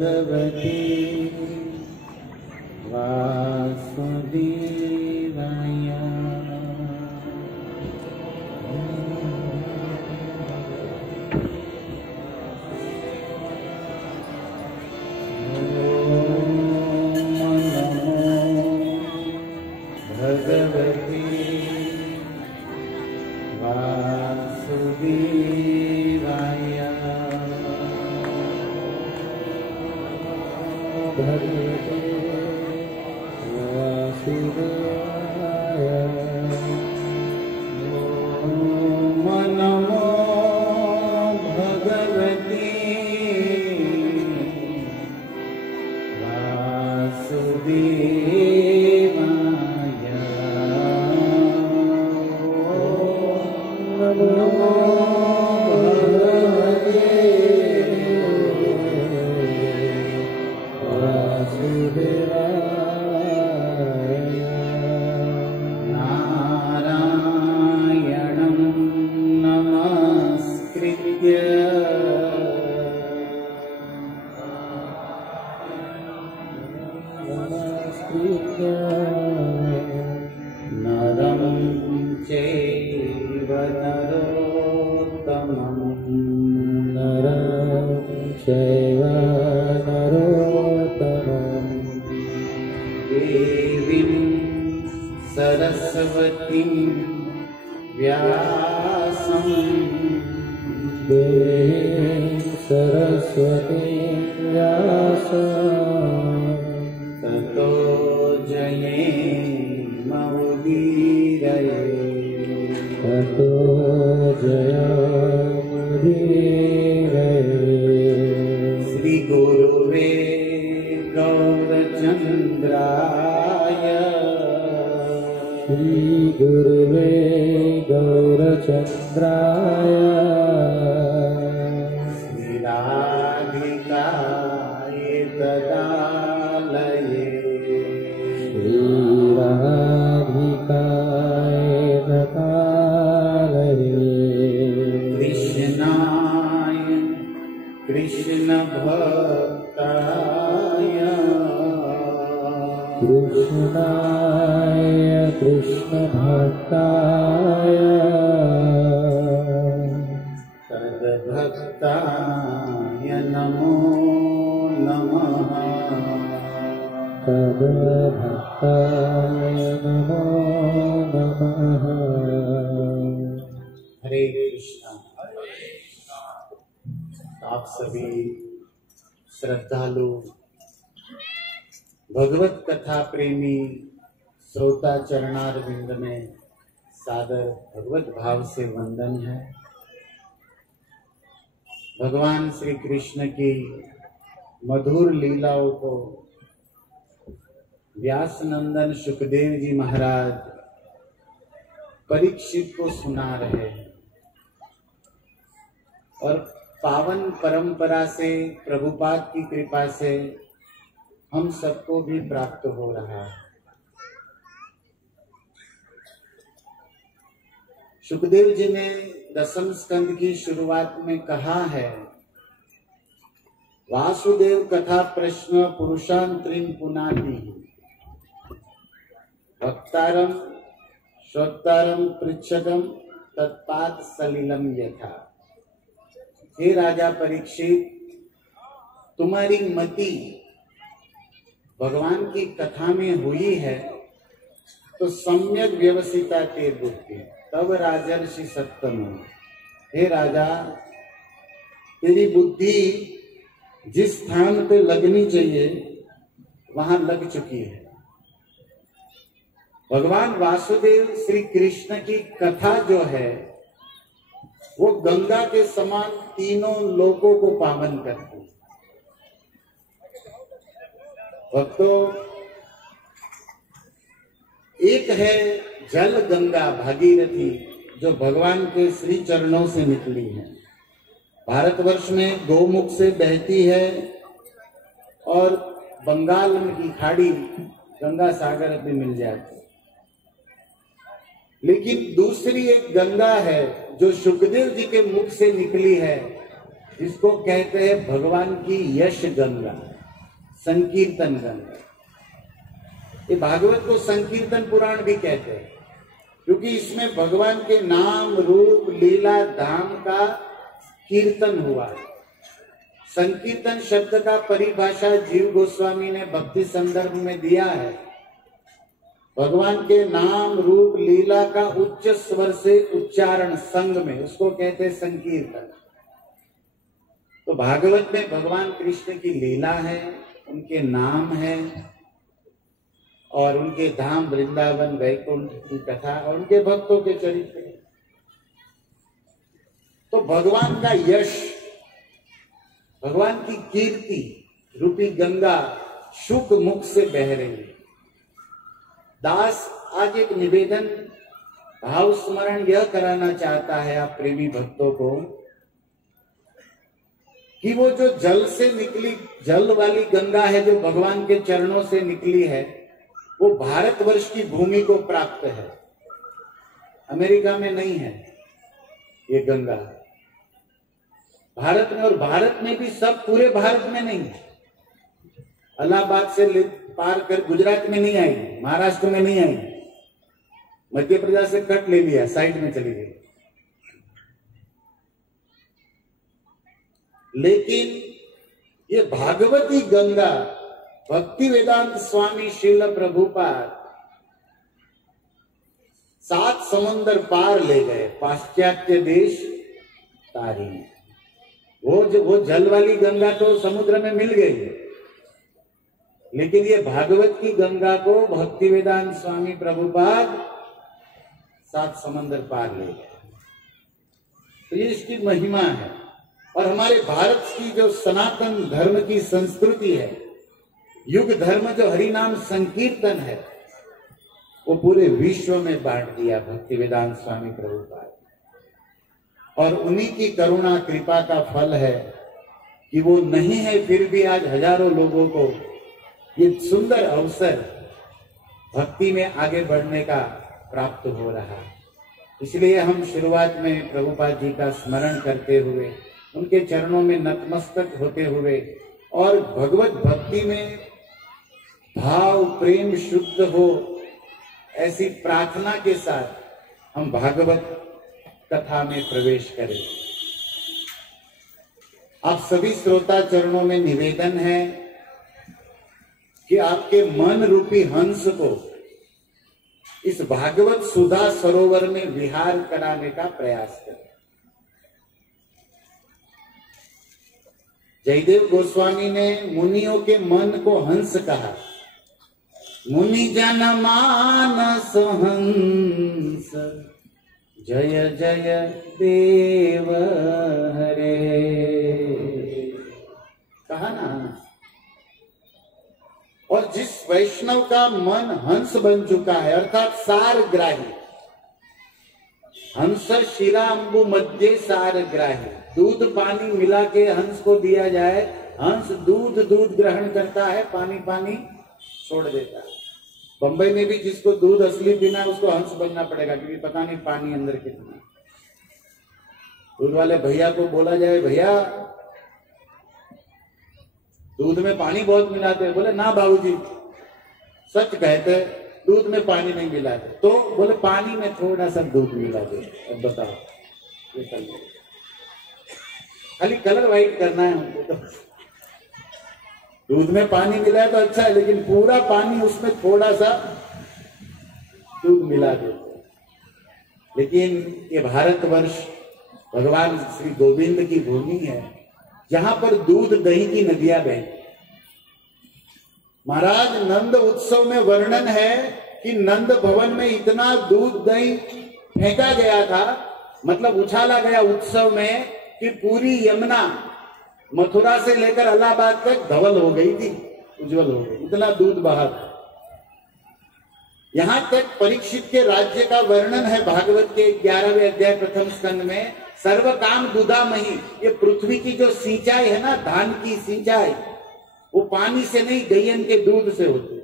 भगवते वासुदेवाय। भगवते वासुदेवाय। भगवते वासुदेवाय। नमो भगवते वासुदेवाय। नमो भगवते वासुदेवाय। नारायणं नमस्कृत्य नरं चैव नरोत्तमं देवीं सरस्वतीं व्यासं ततो जयेमुदीरये। श्री गुरुवे गौरचंद्राय। श्री गुरुवे गौरचंद्राय। श्री राधिकाय तदालये। श्री राधिकाय तदालये। कृष्णाय कृष्ण भक्ताय। कृष्णाय कृष्ण भक्ताय। तद्भक्ताय नमो नमः। तद्भक्ताय नमो नमः। हरे कृष्णा। आप सभी श्रद्धालु भगवत कथा प्रेमी श्रोता चरणारविंद में सादर भगवत भाव से वंदन है। भगवान श्री कृष्ण की मधुर लीलाओं को व्यास नंदन सुखदेव जी महाराज परीक्षित को सुना रहे हैं और पावन परंपरा से प्रभुपाद की कृपा से हम सबको भी प्राप्त हो रहा है। सुखदेव जी ने दसम स्कंद की शुरुआत में कहा है, वासुदेव कथा प्रश्न पुरुषांतरिम पुनाति भक्तारम श्रोतारम पृच्छदम तत्पाद सलिलम यथा। हे राजा परीक्षित, तुम्हारी मति भगवान की कथा में हुई है तो सम्यक व्यवसिता ते बुद्धि तब राजर्षि सत्तम। हे राजा, तेरी बुद्धि जिस स्थान पे लगनी चाहिए वहां लग चुकी है। भगवान वासुदेव श्री कृष्ण की कथा जो है वो गंगा के समान तीनों लोकों को पावन करती है। भक्तों, एक है जल गंगा भागीरथी जो भगवान के श्री चरणों से निकली है। भारतवर्ष में गोमुख से बहती है और बंगाल की खाड़ी गंगा सागर में मिल जाती है। लेकिन दूसरी एक गंगा है जो सुखदेव जी के मुख से निकली है, जिसको कहते हैं भगवान की यश गंगा। संकीर्तन गंगा। ये भागवत को संकीर्तन पुराण भी कहते हैं, क्योंकि इसमें भगवान के नाम, रूप, लीला, धाम का कीर्तन हुआ है। संकीर्तन शब्द का परिभाषा जीव गोस्वामी ने भक्ति संदर्भ में दिया है। भगवान के नाम, रूप, लीला का उच्च स्वर से उच्चारण संग में, उसको कहते हैं संकीर्तन। तो भागवत में भगवान कृष्ण की लीला है, उनके नाम है और उनके धाम वृंदावन वैकुंठ की कथा और उनके भक्तों के चरित्र। तो भगवान का यश, भगवान की कीर्ति रूपी गंगा शुक मुख से बह रही है। दास आज एक निवेदन, भाव स्मरण यह कराना चाहता है आप प्रेमी भक्तों को कि वो जो जल से निकली, जल वाली गंगा है जो भगवान के चरणों से निकली है, वो भारतवर्ष की भूमि को प्राप्त है, अमेरिका में नहीं है ये गंगा, भारत में। और भारत में भी सब पूरे भारत में नहीं है। इलाहाबाद से पार कर गुजरात में नहीं आई, महाराष्ट्र में नहीं आई, मध्य प्रदेश से कट ले लिया, साइड में चली गई। लेकिन ये भागवती गंगा भक्ति वेदांत स्वामी श्रील प्रभुपाद 7 समुंदर पार ले गए, पाश्चात्य देश तारी। वो जल वाली गंगा तो समुद्र में मिल गई, लेकिन ये भागवत की गंगा को भक्ति वेदांत स्वामी प्रभुपाद 7 समंदर पार ले गए। तो ये इसकी महिमा है। और हमारे भारत की जो सनातन धर्म की संस्कृति है, युग धर्म जो हरिनाम संकीर्तन है, वो पूरे विश्व में बांट दिया भक्ति वेदांत स्वामी प्रभुपाद। और उन्हीं की करुणा कृपा का फल है कि वो नहीं है, फिर भी आज हजारों लोगों को ये सुंदर अवसर भक्ति में आगे बढ़ने का प्राप्त हो रहा है। इसलिए हम शुरुआत में प्रभुपाद जी का स्मरण करते हुए, उनके चरणों में नतमस्तक होते हुए और भगवत भक्ति में भाव प्रेम शुद्ध हो, ऐसी प्रार्थना के साथ हम भागवत कथा में प्रवेश करें। आप सभी श्रोता चरणों में निवेदन है कि आपके मन रूपी हंस को इस भागवत सुधा सरोवर में विहार कराने का प्रयास करें। जयदेव गोस्वामी ने मुनियों के मन को हंस कहा। मुनि जन मानस हंस, जय जय देव हरे, कहा ना। और जिस वैष्णव का मन हंस बन चुका है, अर्थात सारग्राही, हंस शिराम्बु मध्य सारग्राही, दूध पानी मिला के हंस को दिया जाए, हंस दूध ग्रहण करता है, पानी पानी छोड़ देता है। बंबई में भी जिसको दूध असली पीना है उसको हंस बनना पड़ेगा, क्योंकि पता नहीं पानी अंदर कितना। दूध वाले भैया को बोला जाए, भैया दूध में पानी बहुत मिलाते हैं, बोले ना बाबूजी सच कहते, दूध में पानी नहीं मिलाते। तो बोले पानी में थोड़ा सा दूध मिला दे। अब बताओ, ये खाली कलर व्हाइट करना है हमको। तो दूध में पानी मिला है तो अच्छा है, लेकिन पूरा पानी उसमें थोड़ा सा दूध मिला देते। लेकिन ये भारतवर्ष भगवान श्री गोविंद की भूमि है, जहां पर दूध दही की नदियां बहती। महाराज नंद उत्सव में वर्णन है कि नंद भवन में इतना दूध दही फेंका गया था, मतलब उछाला गया उत्सव में, कि पूरी यमुना मथुरा से लेकर इलाहाबाद तक धवल हो गई थी, उज्जवल हो गई, इतना दूध बहा था। यहां तक परीक्षित के राज्य का वर्णन है भागवत के 11वें अध्याय प्रथम स्कंद में। सर्व काम दुधामही, ये पृथ्वी की जो सिंचाई है ना, धान की सिंचाई, वो पानी से नहीं, गैयन के दूध से होती है।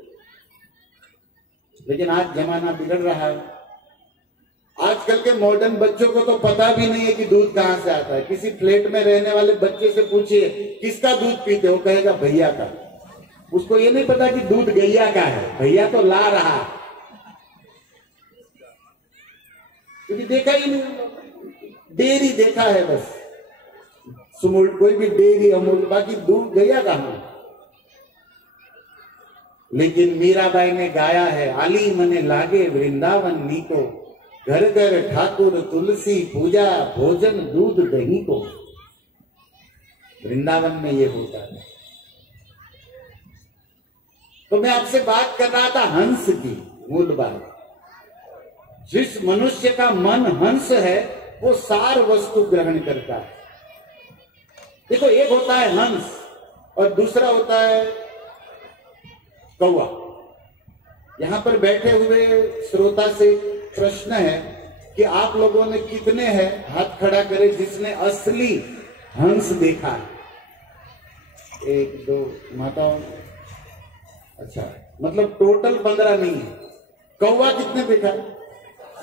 लेकिन आज जमाना बिगड़ रहा है। आजकल के मॉडर्न बच्चों को तो पता भी नहीं है कि दूध कहां से आता है। किसी फ्लैट में रहने वाले बच्चे से पूछिए किसका दूध पीते हो, कहेगा भैया का। उसको ये नहीं पता कि दूध गैया का है, भैया तो ला रहा, क्योंकि देखा ही नहीं, डेयरी देखा है बस, सुमूल कोई भी डेयरी अमूल, बाकी दूध गैया का है। लेकिन मीराबाई ने गाया है, आली मने लागे वृंदावन नीको, घर घर ठाकुर तुलसी पूजा, भोजन दूध दही को। वृंदावन में ये होता है। तो मैं आपसे बात कर रहा था हंस की, मूल बात। जिस मनुष्य का मन हंस है वो सार वस्तु ग्रहण करता है। देखो, एक होता है हंस और दूसरा होता है कौवा। यहां पर बैठे हुए श्रोता से प्रश्न है कि आप लोगों ने कितने हैं, हाथ खड़ा करें जिसने असली हंस देखा है। 1 2 माताओं, अच्छा, मतलब टोटल 15 नहीं है। कौवा कितने देखा?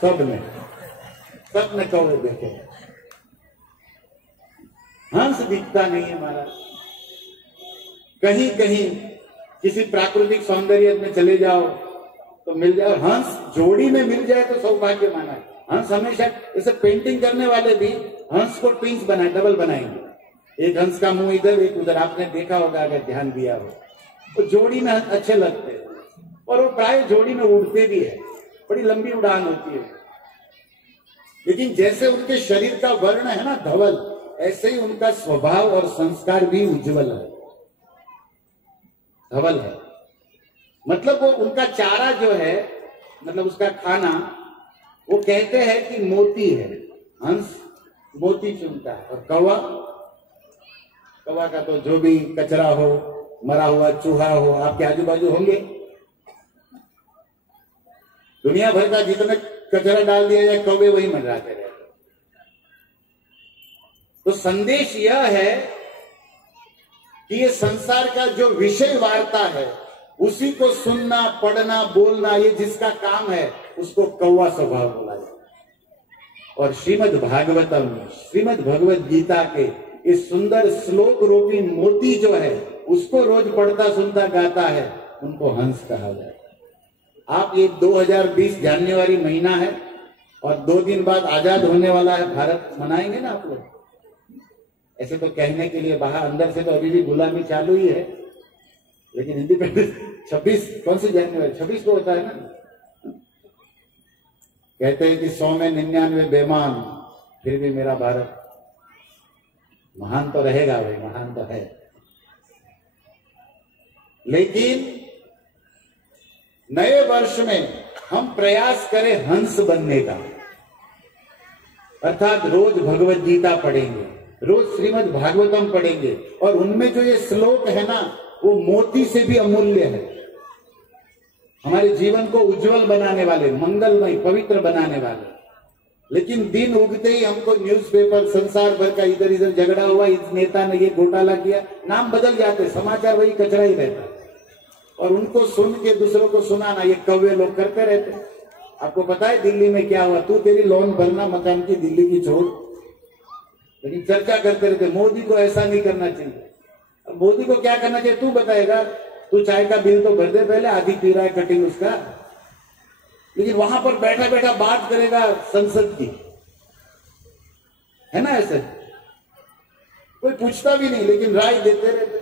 सबने कौवे देखे। हंस दिखता नहीं है महाराज। कहीं कहीं किसी प्राकृतिक सौंदर्य में चले जाओ तो मिल जाए, हंस जोड़ी में मिल जाए तो सौभाग्य माना है। हंस हमेशा, जैसे पेंटिंग करने वाले भी हंस को ट्विंस बनाए, डबल बनाएंगे, एक हंस का मुंह इधर एक उधर, आपने देखा होगा अगर ध्यान दिया हो। तो जोड़ी में अच्छे लगते हैं और वो प्राय जोड़ी में उड़ते भी है, बड़ी लंबी उड़ान होती है। लेकिन जैसे उनके शरीर का वर्ण है ना धवल, ऐसे ही उनका स्वभाव और संस्कार भी उज्जवल है, धवल है। मतलब वो उनका चारा जो है, मतलब उसका खाना, वो कहते हैं कि मोती है। हंस मोती चुनता है। और कौवा का तो जो भी कचरा हो, मरा हुआ चूहा हो, आपके आजू बाजू होंगे, दुनिया भर का जितना कचरा डाल दिया जाए कौवे वही मंडराते रहते। तो संदेश यह है कि ये संसार का जो विषय वार्ता है उसी को सुनना, पढ़ना, बोलना, ये जिसका काम है उसको कौवा स्वभाव बोला जाए। और श्रीमद् भागवतम, श्रीमद् भगवत गीता के इस सुंदर श्लोक रूपी मोती जो है उसको रोज पढ़ता सुनता गाता है, उनको हंस कहा जाए। आप ये 2020 जनवरी महीना है और 2 दिन बाद आजाद होने वाला है भारत, मनाएंगे ना आप लोग? ऐसे तो कहने के लिए बाहर, अंदर से तो अभी भी गुलामी चालू ही है, लेकिन इंडिपेंडेंस 26, कौन सी जनवरी? 26 को होता है ना। कहते हैं कि 100 में 99 बेमान, फिर भी मेरा भारत महान तो रहेगा भाई, महान तो है। लेकिन नए वर्ष में हम प्रयास करें हंस बनने का, अर्थात रोज भगवत गीता पढ़ेंगे, रोज श्रीमद् भागवतम पढ़ेंगे, और उनमें जो ये श्लोक है ना वो मोती से भी अमूल्य है, हमारे जीवन को उज्जवल बनाने वाले, मंगलमय, पवित्र बनाने वाले। लेकिन दिन उगते ही हमको न्यूज़पेपर, संसार भर का इधर इधर झगड़ा हुआ, इस नेता ने ये घोटाला किया, नाम बदल जाते, समाचार वही कचरा ही रहता, और उनको सुन के दूसरों को सुनाना ये कौवे लोग करते रहते। आपको पता है दिल्ली में क्या हुआ? तू तेरी लोन भरना मकान की, दिल्ली की छोड़, लेकिन चर्चा करते रहते मोदी को ऐसा नहीं करना चाहिए। अब मोदी को क्या करना चाहिए तू बताएगा? तू चाय का बिल तो भर दे पहले, आधी पी रहा है कटिंग उसका, लेकिन वहां पर बैठा बैठा बात करेगा संसद की, है ना? ऐसे कोई पूछता भी नहीं, लेकिन राय देते रहते।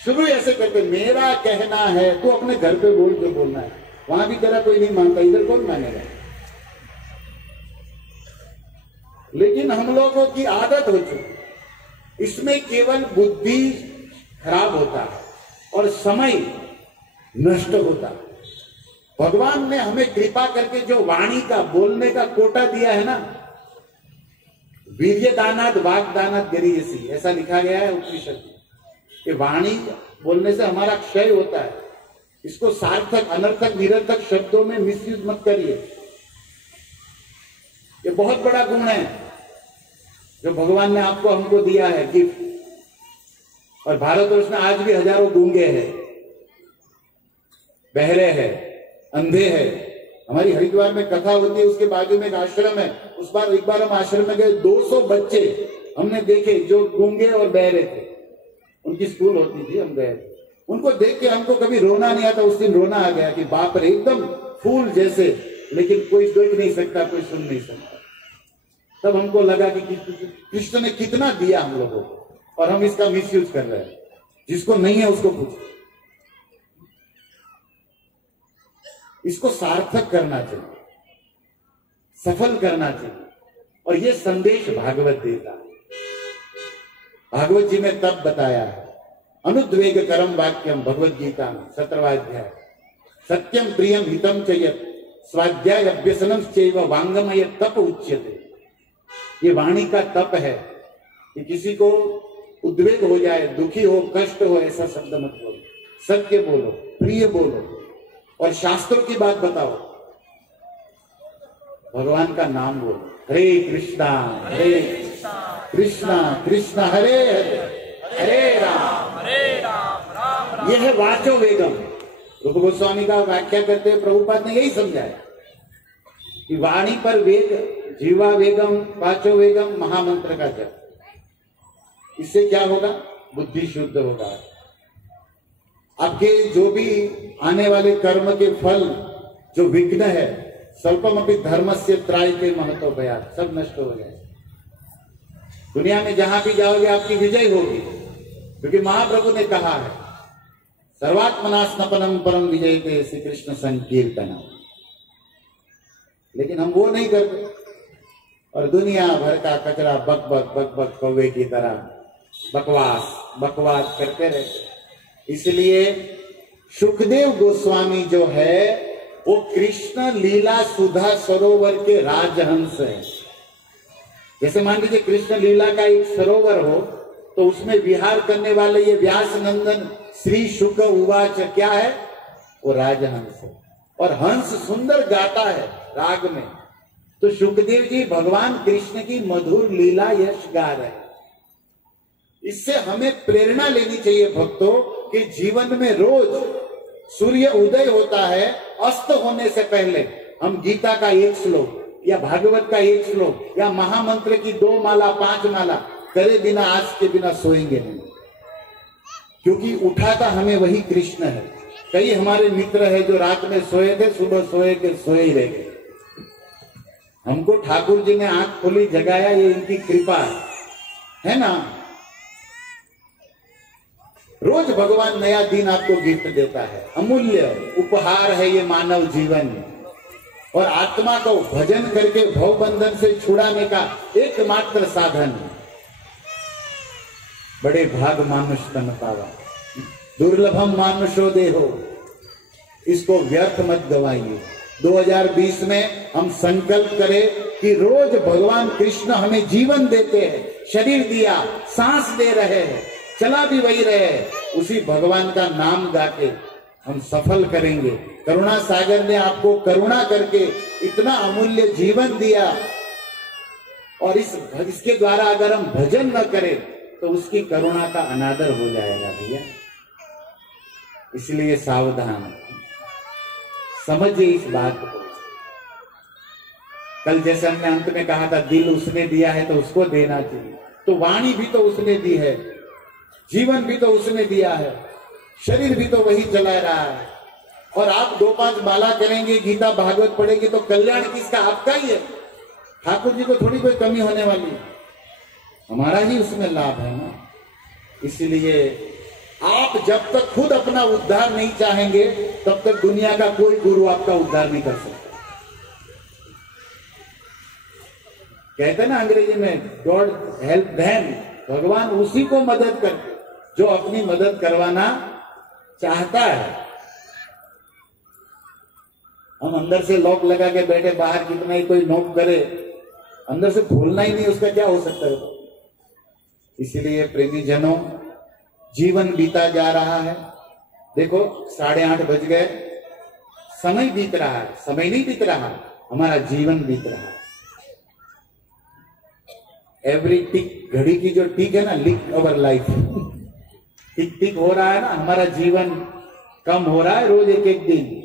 शुरू ऐसे करते, मेरा कहना है, तू अपने घर पे बोल जो बोलना है, वहां भी तेरा कोई नहीं मानता, इधर कौन मानेगा? लेकिन हम लोगों की आदत हो चुकी, इसमें केवल बुद्धि खराब होता है और समय नष्ट होता है। भगवान ने हमें कृपा करके जो वाणी का, बोलने का कोटा दिया है ना, वीर्य दानाद वाग्दानाद गरीयसी, ऐसा लिखा गया है उपनिषद में। ये वाणी बोलने से हमारा क्षय होता है, इसको सार्थक, अनर्थक, निरर्थक शब्दों में मिसयूज मत करिए। ये बहुत बड़ा गुण है जो भगवान ने आपको, हमको दिया है गिफ्ट। और भारतवर्ष में आज भी हजारों गूंगे हैं, बहरे हैं, अंधे हैं। हमारी हरिद्वार में कथा होती है, उसके बाजू में एक आश्रम है, उस बार एक बार हम आश्रम में गए, 200 बच्चे हमने देखे जो गूंगे और बहरे थे, उनकी स्कूल होती थी, हम गए। उनको देख के हमको कभी रोना नहीं आता। उस दिन रोना आ गया कि बाप रे, एकदम फूल जैसे, लेकिन कोई देख नहीं सकता, कोई सुन नहीं सकता। तब हमको लगा कि कृष्ण ने कितना दिया हम लोगों को और हम इसका मिसयूज कर रहे हैं। जिसको नहीं है उसको पूछो। इसको सार्थक करना चाहिए, सफल करना चाहिए। और ये संदेश भागवत देता है। भागवत जी ने तब बताया है, अनुद्वेग करम वाक्यम, भगवत गीता में 17वां अध्याय, सत्यम प्रियम हितम चयत स्वाध्याय अभ्यसनम चैव वांगमय तप उच्यते। ये वाणी का तप है कि किसी को उद्वेग हो जाए, दुखी हो, कष्ट हो, ऐसा शब्द मत बोलो। सत्य बोलो, प्रिय बोलो और शास्त्रों की बात बताओ। भगवान का नाम बोलो, हरे कृष्णा कृष्णा कृष्णा हरे हरे हरे राम राम। यह है वाचो वेगम। रूप गोस्वामी का व्याख्या करते हुए प्रभुपाद ने यही समझाया कि वाणी पर वेग, जीवा वेगम, वाचो वेगम, महामंत्र का जप। इससे क्या होगा? बुद्धि शुद्ध होगा। आपके जो भी आने वाले कर्म के फल, जो विघ्न है, स्वल्पम अपि धर्मस्य त्रायते महतो भयात्, सब नष्ट हो जाए। दुनिया में जहां भी जाओगे आपकी विजय होगी, क्योंकि महाप्रभु ने कहा है, सर्वात्मना स्नपनम परम विजयते, श्री कृष्ण संकीर्तनम। लेकिन हम वो नहीं करते और दुनिया भर का कचरा बक बक बक बक कौवे की तरह बकवास बकवास करते रहते। इसलिए सुखदेव गोस्वामी जो है वो कृष्ण लीला सुधा सरोवर के राजहंस है। जैसे मान लीजिए कृष्ण लीला का एक सरोवर हो तो उसमें विहार करने वाले ये व्यास नंदन श्री शुक उवाच क्या है? वो राजहंस है। और हंस सुंदर गाता है राग में। तो सुखदेव जी भगवान कृष्ण की मधुर लीला यश गा रहे हैं। इससे हमें प्रेरणा लेनी चाहिए भक्तों कि जीवन में रोज सूर्य उदय होता है, अस्त होने से पहले हम गीता का एक श्लोक या भागवत का एक श्लोक या महामंत्र की 2 माला 5 माला करे बिना आज के बिना सोएंगे नहीं। क्योंकि उठाता हमें वही कृष्ण है। कई हमारे मित्र है जो रात में सोए थे, सुबह सोए के सोए ही रह गए। हमको ठाकुर जी ने आंख खोली, जगाया, ये इनकी कृपा है ना। रोज भगवान नया दिन आपको गिफ्ट देता है। अमूल्य उपहार है ये मानव जीवन। और आत्मा को भजन करके भव बंधन से छुड़ाने का एकमात्र साधन। बड़े भाग मानुष तन पावा, दुर्लभम मानुषो देहो। इसको व्यर्थ मत गवाइए। 2020 में हम संकल्प करें कि रोज भगवान कृष्ण हमें जीवन देते हैं, शरीर दिया, सांस दे रहे हैं, चला भी वही रहे, उसी भगवान का नाम गाके हम सफल करेंगे। करुणा सागर ने आपको करुणा करके इतना अमूल्य जीवन दिया और इसके द्वारा अगर हम भजन न करें तो उसकी करुणा का अनादर हो जाएगा भैया। इसलिए सावधान, समझिए इस बात को। कल जैसे हमने अंत में कहा था, दिल उसने दिया है तो उसको देना चाहिए। तो वाणी भी तो उसने दी है, जीवन भी तो उसने दिया है, शरीर भी तो वही चला रहा है। और आप 2-5 माला करेंगे, गीता भागवत पढ़ेंगे तो कल्याण किसका? आपका ही है। ठाकुर जी को थोड़ी कोई कमी होने वाली है, हमारा ही उसमें लाभ है ना। इसलिए आप जब तक खुद अपना उद्धार नहीं चाहेंगे तब तक दुनिया का कोई गुरु आपका उद्धार नहीं कर सकता। कहते हैं ना अंग्रेजी में, गॉड हेल्प देम, भगवान उसी को मदद करते जो अपनी मदद करवाना चाहता है। हम अंदर से लॉक लगा के बैठे, बाहर कितना ही कोई नॉक करे, अंदर से खोलना ही नहीं, उसका क्या हो सकता है? इसलिए प्रेमी जनों, जीवन बीता जा रहा है। देखो 8:30 बज गए, समय बीत रहा है। समय नहीं बीत रहा, हमारा जीवन बीत रहा है। एवरी टिक, घड़ी की जो टिक है ना, लिक अवर लाइफ, टिक टिक हो रहा है ना, हमारा जीवन कम हो रहा है रोज एक एक दिन।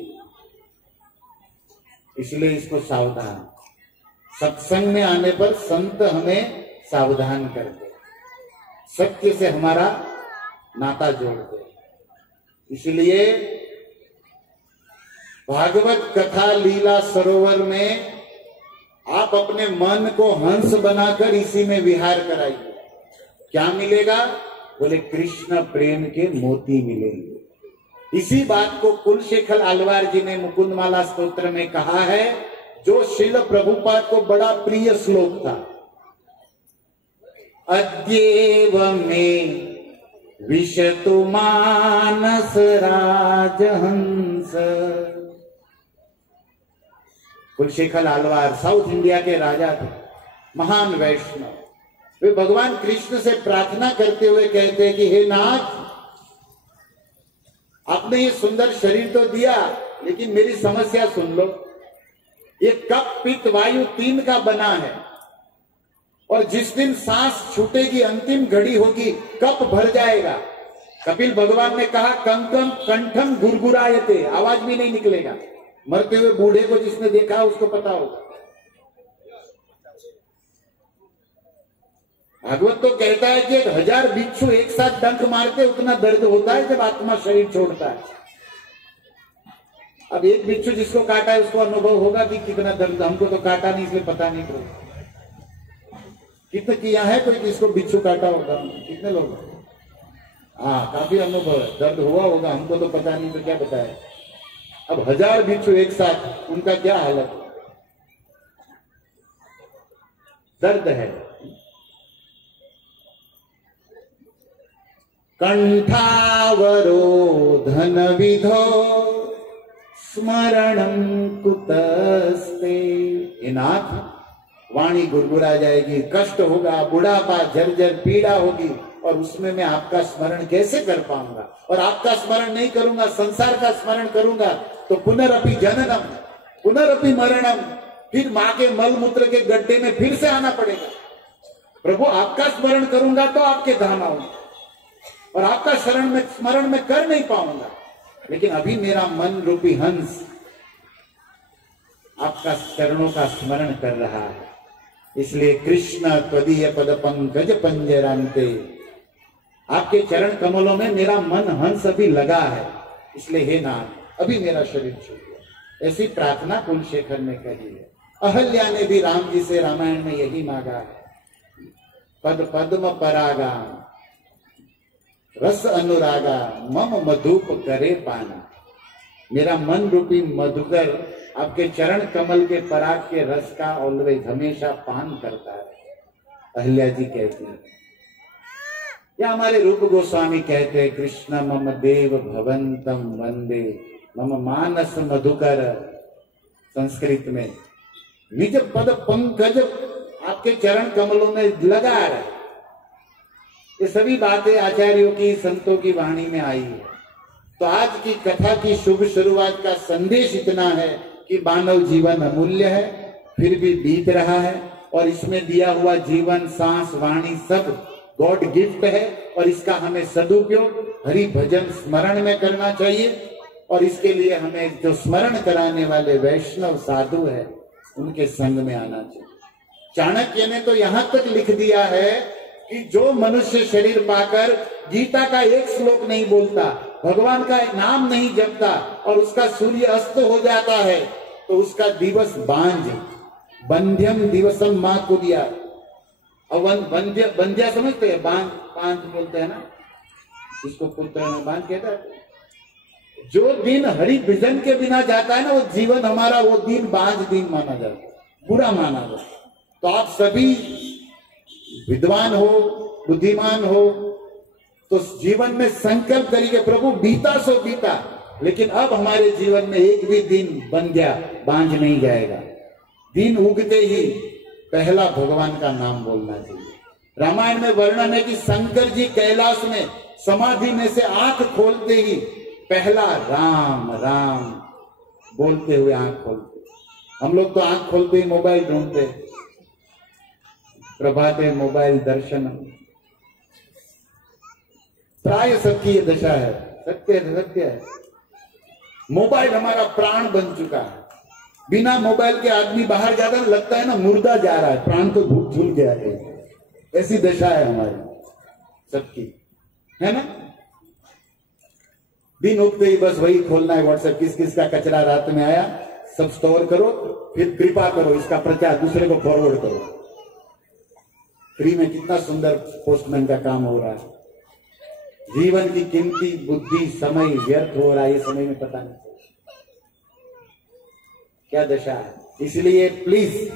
इसलिए इसको सावधान, सत्संग में आने पर संत हमें सावधान कर दे, सत्य से हमारा नाता जोड़ दे। इसलिए भागवत कथा लीला सरोवर में आप अपने मन को हंस बनाकर इसी में विहार कराइए। क्या मिलेगा? बोले कृष्ण प्रेम के मोती मिलेंगे। इसी बात को कुलशेखर आलवार जी ने मुकुंदमाला स्तोत्र में कहा है, जो श्रील प्रभुपाद को बड़ा प्रिय श्लोक था। अद्येव में विशतु मानस राजहंस। कुलशेखर आलवार साउथ इंडिया के राजा थे, महान वैष्णव। वे भगवान कृष्ण से प्रार्थना करते हुए कहते हैं कि हे नाथ, आपने ये सुंदर शरीर तो दिया, लेकिन मेरी समस्या सुन लो। ये कप पित्त वायु तीन का बना है, और जिस दिन सांस छूटेगी, अंतिम घड़ी होगी, कप भर जाएगा। कपिल भगवान ने कहा कंकम कंठम गुरगुरायते, आवाज भी नहीं निकलेगा। मरते हुए बूढ़े को जिसने देखा उसको पता होगा। भागवत तो कहता है कि 1000 बिच्छू एक साथ डंक मारते उतना दर्द होता है जब आत्मा शरीर छोड़ता है। अब एक बिच्छू जिसको काटा है उसको अनुभव होगा कि कितना दर्द। हमको तो काटा नहीं, इसलिए पता नहीं पड़ेगा। कितने किया है कोई जिसको बिच्छू काटा होगा? कितने लोग? हाँ, काफी अनुभव है, दर्द हुआ होगा, हमको तो पता नहीं, तो क्या बताया। अब 1000 बिच्छू एक साथ, उनका क्या हालत? दर्द है। कंठावरोधन विधो स्मरणं कुतस्ते। नाथ, वाणी गुरगुरा जाएगी, कष्ट होगा, बुढ़ापा, जर्जर पीड़ा होगी, और उसमें मैं आपका स्मरण कैसे कर पाऊंगा? और आपका स्मरण नहीं करूंगा, संसार का स्मरण करूंगा तो पुनरअपि जननम पुनरअपि मरणम, फिर मां के मल मूत्र के गड्ढे में फिर से आना पड़ेगा। प्रभु, आपका स्मरण करूंगा तो आपके धाम आऊंगा, और आपका स्मरण में कर नहीं पाऊंगा। लेकिन अभी मेरा मन रूपी हंस आपका चरणों का स्मरण कर रहा है। इसलिए कृष्ण त्वदीय पद पंकज पंजरांते, आपके चरण कमलों में मेरा मन हंस अभी लगा है। इसलिए हे नाथ, अभी मेरा शरीर छूट गया। ऐसी प्रार्थना कुलशेखर ने कही है। अहल्या ने भी राम जी से रामायण में यही मांगा है, पद पद्म परागा रस अनुरागा मम मधुप करे पाना। मेरा मन रूपी मधुकर आपके चरण कमल के पराग के रस का ऑलवेज हमेशा पान करता है। अहल्या जी कहती है, या हमारे रूप गोस्वामी कहते हैं, कृष्ण मम देव भवंतम वंदे मम मानस मधुकर। संस्कृत में निज पद पंकज आपके चरण कमलों में लगा है। ये सभी बातें आचार्यों की, संतों की वाणी में आई है। तो आज की कथा की शुभ शुरुआत का संदेश इतना है कि मानव जीवन अमूल्य है, फिर भी बीत रहा है, और इसमें दिया हुआ जीवन, सांस, वाणी सब गॉड गिफ्ट है, और इसका हमें सदुपयोग हरि भजन स्मरण में करना चाहिए। और इसके लिए हमें जो स्मरण कराने वाले वैष्णव साधु है, उनके संग में आना चाहिए। चाणक्य ने तो यहां तक लिख दिया है कि जो मनुष्य शरीर पाकर गीता का एक श्लोक नहीं बोलता, भगवान का नाम नहीं जपता, और उसका सूर्य अस्त हो जाता है, तो उसका दिवस बांझ, बंध्यम दिवसम मां कुरिया। और बंध्या समझते हैं? बांझ बोलते हैं ना, इसको पुत्र में बांझ कहता है। जो दिन हरि भजन के बिना जाता है ना, वो जीवन हमारा, वो दिन बांझ दिन माना जाता है, बुरा माना जाता है। तो आप सभी विद्वान हो, बुद्धिमान हो, तो जीवन में संकल्प करिए, प्रभु बीता सो बीता, लेकिन अब हमारे जीवन में एक भी दिन बंध्या बांझ नहीं जाएगा। दिन उगते ही पहला भगवान का नाम बोलना चाहिए। रामायण में वर्णन है कि शंकर जी कैलाश में समाधि में से आंख खोलते ही पहला राम राम बोलते हुए आंख खोलते। हम लोग तो आंख खोलते ही मोबाइल ढूंढते, प्रभाते मोबाइल दर्शन। प्राय सबकी ये दशा है, सत्य है। मोबाइल हमारा प्राण बन चुका है। बिना मोबाइल के आदमी बाहर जाता है, लगता है ना मुर्दा जा रहा है, प्राण तो झूल गया है। ऐसी दशा है हमारी सबकी, है ना। दिन उठते ही बस वही खोलना है व्हाट्सएप, किस किस का कचरा रात में आया सब स्टोर करो, फिर कृपा करो, इसका प्रचार दूसरे को फॉरवर्ड करो। फ्री में कितना सुंदर पोस्टमैन का काम हो रहा है। जीवन की कीमती बुद्धि समय व्यर्थ हो रहा है, ये समय में पता नहीं क्या दशा है। इसलिए प्लीज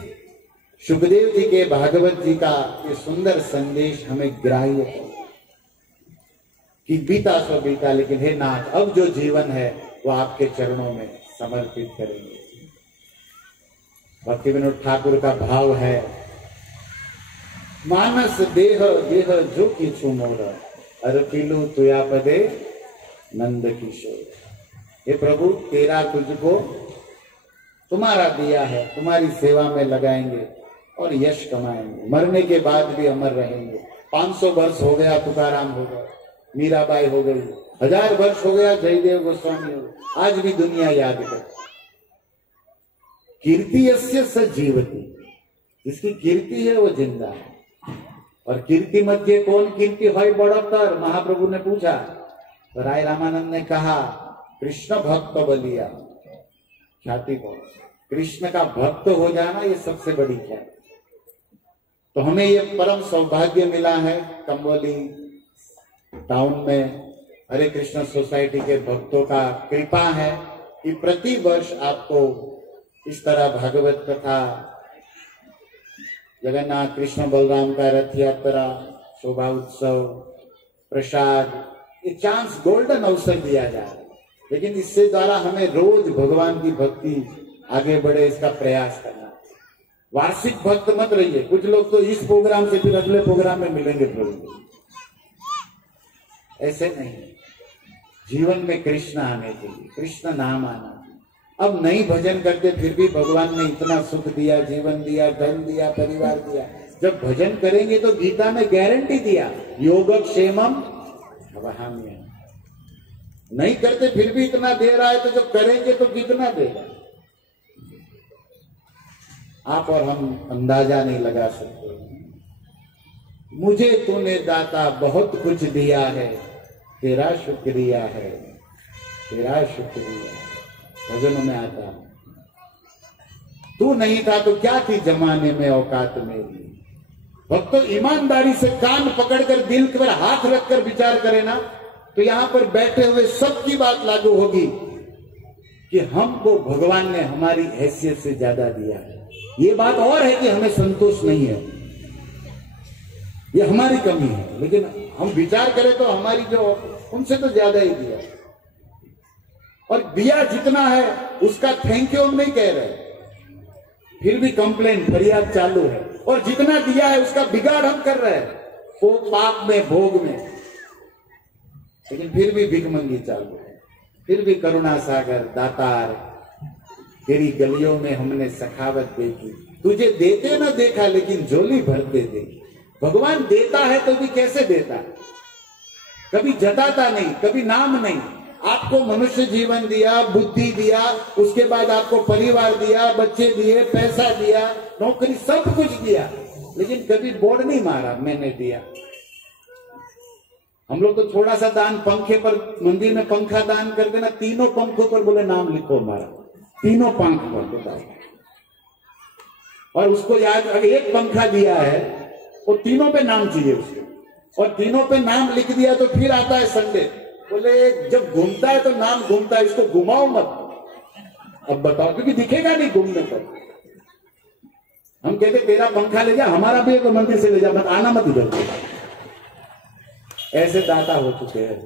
सुखदेव जी के भागवत जी का ये सुंदर संदेश हमें ग्राह्य है कि बीता सो बीता, लेकिन हे नाथ अब जो जीवन है वो आपके चरणों में समर्पित करेंगे। भक्ति विनोद ठाकुर का भाव है, मानस देह देह जो किछु मोर अर्पिलु तुया पदे नंद किशोर। हे प्रभु तेरा तुझको तुम्हारा दिया है, तुम्हारी सेवा में लगाएंगे और यश कमाएंगे, मरने के बाद भी अमर रहेंगे। 500 वर्ष हो गया तुकाराम हो गया, मीराबाई हो गई, 1000 वर्ष हो गया जयदेव गोस्वामी हो गया, आज भी दुनिया याद कर। कीर्ति यस्य स जीवति, जिसकी कीर्ति है वो जिंदा है। और कीर्ति मध्य कौन कीर्ति है बड़तर, महाप्रभु ने पूछा तो राय रामानंद ने कहा कृष्ण भक्त बलिया, ख्याति को कृष्ण का भक्त हो जाना ये सबसे बड़ी ख्याति। तो हमें ये परम सौभाग्य मिला है कंबोली टाउन में हरे कृष्ण सोसाइटी के भक्तों का कृपा है कि प्रति वर्ष आपको इस तरह भागवत कथा, जगन्नाथ कृष्ण बलराम का रथ यात्रा, शोभा उत्सव, प्रसाद, ये चांस गोल्डन अवसर दिया जा रहा है। लेकिन इससे द्वारा हमें रोज भगवान की भक्ति आगे बढ़े इसका प्रयास करना। वार्षिक भक्त मत रहिए। कुछ लोग तो इस प्रोग्राम से फिर अगले प्रोग्राम में मिलेंगे प्रभु, ऐसे नहीं। जीवन में कृष्ण आने के लिए, कृष्ण नाम आना। अब नहीं भजन करते फिर भी भगवान ने इतना सुख दिया, जीवन दिया, धन दिया, परिवार दिया। जब भजन करेंगे तो गीता में गारंटी दिया योगक्षेमम वहाम्यहम्। नहीं करते फिर भी इतना दे रहा है, तो जब करेंगे तो कितना देगा आप और हम अंदाजा नहीं लगा सकते। मुझे तूने दाता बहुत कुछ दिया है, तेरा शुक्रिया है, तेरा शुक्रिया। भजन में आता तू नहीं था तो क्या थी जमाने में औकात मेरी। भक्तों ईमानदारी से कान पकड़कर दिल पर हाथ रखकर विचार करें ना, तो यहां पर बैठे हुए सबकी बात लागू होगी कि हमको भगवान ने हमारी हैसियत से ज्यादा दिया है। ये बात और है कि हमें संतोष नहीं है, ये हमारी कमी है। लेकिन हम विचार करें तो हमारी जो उनसे तो ज्यादा ही दिया, और दिया जितना है उसका थैंक यू हम नहीं कह रहे, फिर भी कंप्लेन फरियाद चालू है। और जितना दिया है उसका बिगाड़ हम कर रहे हैं, वो पाप में भोग में, लेकिन फिर भी भिखमंगी चालू है। फिर भी करुणा सागर दातार तेरी गलियों में हमने सखावत देखी। तुझे देते ना देखा लेकिन झोली भरते देखी। भगवान देता है तो भी कैसे देता है, कभी जताता नहीं, कभी नाम नहीं। आपको मनुष्य जीवन दिया, बुद्धि दिया, उसके बाद आपको परिवार दिया, बच्चे दिए, पैसा दिया, नौकरी, सब कुछ दिया, लेकिन कभी बोर्ड नहीं मारा मैंने दिया। हम लोग तो थोड़ा सा दान, पंखे पर, मंदिर में पंखा दान कर देना, तीनों पंखों पर बोले नाम लिखो हमारा, तीनों पंख पर बताओ। और उसको याद, अगर एक पंखा दिया है वो तीनों पे नाम चाहिए उसको, और तीनों पे नाम लिख दिया तो फिर आता है संडे, बोले जब घूमता है तो नाम घूमता है, इसको घुमाओ मत। अब बताओ, क्योंकि दिखेगा नहीं घूमने पर। हम कहते तेरा पंखा ले जा, हमारा भी एक मंदिर से ले जा, मत आना मत इधर। ऐसे दाता हो चुके हैं।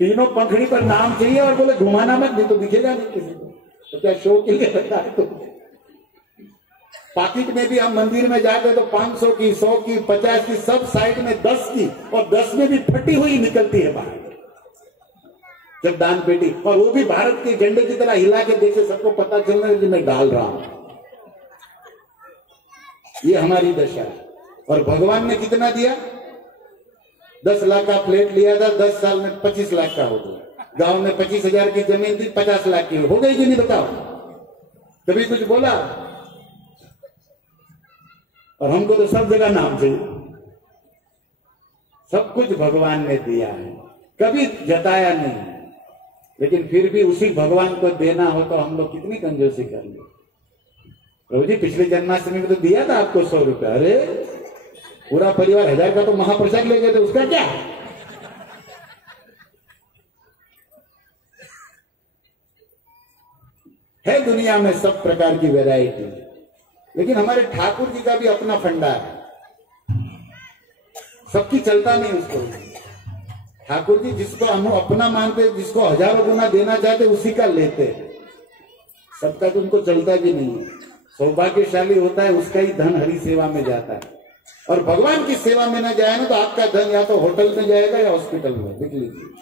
तीनों पंखड़ी पर नाम चाहिए और बोले घुमाना मत, नहीं तो दिखेगा नहीं किसी को। तो क्या शो के लिए रखा है? तो पाकिट में भी हम मंदिर में जाते तो 500 की, 100 की, 50 की, सब साइड में 10 की, और 10 में भी फटी हुई निकलती है बाहर जब दान पेटी, और वो भी भारत के झंडे की तरह हिला के देखे, सबको पता चल रहा है कि मैं डाल रहा हूं। ये हमारी दशा है। और भगवान ने कितना दिया? 10 लाख का फ्लैट लिया था, 10 साल में 25 लाख का हो गया। गांव में 25,000 की जमीन थी, 50 लाख की हो गई कि नहीं बताओ? कभी कुछ बोला? और हमको तो सब जगह नाम चाहिए। सब कुछ भगवान ने दिया है, कभी जताया नहीं। लेकिन फिर भी उसी भगवान को देना हो तो हम लोग कितनी कंजूसी कर ले। प्रभु जी पिछले जन्माष्टमी में तो दिया था आपको 100 रुपया, अरे पूरा परिवार 1000 का तो महाप्रसाद ले गए थे, उसका क्या? है दुनिया में सब प्रकार की वैरायटी, लेकिन हमारे ठाकुर जी का भी अपना फंडा है, सबकी चलता नहीं उसको। ठाकुर जी जिसको हम अपना मानते, जिसको हजारों गुना देना चाहते, उसी का लेते। सबका तो उनको चलता भी नहीं है। सौभाग्यशाली होता है उसका ही धन हरि सेवा में जाता है, और भगवान की सेवा में ना जाए ना तो आपका धन या तो होटल में जाएगा या हॉस्पिटल में, देख लीजिए,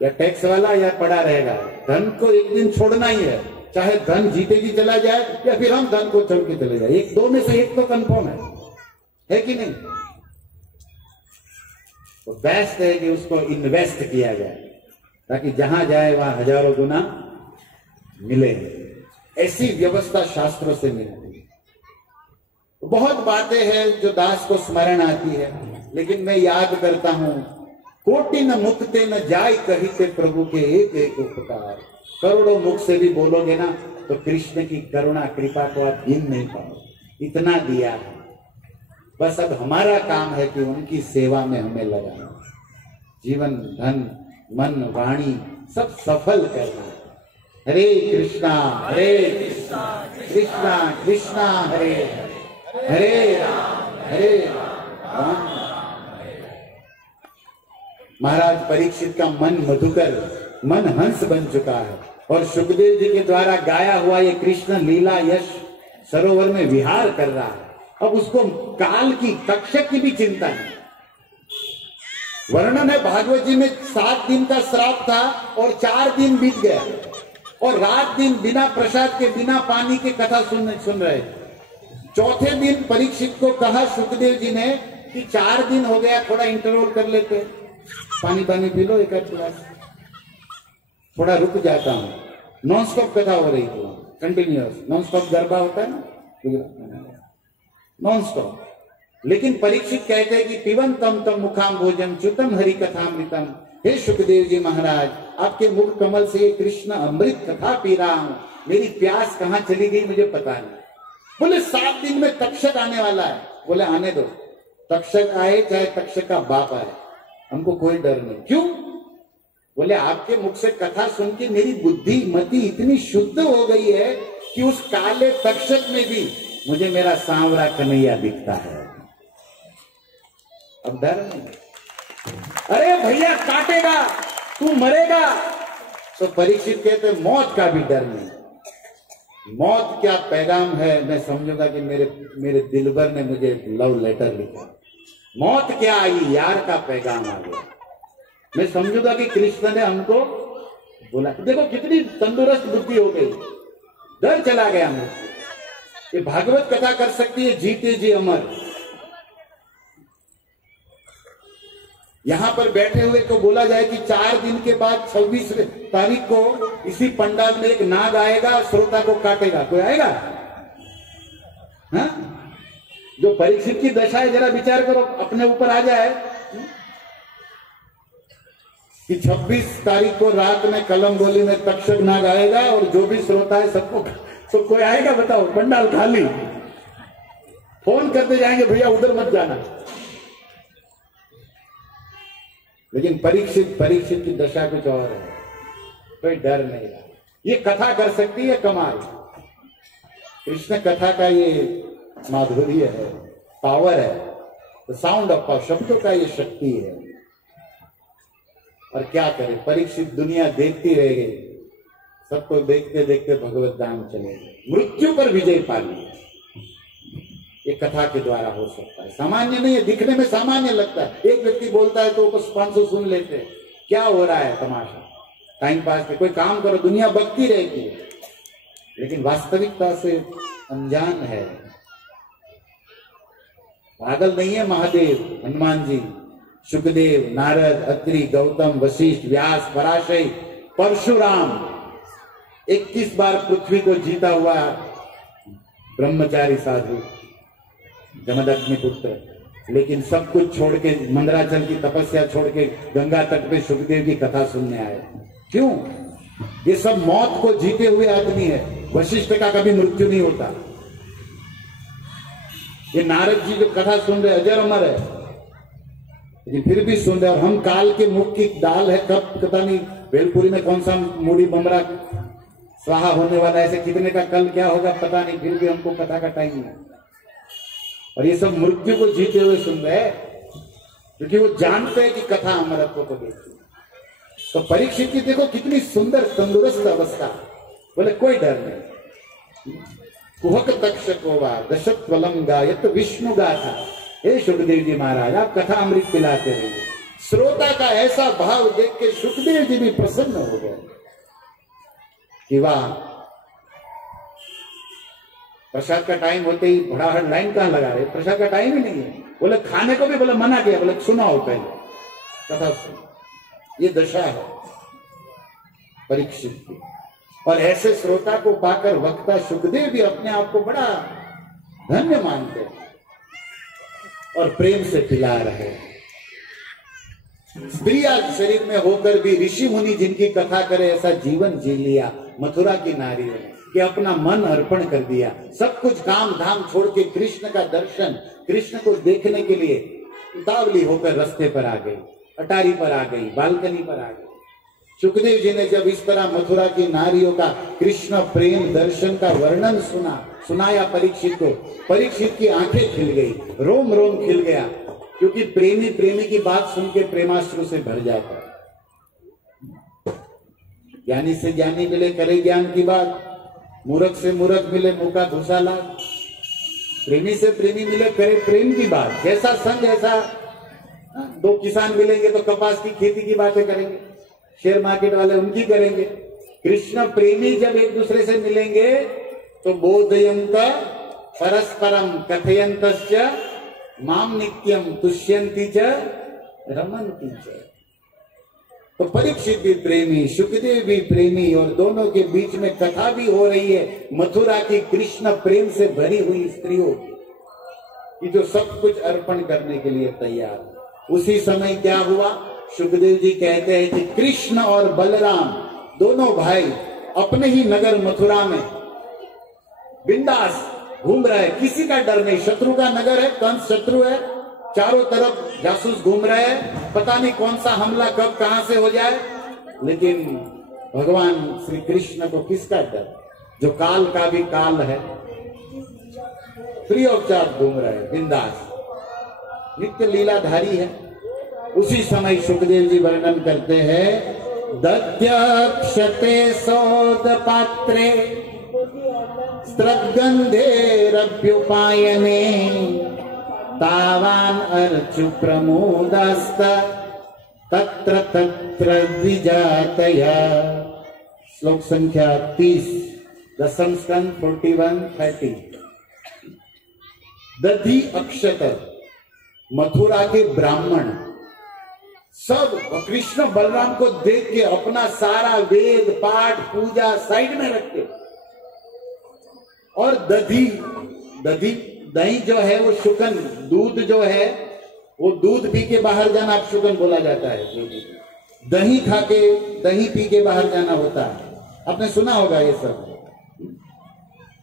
या टैक्स वाला या पड़ा रहेगा। धन को एक दिन छोड़ना ही है, चाहे धन जीते जी चला जाए या फिर हम धन को छोड़ के चले जाए, एक दो में से एक तो कंफर्म है कि नहीं? तो बेस्ट है कि उसको इन्वेस्ट किया जाए ताकि जहां जाए वहां हजारों गुना मिले। ऐसी व्यवस्था शास्त्रों से मिलती है। बहुत बातें हैं जो दास को स्मरण आती है, लेकिन मैं याद करता हूं, कोटि न मुक्ते न जाय कहते प्रभु के एक एक उपकार। करोड़ों मुख से भी बोलोगे ना तो कृष्ण की करुणा कृपा को आप गिन नहीं पाओगे, इतना दिया है। बस अब हमारा काम है कि उनकी सेवा में हमें लगाना, जीवन धन मन वाणी सब सफल करना। हरे कृष्णा कृष्णा कृष्णा हरे हरे हरे राम। महाराज परीक्षित का मन मधुकर, मन हंस बन चुका है, और सुखदेव जी के द्वारा गाया हुआ ये कृष्ण लीला यश सरोवर में विहार कर रहा है। अब उसको काल की तक्षक की भी चिंता नहीं। वर्णन है भागवत जी में 7 दिन का श्राप था और 4 दिन बीत गया, और रात दिन बिना प्रसाद के बिना पानी के कथा सुन रहे। चौथे दिन परीक्षित को कहा सुखदेव जी ने कि 4 दिन हो गया, थोड़ा इंटरवल कर लेते, पानी पी लो एक गिलास, थोड़ा रुक जाता हूं। नॉन स्टॉप कथा हो रही थी, कंटिन्यूअस, नॉन स्टॉप गरबा होता है ना, नॉन स्टॉप। लेकिन परीक्षित कहते हैं कि पिबंतम तम मुखाम भोजन च्युतम हरि कथामृतम। हे सुखदेव जी महाराज, आपके मुख कमल से कृष्ण अमृत कथा पी रहा हूं, मेरी प्यास कहां चली गई मुझे पता नहीं। बोले 7 दिन में तक्षक आने वाला है। बोले आने दो, तक्षक आए चाहे तक्षक का बाप आए, हमको कोई डर नहीं। क्यों? बोले आपके मुख से कथा सुन के मेरी बुद्धि मति इतनी शुद्ध हो गई है कि उस काले तक्षक में भी मुझे मेरा सांवरा कन्हैया दिखता है। अब डर नहीं। अरे भैया काटेगा, तू मरेगा। तो परीक्षित कहते मौत का भी डर नहीं। मौत क्या पैगाम है, मैं समझूंगा कि मेरे दिलबर ने मुझे लव लेटर लिखा। मौत क्या आई, यार का पैगाम आ गया। मैं समझूंगा कि कृष्ण ने हमको बोला। देखो कितनी तंदुरुस्त बुद्धि हो गई, डर चला गया मुझे। ये भागवत कथा कर सकती है जीते जी अमर। यहां पर बैठे हुए को बोला जाए कि 4 दिन के बाद 26 तारीख को इसी पंडाल में एक नाग आएगा, श्रोता को काटेगा। कोई आएगा? हाँ? जो परीक्षित की दशा है, जरा विचार करो, अपने ऊपर आ जाए कि 26 तारीख को रात में कलमबोली में तक्षक नाग आएगा और जो भी श्रोता है सबको, तो कोई आएगा? बताओ, पंडाल खाली। फोन करते जाएंगे, भैया उधर मत जाना। लेकिन परीक्षित की दशा कुछ और है, कोई डर नहीं रहा। ये कथा कर सकती है कमाल। कृष्ण कथा का ये माधुर्य है, पावर है, तो साउंड ऑफ पावर, शब्दों का ये शक्ति है। और क्या करे, परीक्षित दुनिया देखती रह गई, सबको देखते देखते भगवत धाम चले गए, मृत्यु पर विजय पा लिया। ये कथा के द्वारा हो सकता है, सामान्य नहीं है। दिखने में सामान्य लगता है, एक व्यक्ति बोलता है तो 500 सुन लेते हैं, क्या हो रहा है तमाशा, टाइम पास के। कोई काम करो, दुनिया बकती रहेगी, लेकिन वास्तविकता से अनजान है। पागल नहीं है महादेव, हनुमान जी, सुखदेव, नारद, अत्रि, गौतम, वशिष्ठ, व्यास, पराशय, परशुराम, 21 बार पृथ्वी को जीता हुआ ब्रह्मचारी साधु जमदग्नि पुत्र, लेकिन सब कुछ छोड़ के, मंदराचल की तपस्या छोड़ के गंगा तट पे सुखदेव की कथा सुनने आए। क्यों? ये सब मौत को जीते हुए आदमी है। वशिष्ठ का कभी मृत्यु नहीं होता। ये नारद जी जो कथा सुन रहे, अजर अमर है, लेकिन फिर भी सुन रहे। और हम काल के मुख की दाल है, कब पता नहीं भेलपुरी में कौन सा मूढ़ी बमरा स्वाहा होने वाला है, ऐसे कितने का कल क्या होगा पता नहीं, फिर भी हमको कथा का टाइम नहीं। और ये सब मृत्यु को जीते हुए सुन रहे हैं, क्योंकि वो जानते हैं कि कथा अमरत्व को देती है। तो परीक्षित की देखो कितनी सुंदर तंदुरुस्त अवस्था, बोले कोई डर नहीं। कुहक तक्षको वा दशत्वलम गायत विष्णु गाथा। हे सुखदेव जी महाराज, आप कथा अमृत पिलाते रहिए। श्रोता का ऐसा भाव देख के सुखदेव जी भी प्रसन्न हो गए कि वाह, प्रसाद का टाइम होते ही भड़ाहट लाइन कहां लगा रहे, प्रसाद का टाइम ही नहीं है। बोले खाने को भी बोले मना किया, बोले सुनाओ पहले कथा सुनो। ये दशा है परीक्षित की। और ऐसे श्रोता को पाकर वक्ता सुखदेव भी अपने आप को बड़ा धन्य मानते हैं और प्रेम से पिला रहे। स्त्री आज शरीर में होकर भी ऋषि मुनि जिनकी कथा करे, ऐसा जीवन जी लिया मथुरा की नारियों ने कि अपना मन अर्पण कर दिया। सब कुछ काम धाम छोड़ के कृष्ण का दर्शन, कृष्ण को देखने के लिए उतावली होकर रास्ते पर आ गई, अटारी पर आ गई, बालकनी पर आ गई। सुखदेव जी ने जब इस तरह मथुरा की नारियों का कृष्ण प्रेम दर्शन का वर्णन सुनाया परीक्षित को, परीक्षित की आंखें खिल गई, रोम रोम खिल गया, क्योंकि प्रेमी प्रेमी की बात सुन के प्रेमाश्रु से भर जाता है। ज्ञानी से ज्ञानी मिले करे ज्ञान की बात, मूर्ख से मूर्ख मिले मुंह का भूसा लाग। प्रेमी से प्रेमी मिले करे प्रेम की बात। जैसा संग ऐसा, दो किसान मिलेंगे तो कपास की खेती की बातें करेंगे, शेयर मार्केट वाले उनकी करेंगे। कृष्ण प्रेमी जब एक दूसरे से मिलेंगे तो बोधयंत परस्परम कथयंतश्च माम नित्यम तुष्यंती च रमन्ति च। तो परीक्षित भी प्रेमी, सुखदेव भी प्रेमी, और दोनों के बीच में कथा भी हो रही है मथुरा की कृष्ण प्रेम से भरी हुई स्त्रियों की, जो सब कुछ अर्पण करने के लिए तैयार। उसी समय क्या हुआ, सुखदेव जी कहते हैं कि कृष्ण और बलराम दोनों भाई अपने ही नगर मथुरा में बिंदास घूम रहे, किसी का डर नहीं। शत्रु का नगर है, कंस शत्रु है, चारों तरफ जासूस घूम रहे हैं, पता नहीं कौन सा हमला कब कहां से हो जाए। लेकिन भगवान श्री कृष्ण को किसका डर, जो काल का भी काल है, फ्री ऑफ चार्ज घूम रहे हैं, बिंदास, नित्य लीलाधारी है। उसी समय सुखदेव जी वर्णन करते हैं, दध्यक्षते सौद पात्रे स्त्रगंधेरभ्युपायने तावान अर्चु प्रमोदास्त तत्र तत्र द्विजातया। श्लोक संख्या 30, दशम स्कंद 41-30। दधि अक्षत, मथुरा के ब्राह्मण सब कृष्ण बलराम को देख के अपना सारा वेद पाठ पूजा साइड में रखते, और दही जो है वो शुकन, दूध जो है वो दूध पी के बाहर जाना आप शुकन बोला जाता है। दही खा के, दही पी के बाहर जाना होता है, आपने सुना होगा ये सब।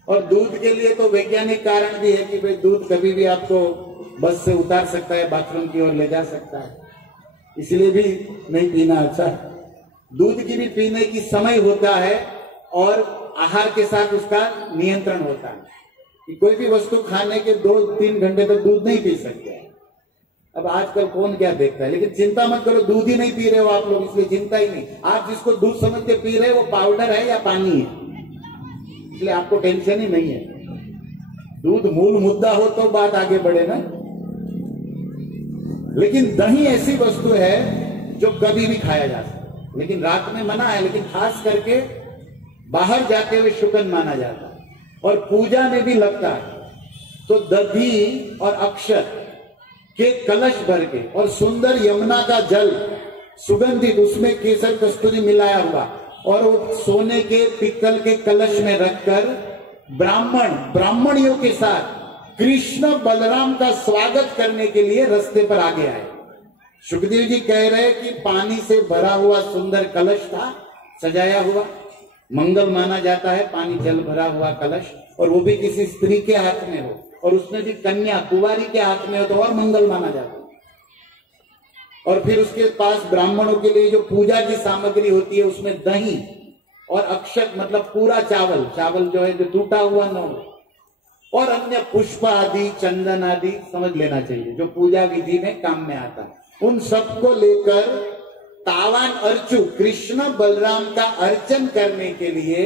और दूध के लिए तो वैज्ञानिक कारण भी है कि भाई दूध कभी भी आपको बस से उतार सकता है, बाथरूम की ओर ले जा सकता है, इसलिए भी नहीं पीना अच्छा। दूध की भी पीने की समय होता है और आहार के साथ उसका नियंत्रण होता है कि कोई भी वस्तु खाने के 2-3 घंटे तक दूध नहीं पी सकते। अब आजकल कौन क्या देखता है, लेकिन चिंता मत करो, दूध ही नहीं पी रहे हो आप लोग, इसलिए चिंता ही नहीं। आप जिसको दूध समझ के पी रहे हो वो पाउडर है या पानी है, इसलिए आपको टेंशन ही नहीं है। दूध मूल मुद्दा हो तो बात आगे बढ़े ना। लेकिन दही ऐसी वस्तु है जो कभी भी खाया जा सकता, लेकिन रात में मना है, लेकिन खास करके बाहर जाते हुए शुकन माना जाता है, और पूजा में भी लगता है। तो दधी और अक्षत के कलश भर के और सुंदर यमुना का जल सुगंधित, उसमें केसर कस्तूरी मिलाया हुआ, और वो सोने के पित्तल के कलश में रखकर ब्राह्मणियों के साथ कृष्ण बलराम का स्वागत करने के लिए रास्ते पर आगे आए। सुखदेव जी कह रहे हैं कि पानी से भरा हुआ सुंदर कलश था, सजाया हुआ, मंगल माना जाता है पानी जल भरा हुआ कलश, और वो भी किसी स्त्री के हाथ में हो, और उसमें भी कन्या कुंवारी के हाथ में हो तो और मंगल माना जाता है। और फिर उसके पास ब्राह्मणों के लिए जो पूजा की सामग्री होती है उसमें दही और अक्षत मतलब पूरा चावल, चावल जो है जो टूटा हुआ न हो, और अन्य पुष्प आदि, चंदन आदि, समझ लेना चाहिए जो पूजा विधि में काम में आता है, उन सबको लेकर तावान अर्चु कृष्ण बलराम का अर्चन करने के लिए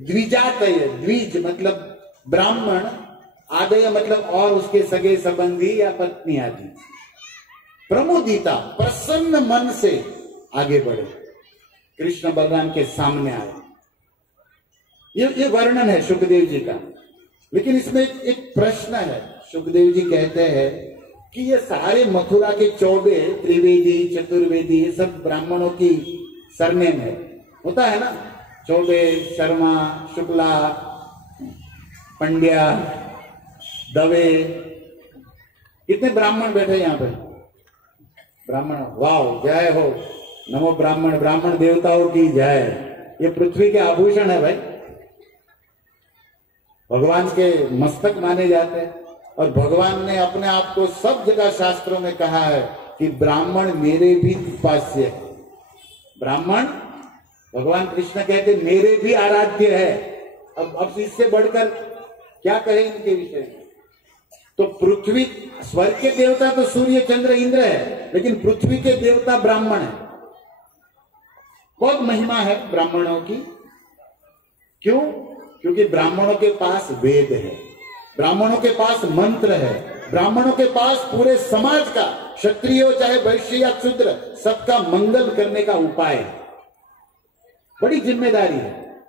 द्विजातय, द्विज मतलब ब्राह्मण, आदय मतलब और उसके सगे संबंधी या पत्नी आदि, प्रमुदिता प्रसन्न मन से आगे बढ़े, कृष्ण बलराम के सामने आए। ये वर्णन है सुखदेव जी का। लेकिन इसमें एक प्रश्न है। सुखदेव जी कहते हैं कि ये सारे मथुरा के 14 त्रिवेदी, चतुर्वेदी, ये सब ब्राह्मणों की सरनेम है, होता है ना, चौबे, शर्मा, शुक्ला, पंड्या, दवे, कितने ब्राह्मण बैठे यहाँ पे? ब्राह्मण, वाह, जय हो, नमो ब्राह्मण, ब्राह्मण देवताओं की जय। ये पृथ्वी के आभूषण है भाई, भगवान के मस्तक माने जाते हैं, और भगवान ने अपने आप को सब जगह शास्त्रों में कहा है कि ब्राह्मण मेरे भी उपास्य है। ब्राह्मण, भगवान कृष्ण कहते मेरे भी आराध्य है। अब इससे बढ़कर क्या कहें इनके विषय में? तो पृथ्वी, स्वर्ग के देवता तो सूर्य, चंद्र, इंद्र है, लेकिन पृथ्वी के देवता ब्राह्मण है। बहुत महिमा है ब्राह्मणों की। क्यों? क्योंकि ब्राह्मणों के पास वेद है, ब्राह्मणों के पास मंत्र है, ब्राह्मणों के पास पूरे समाज का, क्षत्रियो चाहे वैश्य या शूद्र, सबका मंगल करने का उपाय है। बड़ी जिम्मेदारी है।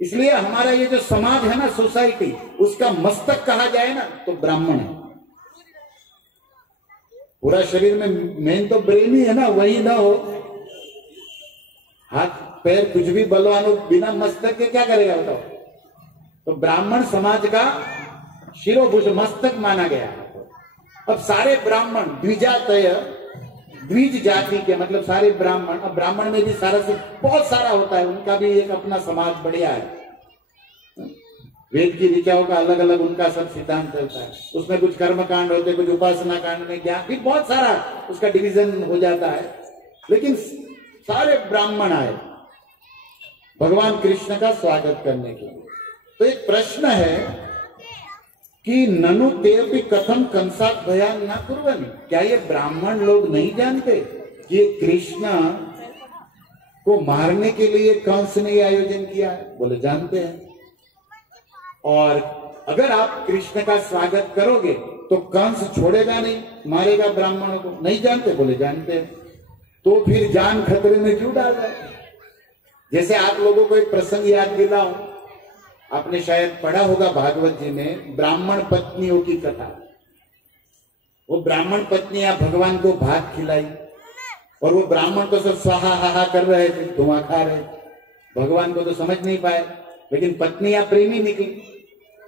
इसलिए हमारा ये जो समाज है ना, सोसाइटी, उसका मस्तक कहा जाए ना तो ब्राह्मण है। पूरा शरीर में मेन तो ब्रेन ही है ना, वही ना हो, हाथ पैर कुछ भी बलवान हो, बिना मस्तक के क्या करेगा बताओ? तो ब्राह्मण समाज का शिरोभूष, मस्तक माना गया। अब सारे ब्राह्मण द्विजातय, द्विज जाति के मतलब सारे ब्राह्मण, अब ब्राह्मण में भी सारा से बहुत सारा होता है, उनका भी एक अपना समाज बढ़िया है। वेद की ऋचाओं का अलग अलग उनका सब सिद्धांत चलता है, उसमें कुछ कर्म कांड होते, कुछ उपासना कांड में ज्ञान, फिर बहुत सारा उसका डिवीजन हो जाता है। लेकिन सारे ब्राह्मण आए भगवान कृष्ण का स्वागत करने के लिए। तो एक प्रश्न है कि ननु तेपि कथम कंसात भयान न कुर्वन्, क्या ये ब्राह्मण लोग नहीं जानते कि ये कृष्ण को मारने के लिए कंस ने आयोजन किया है? बोले जानते हैं। और अगर आप कृष्ण का स्वागत करोगे तो कंस छोड़ेगा नहीं, मारेगा ब्राह्मणों को। नहीं जानते? बोले जानते हैं। तो फिर जान खतरे में क्यों डाल जाए? जैसे आप लोगों को एक प्रसंग याद दिलाऊं, आपने शायद पढ़ा होगा भागवत जी में ब्राह्मण पत्नियों की कथा। वो ब्राह्मण पत्नियां भगवान को भात खिलाई, और वो ब्राह्मण तो सब स्वाहा हाहा कर रहे थे, धुआं खा रहे थे, भगवान को तो समझ नहीं पाए। लेकिन पत्नियां प्रेमी निकली,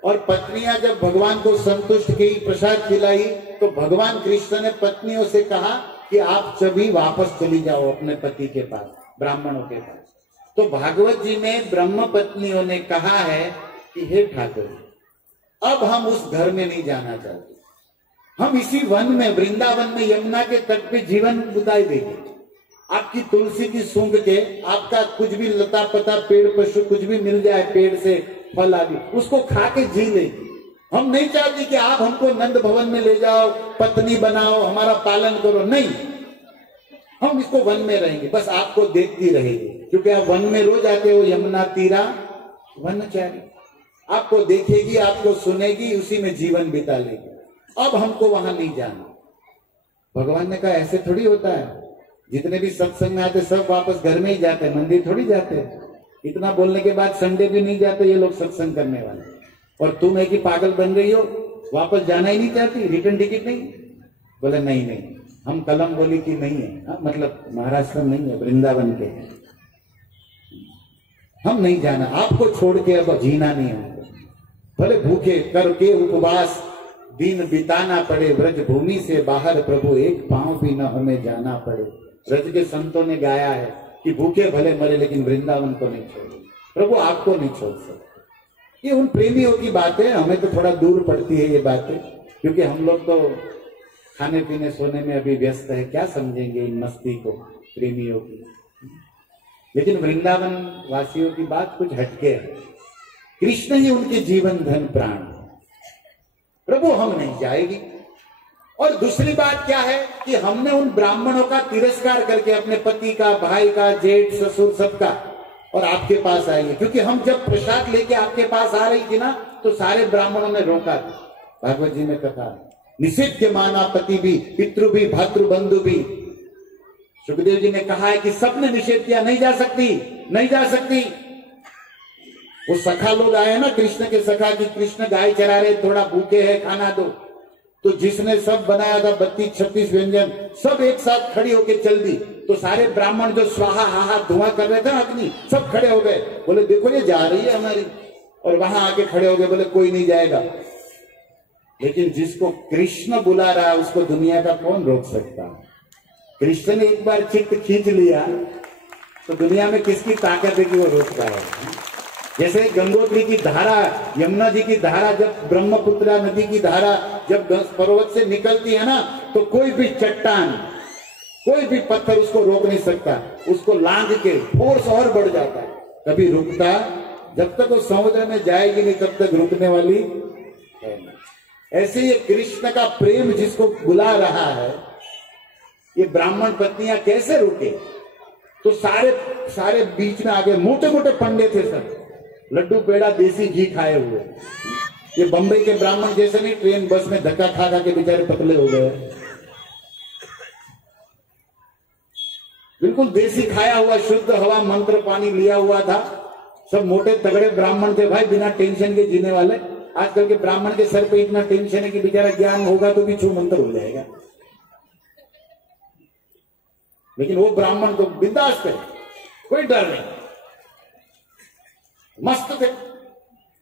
और पत्नियां जब भगवान को संतुष्ट की, प्रसाद खिलाई, तो भगवान कृष्ण ने पत्नियों से कहा कि आप सभी वापस चली जाओ अपने पति के पास, ब्राह्मणों के पास। तो भागवत जी में ब्रह्म पत्नियों ने कहा है कि हे ठाकुर, अब हम उस घर में नहीं जाना चाहते, हम इसी वन में, वृंदावन में, यमुना के तट पे जीवन बिताए देंगे। आपकी तुलसी की सूंघ के, आपका कुछ भी लता पता पेड़ पशु कुछ भी मिल जाए पेड़ से, फल आदि, उसको खा के जी लेंगे। हम नहीं चाहते कि आप हमको नंद भवन में ले जाओ, पत्नी बनाओ, हमारा पालन करो, नहीं, हम इसको वन में रहेंगे, बस आपको देखती रहेगी, क्योंकि आप वन में रोज आते हो, यमुना तीरा वनचारी, आपको देखेगी, आपको सुनेगी, उसी में जीवन बिता लेगी। अब हमको वहां नहीं जाना। भगवान ने कहा ऐसे थोड़ी होता है, जितने भी सत्संग में आते सब वापस घर में ही जाते, मंदिर थोड़ी जाते। इतना बोलने के बाद संडे भी नहीं जाते ये लोग सत्संग करने वाले, और तुम एक ही पागल बन रही हो, वापस जाना ही नहीं चाहती, रिटर्न टिकट नहीं? बोले नहीं नहीं, हम कलम बोली की नहीं है, मतलब महाराष्ट्र नहीं है, वृंदावन के हैं, हम नहीं जाना, आपको छोड़ के अब जीना नहीं है। भले भूखे करके उपवास दिन बिताना पड़े, व्रज भूमि से बाहर प्रभु एक पांव भी न हमें जाना पड़े। व्रज के संतों ने गाया है कि भूखे भले मरे लेकिन वृंदावन को नहीं छोड़े। प्रभु आपको नहीं छोड़ सकते। ये उन प्रेमियों की बात है, हमें तो थोड़ा दूर पड़ती है ये बातें, क्योंकि हम लोग तो खाने पीने सोने में अभी व्यस्त है, क्या समझेंगे इन मस्ती को प्रेमियों की। लेकिन वृंदावन वासियों की बात कुछ हटके है। कृष्ण ही उनके जीवन धन प्राण। प्रभु हम नहीं जाएगी। और दूसरी बात क्या है कि हमने उन ब्राह्मणों का तिरस्कार करके अपने पति का, भाई का, जेठ, ससुर सबका, और आपके पास आई है। क्योंकि हम जब प्रसाद लेके आपके पास आ रही थी ना, तो सारे ब्राह्मणों ने रोका था। भागवत जी में कथा, निषिद्ध माना पति भी, पितृ भी, भातृ बंधु भी। सुखदेव जी ने कहा है कि सबने निषेध किया, नहीं जा सकती, नहीं जा सकती। वो सखा लोग आए ना, कृष्ण के सखा, कि कृष्ण गाय चरा रहे, थोड़ा भूखे हैं, खाना दो। तो जिसने सब बनाया था 32-36 व्यंजन, सब एक साथ खड़ी होके चल दी। तो सारे ब्राह्मण जो स्वाहा हाहा धुआं कर रहे थे ना अग्नि, सब खड़े हो गए, बोले देखो ये जा रही है हमारी। और वहां आके खड़े हो गए, बोले कोई नहीं जाएगा। लेकिन जिसको कृष्ण बुला रहा है उसको दुनिया का कौन रोक सकता। कृष्ण ने एक बार चित्त खींच लिया तो दुनिया में किसकी ताकत है कि वो रोक पाए। जैसे गंगोत्री की धारा, यमुना जी की धारा, जब ब्रह्मपुत्रा नदी की धारा जब पर्वत से निकलती है ना, तो कोई भी चट्टान, कोई भी पत्थर उसको रोक नहीं सकता। उसको लांग के फोर्स और बढ़ जाता है, कभी रुकता। जब तक वो समुद्र में जाएगी नहीं तब तक रुकने वाली है। ऐसे ये कृष्ण का प्रेम जिसको बुला रहा है, ये ब्राह्मण पत्नियां कैसे रुके। तो सारे बीच में आगे मोटे मोटे पंडे थे सब, लड्डू पेड़ा देसी घी खाए हुए। ये बंबई के ब्राह्मण जैसे नहीं, ट्रेन बस में धक्का खा खा के बेचारे पतले हो गए। बिल्कुल देसी खाया हुआ, शुद्ध हवा, मंत्र पानी लिया हुआ था। सब मोटे तगड़े ब्राह्मण थे भाई, बिना टेंशन के जीने वाले। आजकल के ब्राह्मण के सर पे इतना टेंशन है कि बेचारा ज्ञान होगा तो भी छू मंत्र हो जाएगा। लेकिन वो ब्राह्मण तो बिंदास थे, कोई डर नहीं, मस्त थे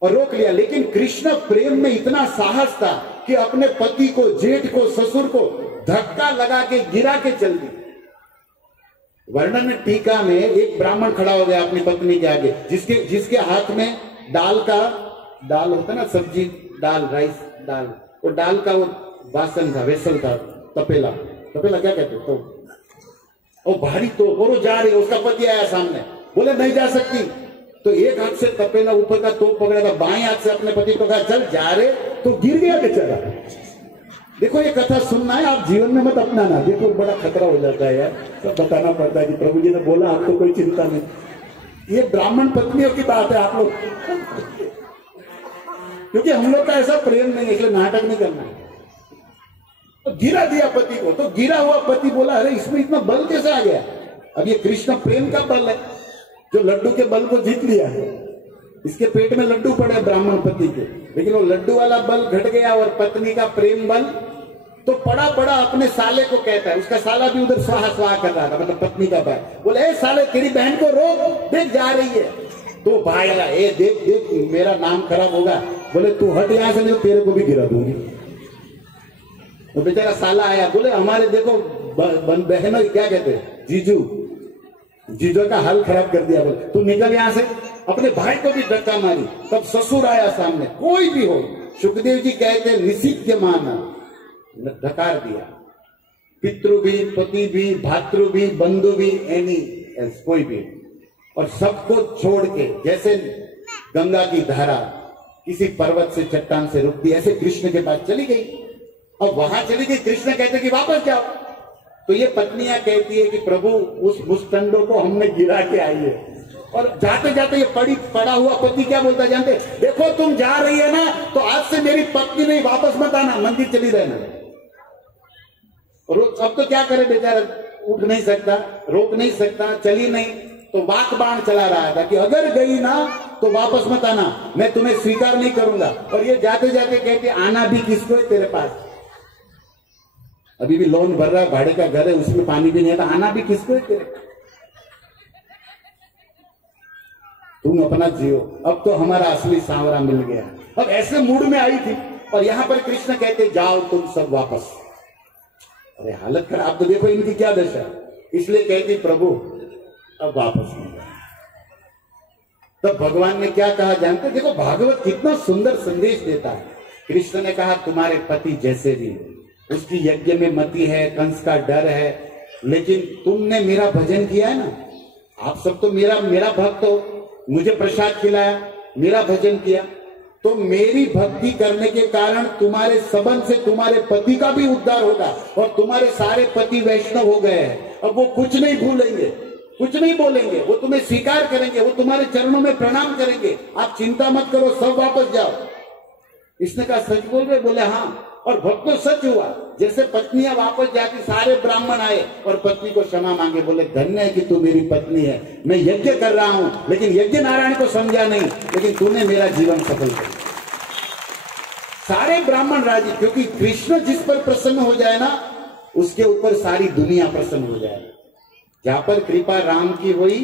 और रोक लिया। लेकिन कृष्ण प्रेम में इतना साहस था कि अपने पति को, जेठ को, ससुर को धक्का लगा के गिरा के चल दी। वर्णन टीका में एक ब्राह्मण खड़ा हो गया अपनी पत्नी के आगे, जिसके हाथ में दाल होता ना, सब्जी दाल, राइस दाल, वो दाल का वो बासन था, वेसल था, तपेला क्या कहते तो, और भारी तो, और वो जा रही, उसका पति आया सामने, बोले नहीं जा सकती। तो एक हाथ से तपेला ऊपर का तोप पकड़ा था, बाएं हाथ से अपने पति को कहा चल जा रहे, तो गिर गया बेचारा। देखो ये कथा सुनना है, आप जीवन में मत अपनाना, देखो बड़ा खतरा हो जाता है यार। सब बताना पड़ता है कि प्रभु जी ने बोला, आपको कोई चिंता नहीं। ये ब्राह्मण पत्नियों की बात है आप लोग, क्योंकि हम लोग का ऐसा प्रेम नहीं है, इसलिए नाटक नहीं करना है। तो गिरा दिया पति को, तो गिरा हुआ पति बोला अरे इसमें इतना बल कैसे आ गया। अब ये कृष्ण प्रेम का बल है जो लड्डू के बल को जीत लिया है। इसके पेट में लड्डू पड़े ब्राह्मण पति के, लेकिन वो लड्डू वाला बल घट गया और पत्नी का प्रेम बल तो पड़ा अपने साले को कहता है। उसका साला भी उधर स्वाहा स्वाहा कर रहा था, मतलब पत्नी का भाई। बोले ए साले तेरी बहन को रोक, देख जा रही है। तो भाई लगा ए देख मेरा नाम खराब होगा। बोले तू हट यहां से, नहीं तेरे को भी गिरा दूंगी। तो बेचारा साला आया, बोले हमारे देखो बहनों क्या कहते जीजू का हाल खराब कर दिया। बोले तू निकल यहां से। अपने भाई को भी धक्का मारी। तब ससुर आया सामने, कोई भी हो। सुखदेव जी कहते निषिद्ध माना, धकार दिया। पितृ भी, पति भी, भातृ भी, बंधु भी, एनी एल्स कोई भी, और सबको छोड़ के जैसे गंगा की धारा किसी पर्वत से, चट्टान से रुक दी, ऐसे कृष्ण के पास चली गई। और वहां चली गई, कृष्ण कहते कि वापस जाओ। तो ये पत्नियां कहती है कि प्रभु उस मुस्टंडों को हमने गिरा के आई है। और जाते जाते ये पड़ा हुआ पति क्या बोलता जानते, देखो तुम जा रही है ना, तो आज से मेरी पत्नी नहीं, वापस मत आना, मंदिर चली रहना। और अब तो क्या करे बेचारा, उठ नहीं सकता, रोक नहीं सकता, चली नहीं, तो वाक बाण चला रहा था कि अगर गई ना तो वापस मत आना, मैं तुम्हें स्वीकार नहीं करूंगा। और ये जाते जाते कहते आना भी किसको है तेरे पास, अभी भी लोन भर रहा है, भाड़े का घर है, उसमें पानी भी नहीं आता, आना भी किसको है तेरे। तुम अपना जियो, अब तो हमारा असली सांवरा मिल गया। अब ऐसे मूड में आई थी, और यहां पर कृष्ण कहते जाओ तुम सब वापस। अरे हालत खराब, तो देखो इनकी क्या दशा। इसलिए कहती प्रभु अब वापस नहीं जाओ। तब भगवान ने क्या कहा जानते, देखो भागवत कितना सुंदर संदेश देता है। कृष्ण ने कहा तुम्हारे पति जैसे भी, उसकी यज्ञ में मति है, कंस का डर है, लेकिन तुमने मेरा भजन किया है ना, आप सब तो मेरा भक्त हो, मुझे प्रसाद खिलाया, मेरा भजन किया, तो मेरी भक्ति करने के कारण तुम्हारे संबंध से तुम्हारे पति का भी उद्धार होगा और तुम्हारे सारे पति वैष्णव हो गए हैं। अब वो कुछ नहीं भूलेंगे, कुछ नहीं बोलेंगे, वो तुम्हें स्वीकार करेंगे, वो तुम्हारे चरणों में प्रणाम करेंगे। आप चिंता मत करो, सब वापस जाओ। इसने कहा सच बोल रहे? बोले हाँ। और भक्त तो सच हुआ। जैसे पत्नियां वापस जाती, सारे ब्राह्मण आए और पत्नी को क्षमा मांगे, बोले धन्य है कि तू मेरी पत्नी है, मैं यज्ञ कर रहा हूं लेकिन यज्ञ नारायण को समझा नहीं, लेकिन तूने मेरा जीवन सफल कर। सारे ब्राह्मण राजी, क्योंकि कृष्ण जिस पर प्रसन्न हो जाए ना, उसके ऊपर सारी दुनिया प्रसन्न हो जाए। जहां पर कृपा राम की हुई,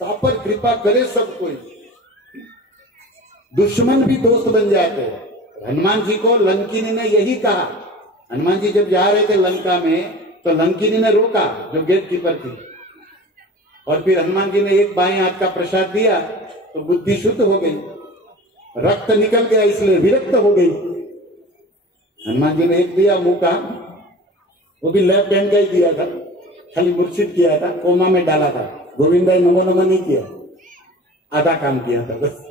वहां पर कृपा करे सब कोई। दुश्मन भी दोस्त बन जाते हैं। हनुमान जी को लंकिनी ने यही कहा। हनुमान जी जब जा रहे थे लंका में, तो लंकिनी ने रोका, जो गेट कीपर थी, और फिर हनुमान जी ने एक बाएं हाथ का प्रसाद दिया तो बुद्धि शुद्ध हो गई, रक्त निकल गया, इसलिए विरक्त हो गई। हनुमान जी ने एक दिया मुंह का, वो भी लेफ्ट हैंड का ही दिया था, खाली मूर्छित किया था, कोमा में डाला था, गोविंदा नमो नमो नहीं किया, आधा काम किया था बस।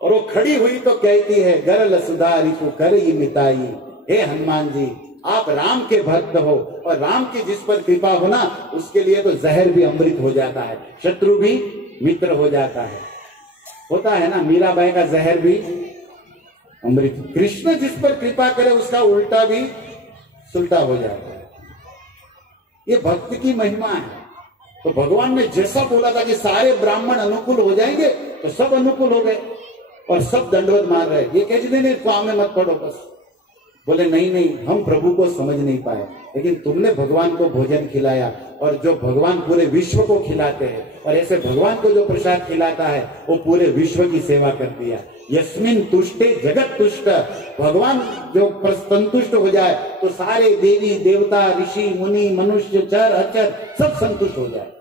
और वो खड़ी हुई तो कहती है गरल सुधारी को कर ही मिताई, हे हनुमान जी आप राम के भक्त हो, और राम की जिस पर कृपा हो ना, उसके लिए तो जहर भी अमृत हो जाता है, शत्रु भी मित्र हो जाता है। होता है ना, मीराबाई का जहर भी अमृत। कृष्ण जिस पर कृपा करे उसका उल्टा भी सुलटा हो जाता है। ये भक्ति की महिमा है। तो भगवान ने जैसा बोला था कि सारे ब्राह्मण अनुकूल हो जाएंगे, तो सब अनुकूल हो गए और सब दंडवत मार रहे। ये कहते नहीं काम में मत पड़ो बस। बोले नहीं नहीं, हम प्रभु को समझ नहीं पाए, लेकिन तुमने भगवान को भोजन खिलाया, और जो भगवान पूरे विश्व को खिलाते हैं, और ऐसे भगवान को जो प्रसाद खिलाता है वो पूरे विश्व की सेवा कर दिया। यस्मिन तुष्टे जगत तुष्ट, भगवान जो संतुष्ट हो जाए तो सारे देवी देवता ऋषि मुनि मनुष्य चर अचर सब संतुष्ट हो जाए।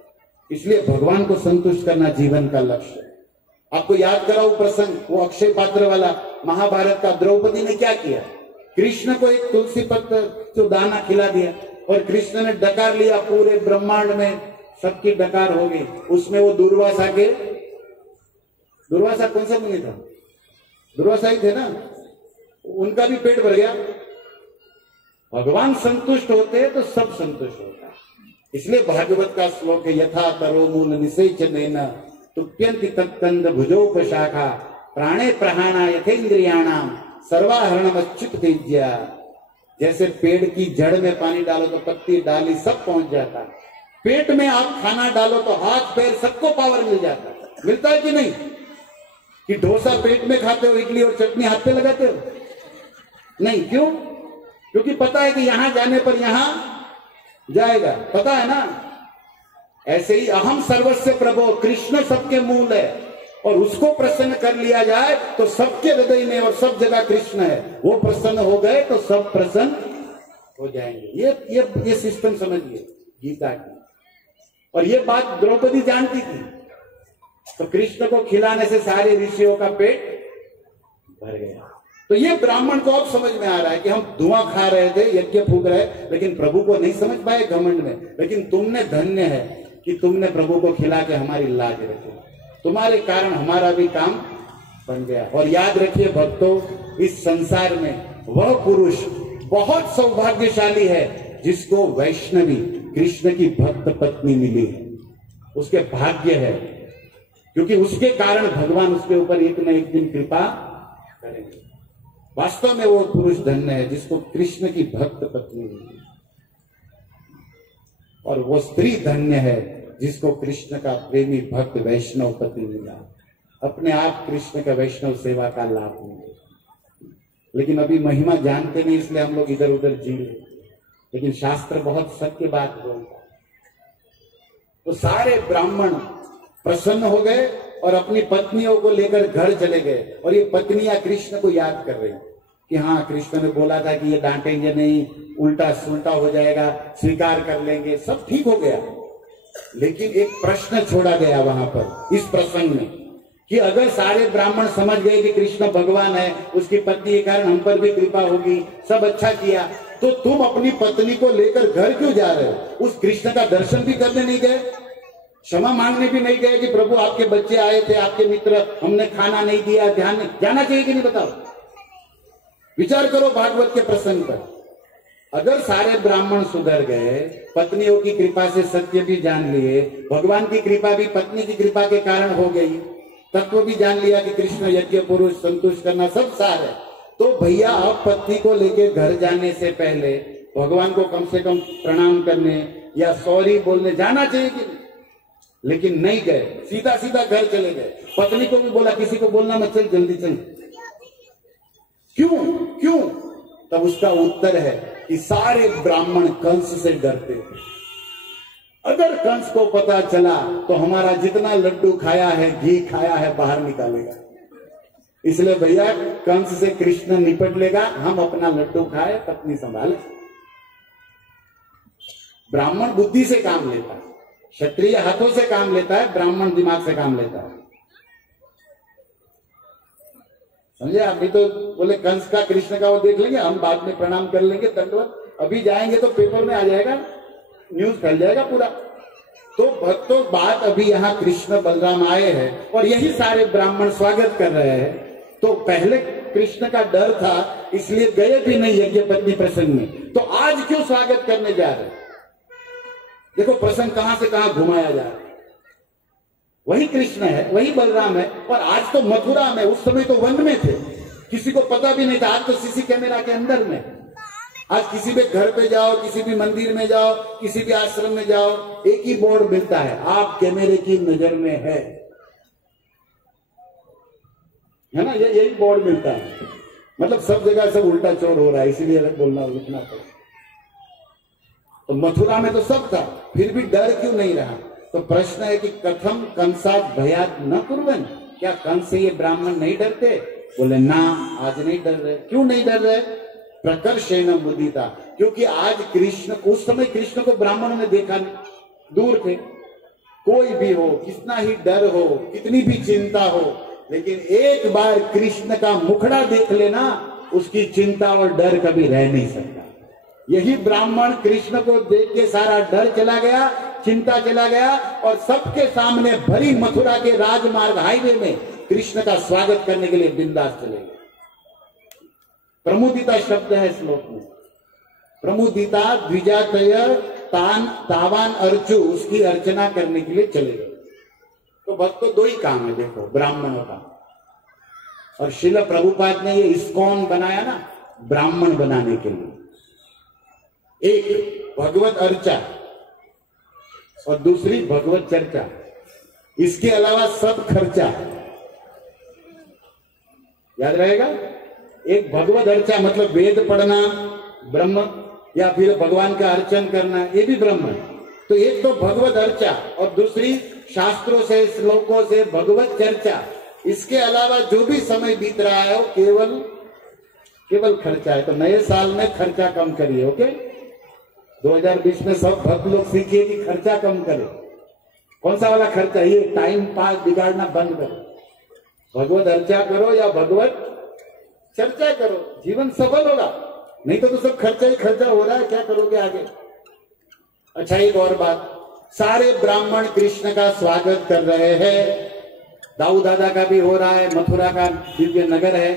इसलिए भगवान को संतुष्ट करना जीवन का लक्ष्य है। आपको याद कराऊं प्रसंग, वो अक्षय पात्र वाला महाभारत का। द्रौपदी ने क्या किया, कृष्ण को एक तुलसी पत्र जो दाना खिला दिया, और कृष्ण ने डकार लिया, पूरे ब्रह्मांड में सबकी डकार हो गई। उसमें वो दुर्वासा कौन सा मुनि था, दुर्वासा ही थे ना, उनका भी पेट भर गया। भगवान संतुष्ट होते हैं तो सब संतुष्ट होता है। इसलिए भागवत का श्लोक है, यथा तरो मूल निषेचनेन तुप्यन्ति तत्कंद भुजोपशाखा प्राणे प्रहाणा यथेन्द्रियाणाम सर्वाहरणमच्युत तेज्या। जैसे पेड़ की जड़ में पानी डालो तो पत्ती डाली सब पहुंच जाता है, पेट में आप खाना डालो तो हाथ पैर सबको पावर मिल जाता है। मिलता है कि नहीं? कि डोसा पेट में खाते हो, इडली और चटनी हाथ पे लगाते हो? नहीं। क्यों? क्योंकि पता है कि यहां जाने पर यहां जाएगा, पता है ना। ऐसे ही अहम सर्वस्व प्रभो, कृष्ण सबके मूल है, और उसको प्रसन्न कर लिया जाए तो सबके हृदय में और सब जगह कृष्ण है। वो प्रसन्न हो गए तो सब प्रसन्न हो जाएंगे। ये सिस्टम समझिए गीता की। और ये बात द्रौपदी जानती थी, तो कृष्ण को खिलाने से सारे ऋषियों का पेट भर गया। तो ये ब्राह्मण को अब समझ में आ रहा है कि हम धुआं खा रहे थे, यज्ञ फूक रहे, लेकिन प्रभु को नहीं समझ पाए घमंड में। लेकिन तुमने धन्य है कि तुमने प्रभु को खिला के हमारी लाज रखी, तुम्हारे कारण हमारा भी काम बन गया। और याद रखिए भक्तों, इस संसार में वह पुरुष बहुत सौभाग्यशाली है जिसको वैष्णवी कृष्ण की भक्त पत्नी मिली है। उसके भाग्य है, क्योंकि उसके कारण भगवान उसके ऊपर एक न एक दिन कृपा करेंगे। वास्तव में वो पुरुष धन्य है जिसको कृष्ण की भक्त पत्नी मिली, और वो स्त्री धन्य है जिसको कृष्ण का प्रेमी भक्त वैष्णव पति मिला। अपने आप कृष्ण का वैष्णव सेवा का लाभ मिले। लेकिन अभी महिमा जानते नहीं, इसलिए हम लोग इधर उधर जी रहे। लेकिन शास्त्र बहुत सत्य बात बोलता है। तो सारे ब्राह्मण प्रसन्न हो गए और अपनी पत्नियों को लेकर घर चले गए, और ये पत्नियां कृष्ण को याद कर रही। कि हाँ कृष्ण ने बोला था कि ये डांटेंगे नहीं, उल्टा सुल्टा हो जाएगा, स्वीकार कर लेंगे, सब ठीक हो गया। लेकिन एक प्रश्न छोड़ा गया वहां पर इस प्रसंग में कि अगर सारे ब्राह्मण समझ गए कि कृष्ण भगवान है, उसकी पत्नी के कारण हम पर भी कृपा होगी, सब अच्छा किया, तो तुम अपनी पत्नी को लेकर घर क्यों जा रहे हो? उस कृष्ण का दर्शन भी करने नहीं गए, क्षमा मांगने भी नहीं गए कि प्रभु आपके बच्चे आए थे, आपके मित्र, हमने खाना नहीं दिया, ध्यान नहीं जाना चाहिए कि नहीं? बताओ, विचार करो भागवत के प्रसंग पर। अगर सारे ब्राह्मण सुधर गए, पत्नियों की कृपा से सत्य भी जान लिए, भगवान की कृपा भी पत्नी की कृपा के कारण हो गई, तत्व भी जान लिया कि कृष्ण यज्ञ पुरुष, संतुष्ट करना सब सार है, तो भैया अब पत्नी को लेके घर जाने से पहले भगवान को कम से कम प्रणाम करने या सॉरी बोलने जाना चाहिए कि नहीं? लेकिन नहीं गए, सीधा सीधा घर चले गए। पत्नी को भी बोला किसी को बोलना मत, चल जल्दी चल। क्यों क्यों? तब उसका उत्तर है कि सारे ब्राह्मण कंस से डरते थे। अगर कंस को पता चला तो हमारा जितना लड्डू खाया है, घी खाया है, बाहर निकालेगा। इसलिए भैया कंस से कृष्ण निपट लेगा, हम अपना लड्डू खाए, पत्नी संभाले। ब्राह्मण बुद्धि से काम लेता है, क्षत्रिय हाथों से काम लेता है, ब्राह्मण दिमाग से काम लेता है। समझे? अभी तो बोले कंस का कृष्ण का वो देख लेंगे, हम बाद में प्रणाम कर लेंगे, दंडवत। अभी जाएंगे तो पेपर में आ जाएगा, न्यूज फैल जाएगा पूरा। तो भक्तों, बात अभी यहाँ कृष्ण बलराम आए हैं और यही सारे ब्राह्मण स्वागत कर रहे हैं। तो पहले कृष्ण का डर था, इसलिए गए भी नहीं यज्ञपत्नी प्रसंग में, तो आज क्यों स्वागत करने जा रहे? देखो प्रसंग कहां से कहां घुमाया जा रहा है। वही कृष्ण है, वही बलराम है, और आज तो मथुरा में, उस समय तो वन में थे, किसी को पता भी नहीं था। आज तो सीसी कैमरा के अंदर में, आज किसी भी घर पे जाओ, किसी भी मंदिर में जाओ, किसी भी आश्रम में जाओ, एक ही बोर्ड मिलता है, आप कैमरे की नजर में है ना? यही बोर्ड मिलता है। मतलब सब जगह सब उल्टा चोर हो रहा है, इसीलिए बोलना लिखना पड़ा। तो मथुरा में तो सब था, फिर भी डर क्यों नहीं रहा? तो प्रश्न है कि कथम कंसात भयात न कुर्वन्, क्या कंस से ये ब्राह्मण नहीं डरते? बोले ना, आज नहीं डर रहे। क्यों नहीं डर रहे? प्रकर्षेण मुदिता, क्योंकि आज कृष्ण, उस समय कृष्ण को ब्राह्मणों ने देखा नहीं, दूर थे। कोई भी हो, कितना ही डर हो, कितनी भी चिंता हो, लेकिन एक बार कृष्ण का मुखड़ा देख लेना, उसकी चिंता और डर कभी रह नहीं सकता। यही ब्राह्मण कृष्ण को देख के सारा डर चला गया, चिंता चला गया, और सबके सामने भरी मथुरा के राजमार्ग हाईवे में कृष्ण का स्वागत करने के लिए बिंदास चले गए। प्रमुदिता शब्द है श्लोक में, प्रमुदिता द्विजातय तान तावान अर्चु, उसकी अर्चना करने के लिए चले गए। तो भक्तों, दो ही काम है देखो ब्राह्मणों का, और श्रील प्रभुपाद ने ये इस्कॉन बनाया ना ब्राह्मण बनाने के लिए। एक भगवत अर्चा और दूसरी भगवत चर्चा, इसके अलावा सब खर्चा। याद रहेगा? एक भगवत अर्चा मतलब वेद पढ़ना ब्रह्म, या फिर भगवान का अर्चन करना, ये भी ब्रह्म। तो एक तो भगवत अर्चा और दूसरी शास्त्रों से, श्लोकों से भगवत चर्चा। इसके अलावा जो भी समय बीत रहा है वो केवल खर्चा है। तो नए साल में खर्चा कम करिए, ओके? 2020 में सब भक्त लोग सीखिए कि खर्चा कम करें। कौन सा वाला खर्चा? ये टाइम पास बिगाड़ना बंद करो, भगवत अर्चा करो या भगवत चर्चा करो, जीवन सफल होगा। नहीं तो सब खर्चा ही खर्चा हो रहा है, क्या करोगे आगे? अच्छा, एक और बात, सारे ब्राह्मण कृष्ण का स्वागत कर रहे हैं। दाऊ दादा का भी हो रहा है, मथुरा का दिव्य नगर है।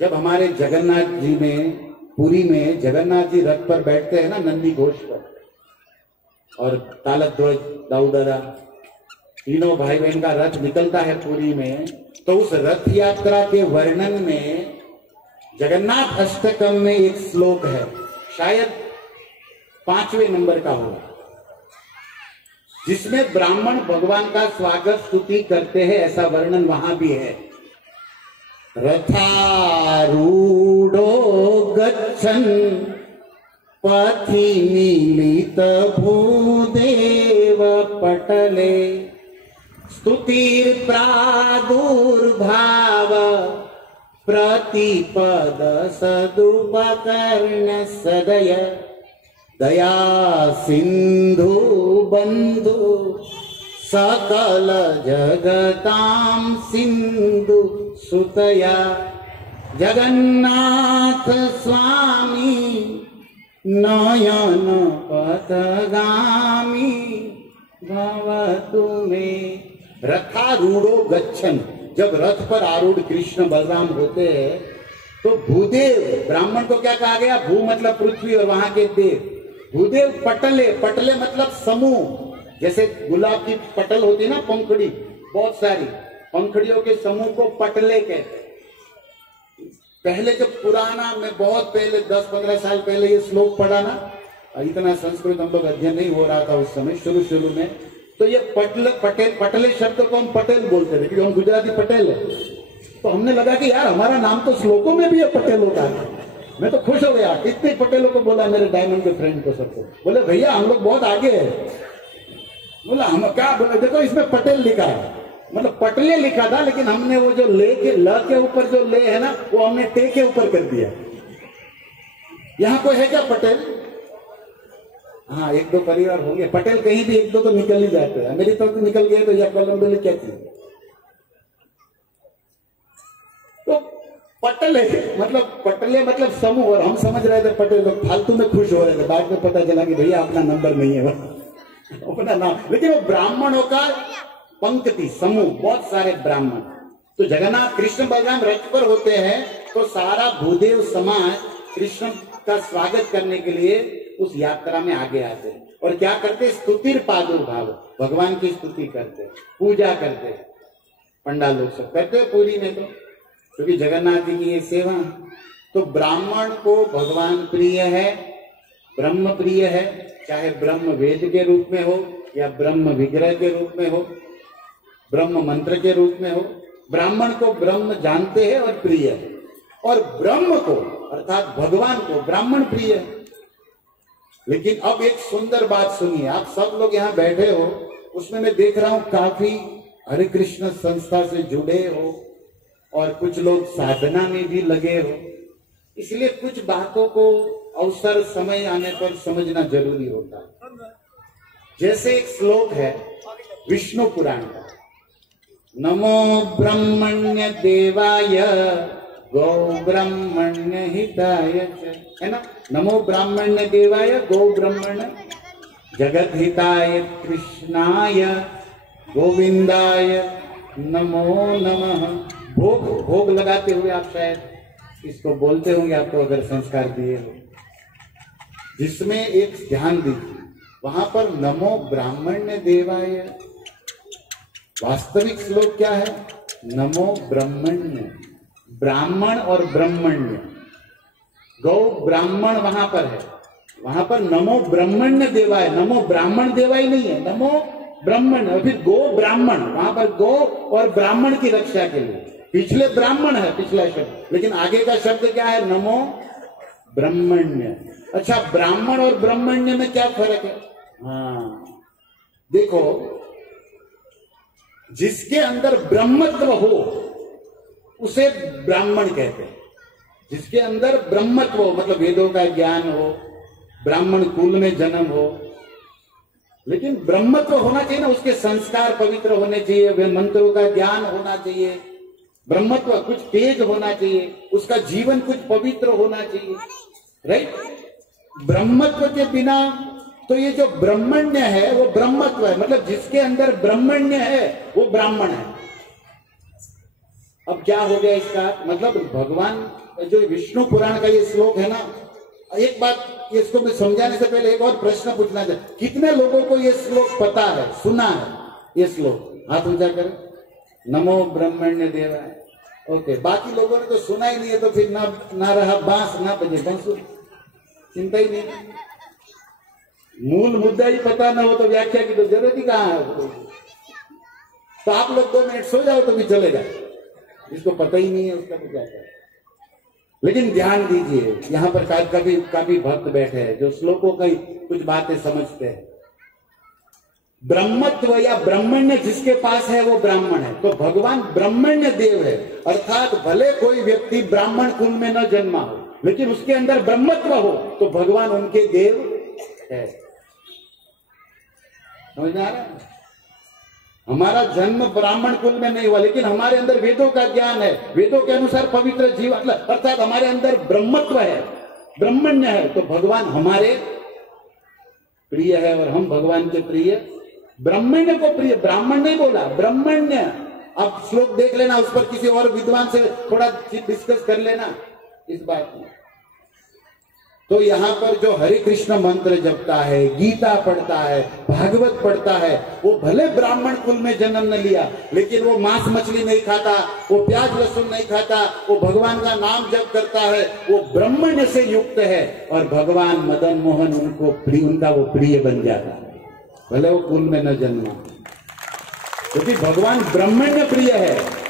जब हमारे जगन्नाथ जी में, पुरी में जगन्नाथ जी रथ पर बैठते हैं ना, नंदी घोष पर, और तालक ध्वज दाऊ दादा, तीनों भाई बहन का रथ निकलता है पुरी में, तो उस रथ यात्रा के वर्णन में जगन्नाथ अष्टकम में एक श्लोक है, शायद 5वें नंबर का होगा, जिसमें ब्राह्मण भगवान का स्वागत स्तुति करते हैं, ऐसा वर्णन वहां भी है। रथारूढ़ो गच्छन् पथि मीलित भूदेव पटले स्तुतिर प्रादुर्भाव प्रतिपद सदुपकर्ण सदय दया सिंधु बंधु सकल जगतां सिंधु सुतया जगन्नाथ स्वामी नयन पथगामी भवतु मे। रथारूढ़ो गच्छन्, जब रथ पर आरूढ़ कृष्ण बलराम होते हैं तो भूदेव, ब्राह्मण को क्या कहा गया? भू मतलब पृथ्वी और वहां के देव। भूदेव पटले, पटले मतलब समूह, जैसे गुलाब की पटल होती है ना, पंखड़ी, बहुत सारी पंखड़ियों के समूह को पटले कहते हैं। पहले जब पुराना, मैं बहुत पहले 10-15 साल पहले ये श्लोक पढ़ा ना, इतना संस्कृत हम लोग अध्ययन नहीं हो रहा था उस समय, शुरू में, तो ये पटले शब्द को हम पटेल बोलते थे, क्योंकि हम गुजराती पटेल है। तो हमने लगा कि यार हमारा नाम तो श्लोकों में भी है पटेल होता है। मैं तो खुश हो गया, कितने पटेलों को बोला, मेरे डायमंड के फ्रेंड को, सबको बोले भैया हम लोग बहुत आगे है। बोला हम क्या बोले, देखो इसमें पटेल लिखा है, मतलब पटले लिखा था, लेकिन हमने वो जो ले के, ल के ऊपर जो ले है ना, वो हमने टे के ऊपर कर दिया। यहाँ कोई है क्या पटेल? हाँ, 1-2 परिवार हो गए पटेल, कहीं भी 1-2 तो निकल ही जाते हैं। मेरी तरफ तो निकल गए तो यह कलम बोले क्या थी। तो पटले मतलब समूह, और हम समझ रहे थे पटेल, लोग फालतू में खुश हो रहे थे। बाद में पता चला कि भैया अपना नंबर नहीं है अपना नाम, लेकिन वो ब्राह्मणों का पंक्ति, समूह, बहुत सारे ब्राह्मण। तो जगन्नाथ कृष्ण बलराम रथ पर होते हैं तो सारा भूदेव समाज कृष्ण का स्वागत करने के लिए उस यात्रा में आगे आते हैं। और क्या करते? स्तुतिर प्रादुर्भाव, भगवान की स्तुति करते, पूजा करते। पंडाल लोग सब करते हैं पूरी में, तो क्योंकि जगन्नाथ जी की ये सेवा। तो ब्राह्मण को भगवान प्रिय है, ब्रह्म प्रिय है, चाहे ब्रह्म वेद के रूप में हो या ब्रह्म विग्रह के रूप में हो, ब्रह्म मंत्र के रूप में हो। ब्राह्मण को ब्रह्म जानते हैं और प्रिय है, और ब्रह्म को अर्थात भगवान को ब्राह्मण प्रिय है। लेकिन अब एक सुंदर बात सुनिए, आप सब लोग यहाँ बैठे हो, उसमें मैं देख रहा हूं काफी हरे कृष्ण संस्था से जुड़े हो और कुछ लोग साधना में भी लगे हो। इसलिए कुछ बातों को अवसर समय आने पर समझना जरूरी होता है। जैसे एक श्लोक है विष्णु पुराण का, नमो ब्रह्मण्य देवाय गौ ब्रह्मण्य हिताय, है ना? नमो ब्राह्मण्य देवाय गौ ब्रह्मण्य जगत हिताय कृष्णाय गोविंदाय नमो नमः। भोग लगाते हुए आप शायद इसको बोलते होंगे, आपको अगर संस्कार दिए हो, जिसमें एक ध्यान दीजिए, वहां पर नमो ब्राह्मण्य देवाय, वास्तविक श्लोक क्या है? नमो ब्रह्मण्य, ब्राह्मण और ब्रह्मण्य, गौ ब्राह्मण वहां पर है, वहां पर नमो ब्रह्मण्य देवाय, नमो ब्राह्मण देवाय नहीं है, नमो ब्राह्मण, और फिर गो ब्राह्मण, वहां पर गो और ब्राह्मण की रक्षा के लिए। पिछले ब्राह्मण है पिछला शब्द, लेकिन आगे का शब्द क्या है? नमो ब्रह्मण्य। अच्छा, ब्राह्मण और ब्रह्मण्य में क्या फर्क है? हाँ देखो, जिसके अंदर ब्रह्मत्व हो उसे ब्राह्मण कहते हैं। जिसके अंदर ब्रह्मत्व हो, मतलब वेदों का ज्ञान हो, ब्राह्मण कुल में जन्म हो, लेकिन ब्रह्मत्व होना चाहिए ना, उसके संस्कार पवित्र होने चाहिए, वे मंत्रों का ज्ञान होना चाहिए, ब्रह्मत्व कुछ तेज होना चाहिए, उसका जीवन कुछ पवित्र होना चाहिए, राइट? ब्रह्मत्व के बिना तो ये जो ब्रह्मण्य है वो ब्रह्मत्व है, मतलब जिसके अंदर ब्रह्मण्य है वो ब्राह्मण है। अब क्या हो गया इसका मतलब? भगवान जो विष्णु पुराण का ये श्लोक है ना, एक बात इसको मैं समझाने से पहले एक और प्रश्न पूछना चाहता, कितने लोगों को ये श्लोक पता है, सुना है ये श्लोक? हाथ ऊंचा करें। नमो ब्रह्मण्य देवाय, ओके। बाकी लोगों ने तो सुना ही नहीं है, तो फिर ना रहा बांस ना बजे बांसुरी, चिंता ही नहीं। मूल मुद्दा ही पता ना हो तो व्याख्या की तो जरूरत ही कहाँ है? तो आप लोग 2 मिनट सो जाओ तो भी चलेगा, जिसको पता ही नहीं है उसका तो क्या है। लेकिन ध्यान दीजिए, यहाँ पर काफी भक्त बैठे हैं जो श्लोकों की कुछ बातें समझते हैं। ब्रह्मत्व या ब्रह्मण्य जिसके पास है वो ब्राह्मण है। तो भगवान ब्रह्मण्य देव है, अर्थात भले कोई व्यक्ति ब्राह्मण कुल में न जन्मा हो लेकिन उसके अंदर ब्रह्मत्व हो तो भगवान उनके देव है। समझ में आ रहा है? हमारा जन्म ब्राह्मण कुल में नहीं हुआ लेकिन हमारे अंदर वेदों का ज्ञान है, वेदों के अनुसार पवित्र जीवन, अर्थात हमारे अंदर ब्रह्मत्व है, ब्रह्मण्य है, तो भगवान हमारे प्रिय है और हम भगवान के प्रिय। ब्रह्मण्य को प्रिय, ब्राह्मण नहीं बोला, ब्रह्मण्य। अब श्लोक देख लेना, उस पर किसी और विद्वान से थोड़ा डिस्कस कर लेना इस बात में। तो यहां पर जो हरे कृष्ण मंत्र जपता है, गीता पढ़ता है, भागवत पढ़ता है, वो भले ब्राह्मण कुल में जन्म न लिया लेकिन वो मांस मछली नहीं खाता, वो प्याज लहसुन नहीं खाता, वो भगवान का नाम जप करता है, वो ब्रह्मण्य से युक्त है और भगवान मदन मोहन उनको प्रिय, उनका वो प्रिय बन जाता है, भले वो कुल में न जन्मा, क्योंकि भगवान ब्रह्मण्य प्रिय है।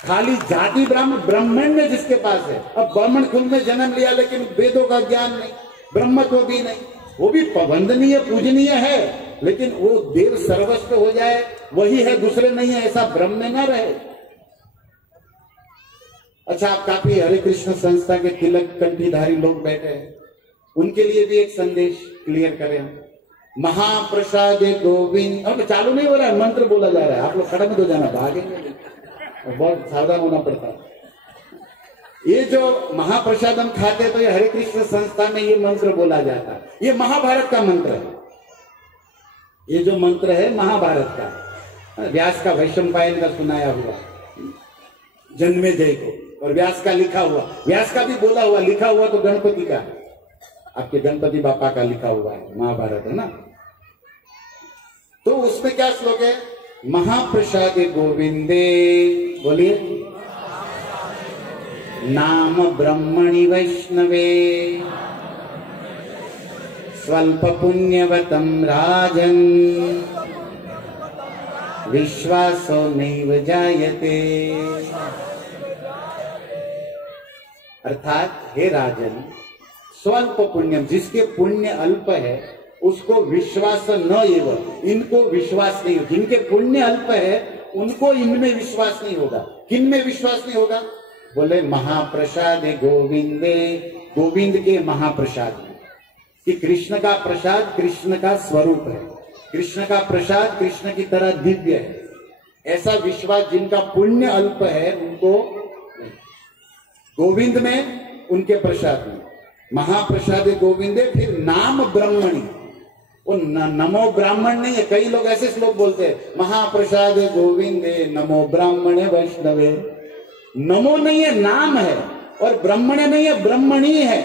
खाली जाति ब्राह्मण्य जिसके पास है, अब ब्राह्मण कुल में जन्म लिया लेकिन वेदों का ज्ञान नहीं, ब्रह्मत्व भी नहीं, वो भी वंदनीय पूजनीय है लेकिन वो देव सर्वस्व हो जाए वही है, दूसरे नहीं है, ऐसा भ्रम में न रहे। अच्छा, आप काफी हरे कृष्ण संस्था के तिलक कंठीधारी लोग बैठे हैं, उनके लिए भी एक संदेश क्लियर करें। महाप्रसाद गोविंद, अब चालू नहीं हो रहा है, मंत्र बोला जा रहा है, आप लोग खड़ा मत हो जाना, भागेंगे, बहुत सावधान होना पड़ता है। ये जो महाप्रसाद हम खाते हैं तो ये हरे कृष्ण संस्था में ये मंत्र बोला जाता है, ये महाभारत का मंत्र है। ये जो मंत्र है महाभारत का, व्यास का वैशंपायन का सुनाया हुआ, जन्मेजय को, और व्यास का लिखा हुआ, व्यास का भी बोला हुआ, लिखा हुआ तो गणपति का, आपके गणपति बापा का लिखा हुआ है, महाभारत है ना। तो उसमें क्या श्लोक है? महाप्रसाद गोविंदे, बोलिए, नाम ब्रह्मणि वैष्णवे, स्वल्प पुण्यवतम राजन, विश्वासो नैव जायते। अर्थात हे राजन, स्वल्प पुण्यम, जिसके पुण्य अल्प है उसको विश्वास न एव, इनको विश्वास नहीं, जिनके पुण्य अल्प है उनको इनमें विश्वास नहीं होगा। किन में विश्वास नहीं होगा? बोले महाप्रसाद गोविंदे, गोविंद के महाप्रसाद में, कि कृष्ण का प्रसाद कृष्ण का स्वरूप है, कृष्ण का प्रसाद कृष्ण की तरह दिव्य है, ऐसा विश्वास जिनका पुण्य अल्प है उनको गोविंद में, उनके प्रसाद में। महाप्रसाद गोविंदे, फिर नाम ब्रह्मणि, वो नमो ब्राह्मण नहीं है। कई लोग ऐसे श्लोक बोलते हैं, महाप्रसाद गोविंदे नमो ब्राह्मणे वैष्णवे। नमो नहीं है, नाम है, और ब्राह्मण नहीं है, ब्रह्मणी है।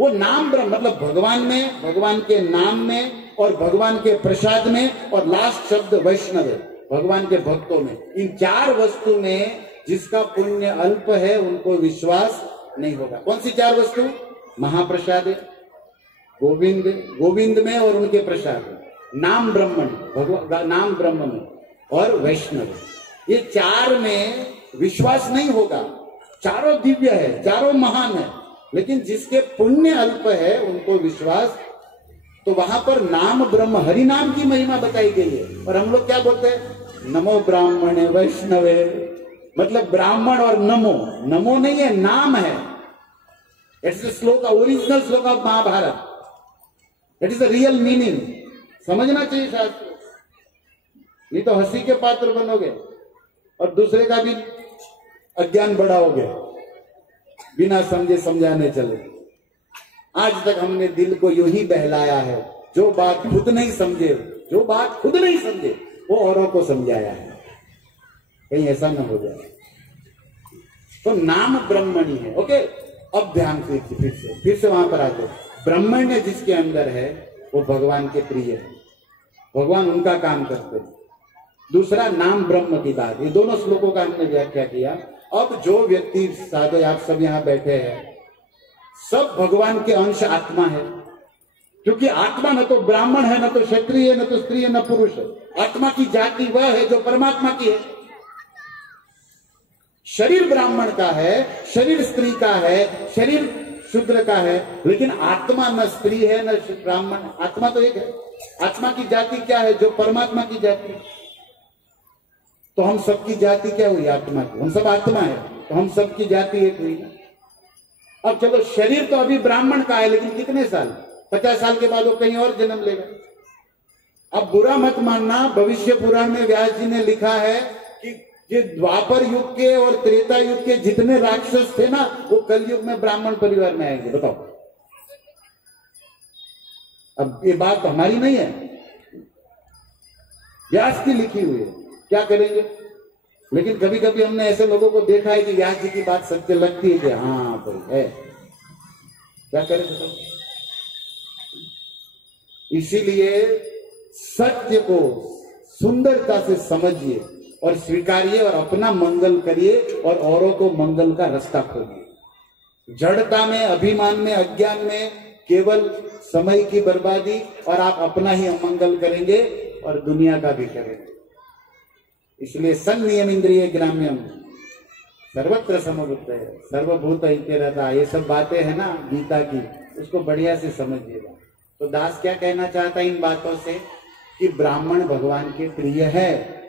वो नाम ब्रह्म मतलब भगवान में, भगवान के नाम में और भगवान के प्रसाद में, और लास्ट शब्द वैष्णव, भगवान के भक्तों में। इन चार वस्तु में जिसका पुण्य अल्प है उनको विश्वास नहीं होगा। कौन सी चार वस्तु? महाप्रसाद, गोविंद, गोविंद में और उनके प्रसाद, नाम ब्रह्मण, भगवान नाम ब्रह्म में, और वैष्णव, ये चार में विश्वास नहीं होगा। चारों दिव्य है, चारों महान है, लेकिन जिसके पुण्य अल्प है उनको विश्वास। तो वहां पर नाम ब्रह्म, हरि नाम की महिमा बताई गई है। और हम लोग क्या बोलते हैं? नमो ब्राह्मणे वैष्णवे, मतलब ब्राह्मण और नमो, नमो नहीं है, नाम है। It's the shloka, original shloka of Mahabharata, it is the real meaning. समझना चाहिए शास्त्र, नहीं तो हंसी के पात्र बनोगे और दूसरे का भी अज्ञान बढ़ाओगे, बिना समझे समझाने चले। आज तक हमने दिल को यूं ही बहलाया है, जो बात खुद नहीं समझे, जो बात खुद नहीं समझे वो औरों को समझाया है, कहीं ऐसा न हो जाए। तो नाम ब्रह्मणी है। ओके, अब ध्यान से फिर से वहां पर आते। ब्रह्मण्य जिसके अंदर है वो भगवान के प्रिय है, भगवान उनका काम करते हैं। दूसरा नाम ब्रह्म की बात, ये दोनों श्लोकों का हमने व्याख्या किया। अब जो व्यक्ति, साधु आप सब यहाँ बैठे हैं, सब भगवान के अंश आत्मा है, क्योंकि आत्मा न तो ब्राह्मण है, न तो क्षत्रिय, न तो स्त्री, न पुरुष है। आत्मा की जाति वह है जो परमात्मा की है। शरीर ब्राह्मण का है, शरीर स्त्री का है, शरीर शूद्र का है, लेकिन आत्मा न स्त्री है न ब्राह्मण, आत्मा तो एक है। आत्मा की जाति क्या है? जो परमात्मा की जाति। तो हम सबकी जाति क्या हुई? आत्मा की। हम सब आत्मा है तो हम सबकी जाति एक हुई ना। अब चलो, शरीर तो अभी ब्राह्मण का है, लेकिन कितने साल? 50 साल के बाद वो कहीं और जन्म लेगा। अब बुरा मत मानना, भविष्य पुराण में व्यास जी ने लिखा है कि ये द्वापर युग के और त्रेता युग के जितने राक्षस थे ना, वो कलयुग में ब्राह्मण परिवार में आएंगे। बताओ, अब ये बात हमारी नहीं है, व्यास की लिखी हुई है। क्या करेंगे? लेकिन कभी कभी हमने ऐसे लोगों को देखा है कि व्यास जी की बात सत्य लगती है कि हाँ भाई है, क्या करें बताओ। इसीलिए सत्य को सुंदरता से समझिए और स्वीकारिए और अपना मंगल करिए और औरों को मंगल का रास्ता खोलिए। जड़ता में, अभिमान में, अज्ञान में केवल समय की बर्बादी, और आप अपना ही अमंगल करेंगे और दुनिया का भी करेंगे। इसलिए संनियम इंद्रिय ग्राम्यम सर्वत्र समबुद्ध है सर्वभूत हिते रहता। ये सब बातें है ना गीता की, उसको बढ़िया से समझिएगा। तो दास क्या कहना चाहता है इन बातों से कि ब्राह्मण भगवान के प्रिय है,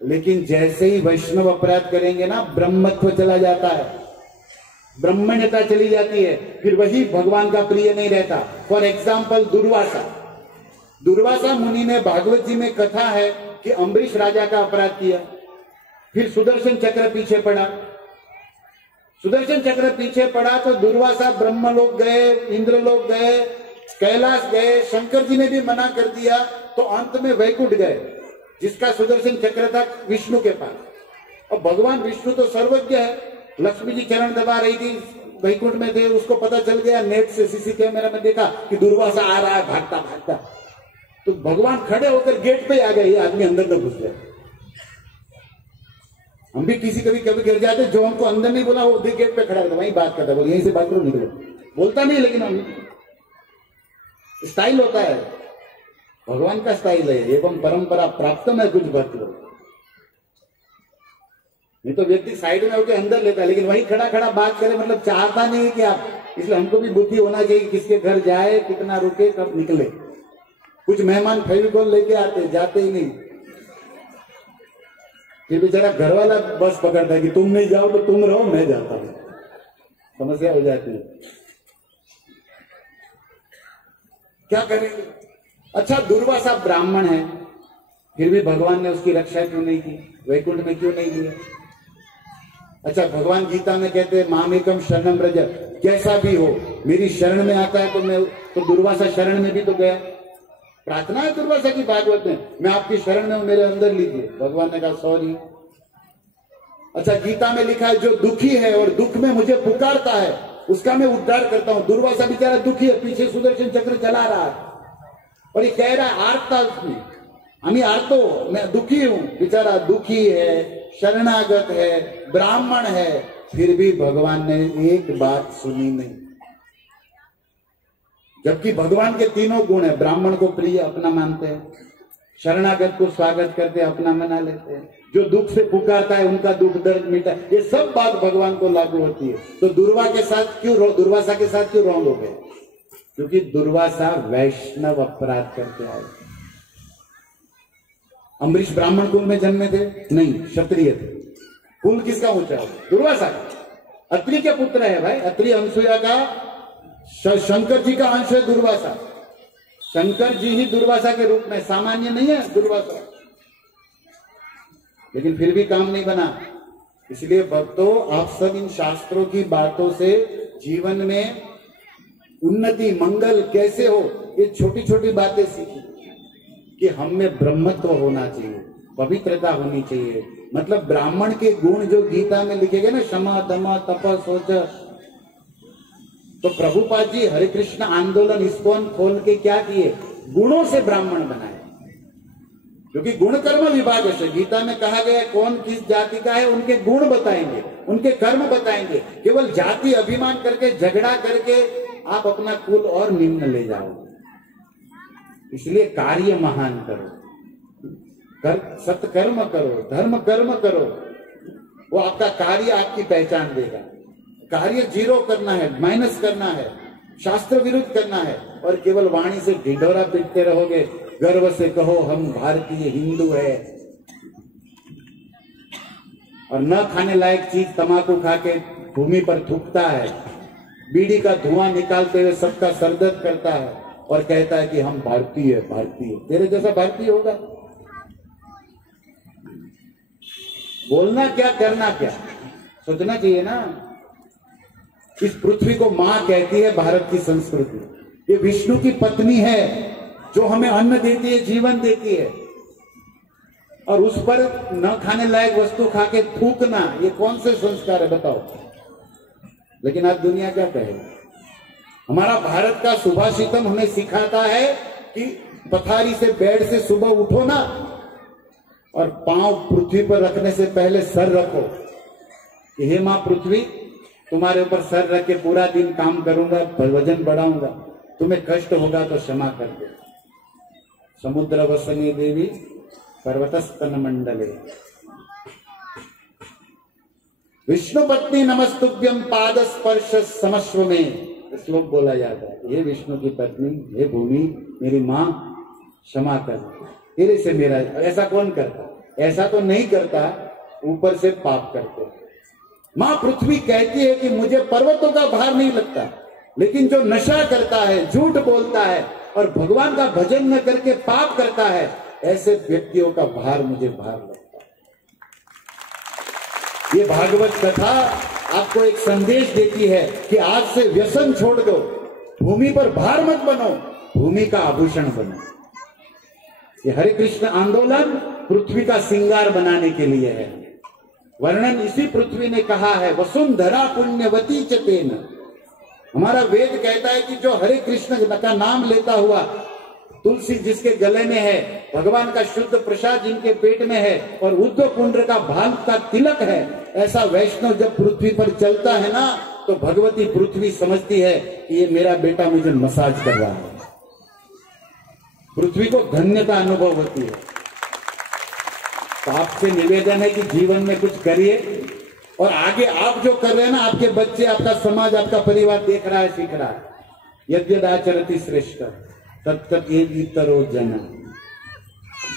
लेकिन जैसे ही वैष्णव अपराध करेंगे ना, ब्रह्मत्व चला जाता है, ब्रह्मण्यता चली जाती है, फिर वही भगवान का प्रिय नहीं रहता। फॉर एग्जाम्पल दुर्वासा मुनि ने, भागवत जी में कथा है कि अम्बरीश राजा का अपराध किया, फिर सुदर्शन चक्र पीछे पड़ा। सुदर्शन चक्र पीछे पड़ा तो दुर्वासा ब्रह्मलोक गए, इंद्रलोक गए, कैलाश गए, शंकर जी ने भी मना कर दिया, तो अंत में वैकुंठ गए, जिसका सुदर्शन चक्र था विष्णु के पास। और भगवान विष्णु तो सर्वज्ञ है, लक्ष्मी जी चरण दबा रही थी, वैकुंठ में थे, उसको पता चल गया, नेट से सीसी कैमरा में देखा कि दुर्वासा आ रहा है भागता भागता, तो भगवान खड़े होकर गेट पे आ गए, ये आदमी अंदर न घुस गया। हम भी किसी कभी गिर जाते, जो हमको अंदर नहीं बोला वो गेट पे खड़ा रहता, वहीं बात करता, बोल यहीं से बात करो निकलो, बोलता नहीं, लेकिन हम स्टाइल होता है, भगवान का स्टाइल है, एवं परंपरा प्राप्त में कुछ भक्त लोग। नहीं तो व्यक्ति साइड में होकर अंदर लेता है, लेकिन वहीं खड़ा खड़ा बात करे, मतलब चाहता नहीं कि आप। इसलिए हमको भी बुद्धि होना चाहिए, किसके घर जाए, कितना रुके, कब निकले। कुछ मेहमान फेविकोल लेके आते, जाते ही नहीं, ये बेचारा घर वाला बस पकड़ता है कि तुम नहीं जाओ तो तुम रहो, मैं जाता हूं, समस्या हो जाती है। क्या करेंगे? अच्छा, दुर्वासा ब्राह्मण है, फिर भी भगवान ने उसकी रक्षा क्यों नहीं की, वैकुंठ में क्यों नहीं लिया? अच्छा, भगवान गीता में कहते हैं मामेकम शरणम व्रज, कैसा भी हो मेरी शरण में आता है तो दुर्वासा शरण में भी तो गया, प्रार्थना है दुर्वासा की भागवत में, मैं आपकी शरण में हूं, मेरे अंदर लीजिए। भगवान ने कहा सॉरी। अच्छा, गीता में लिखा है जो दुखी है और दुख में मुझे पुकारता है उसका मैं उद्धार करता हूं। दुर्वासा बेचारा दुखी है, पीछे सुदर्शन चक्र चला रहा है और ये कह रहा है, आर्ता उसमें, हमें आर्तो, मैं दुखी हूं। बेचारा दुखी है, शरणागत है, ब्राह्मण है, फिर भी भगवान ने एक बात सुनी नहीं। जबकि भगवान के तीनों गुण है, ब्राह्मण को प्रिय अपना मानते हैं, शरणागत को स्वागत करते अपना मना लेते हैं, जो दुख से पुकारता है उनका दुख दर्द मिटा, ये सब बात भगवान को लागू होती है। तो दुर्वासा के साथ क्यों रॉन्ग हो गए? क्योंकि दुर्वासा वैष्णव अपराध करते आए। अम्बरीश ब्राह्मण कुल में जन्मे थे? नहीं, क्षत्रिय थे। कुल किसका ऊंचा है? दुर्वासा का। अत्रि के पुत्र है भाई, अत्रि अनसुया का, शंकर जी का अंश है दुर्वासा। शंकर जी ही दुर्वासा के रूप में, सामान्य नहीं है दुर्वासा, लेकिन फिर भी काम नहीं बना। इसलिए भक्तों, आप सब इन शास्त्रों की बातों से जीवन में उन्नति, मंगल कैसे हो, ये छोटी छोटी बातें सीखी कि हम में ब्रह्मत्व होना चाहिए, पवित्रता होनी चाहिए। मतलब ब्राह्मण के गुण जो गीता में लिखे गए ना, क्षमा, दमा, तप, शौच, तो प्रभुपाद जी हरे कृष्ण आंदोलन इस्कॉन खोल के क्या किए? गुणों से ब्राह्मण बनाए, क्योंकि गुण कर्म विभाग है। गीता में कहा गया कौन किस जाति का है, उनके गुण बताएंगे, उनके कर्म बताएंगे। केवल जाति अभिमान करके, झगड़ा करके आप अपना कुल और निम्न ले जाओगे। इसलिए कार्य महान करो, सत्कर्म करो, धर्म कर्म करो, वो आपका कार्य आपकी पहचान देगा। कार्य जीरो करना है, माइनस करना है, शास्त्र विरुद्ध करना है, और केवल वाणी से ढिढोरा पीटते रहोगे, गर्व से कहो हम भारतीय हिंदू है, और न खाने लायक चीज तंबाकू खा के भूमि पर थूकता है, बीड़ी का धुआं निकालते हुए सबका सरदर्द करता है और कहता है कि हम भारतीय भारतीय। तेरे जैसा भारतीय होगा? बोलना क्या, करना क्या, सोचना चाहिए ना। इस पृथ्वी को मां कहती है भारत की संस्कृति। ये विष्णु की पत्नी है जो हमें अन्न देती है, जीवन देती है, और उस पर न खाने लायक वस्तु खा के थूकना, ये कौन से संस्कार है बताओ? लेकिन आज दुनिया क्या कहे? हमारा भारत का सुभाषितम हमें सिखाता है कि पथारी से, बेड से सुबह उठो ना, और पांव पृथ्वी पर रखने से पहले सर रखो कि हे मां पृथ्वी, तुम्हारे ऊपर सर रख के पूरा दिन काम करूंगा, वजन बढ़ाऊंगा, तुम्हें कष्ट होगा तो क्षमा कर दो। समुद्र वसनी देवी पर्वतस्तन मंडले, विष्णु पत्नी नमस्तुभ्यम पाद स्पर्श समस्व में श्लोक बोला जाता है। ये विष्णु की पत्नी, हे भूमि, मेरी मां, क्षमा कर, तेरे से मेरा। ऐसा कौन करता? ऐसा तो नहीं करता, ऊपर से पाप करते। मां पृथ्वी कहती है कि मुझे पर्वतों का भार नहीं लगता, लेकिन जो नशा करता है, झूठ बोलता है और भगवान का भजन न करके पाप करता है, ऐसे व्यक्तियों का भार मुझे भार लगता है। ये भागवत कथा आपको एक संदेश देती है कि आज से व्यसन छोड़ दो, भूमि पर भार मत बनो, भूमि का आभूषण बनो। ये हरे कृष्ण आंदोलन पृथ्वी का श्रृंगार बनाने के लिए है। वर्णन इसी पृथ्वी ने कहा है, वसुंधरा पुण्यवती च तेन। हमारा वेद कहता है कि जो हरे कृष्ण का नाम लेता हुआ, तुलसी जिसके गले में है, भगवान का शुद्ध प्रसाद जिनके पेट में है, और उद्धव पुंड्र का भाग का तिलक है, ऐसा वैष्णव जब पृथ्वी पर चलता है ना, तो भगवती पृथ्वी समझती है कि ये मेरा बेटा मुझे मसाज कर रहा है। पृथ्वी को धन्यता अनुभव होती है। तो आपसे निवेदन है कि जीवन में कुछ करिए, और आगे आप जो कर रहे हैं ना, आपके बच्चे, आपका समाज, आपका परिवार देख रहा है, सीख रहा है। यद्यदाचरति श्रेष्ठ तत्तत् येदितरो जन।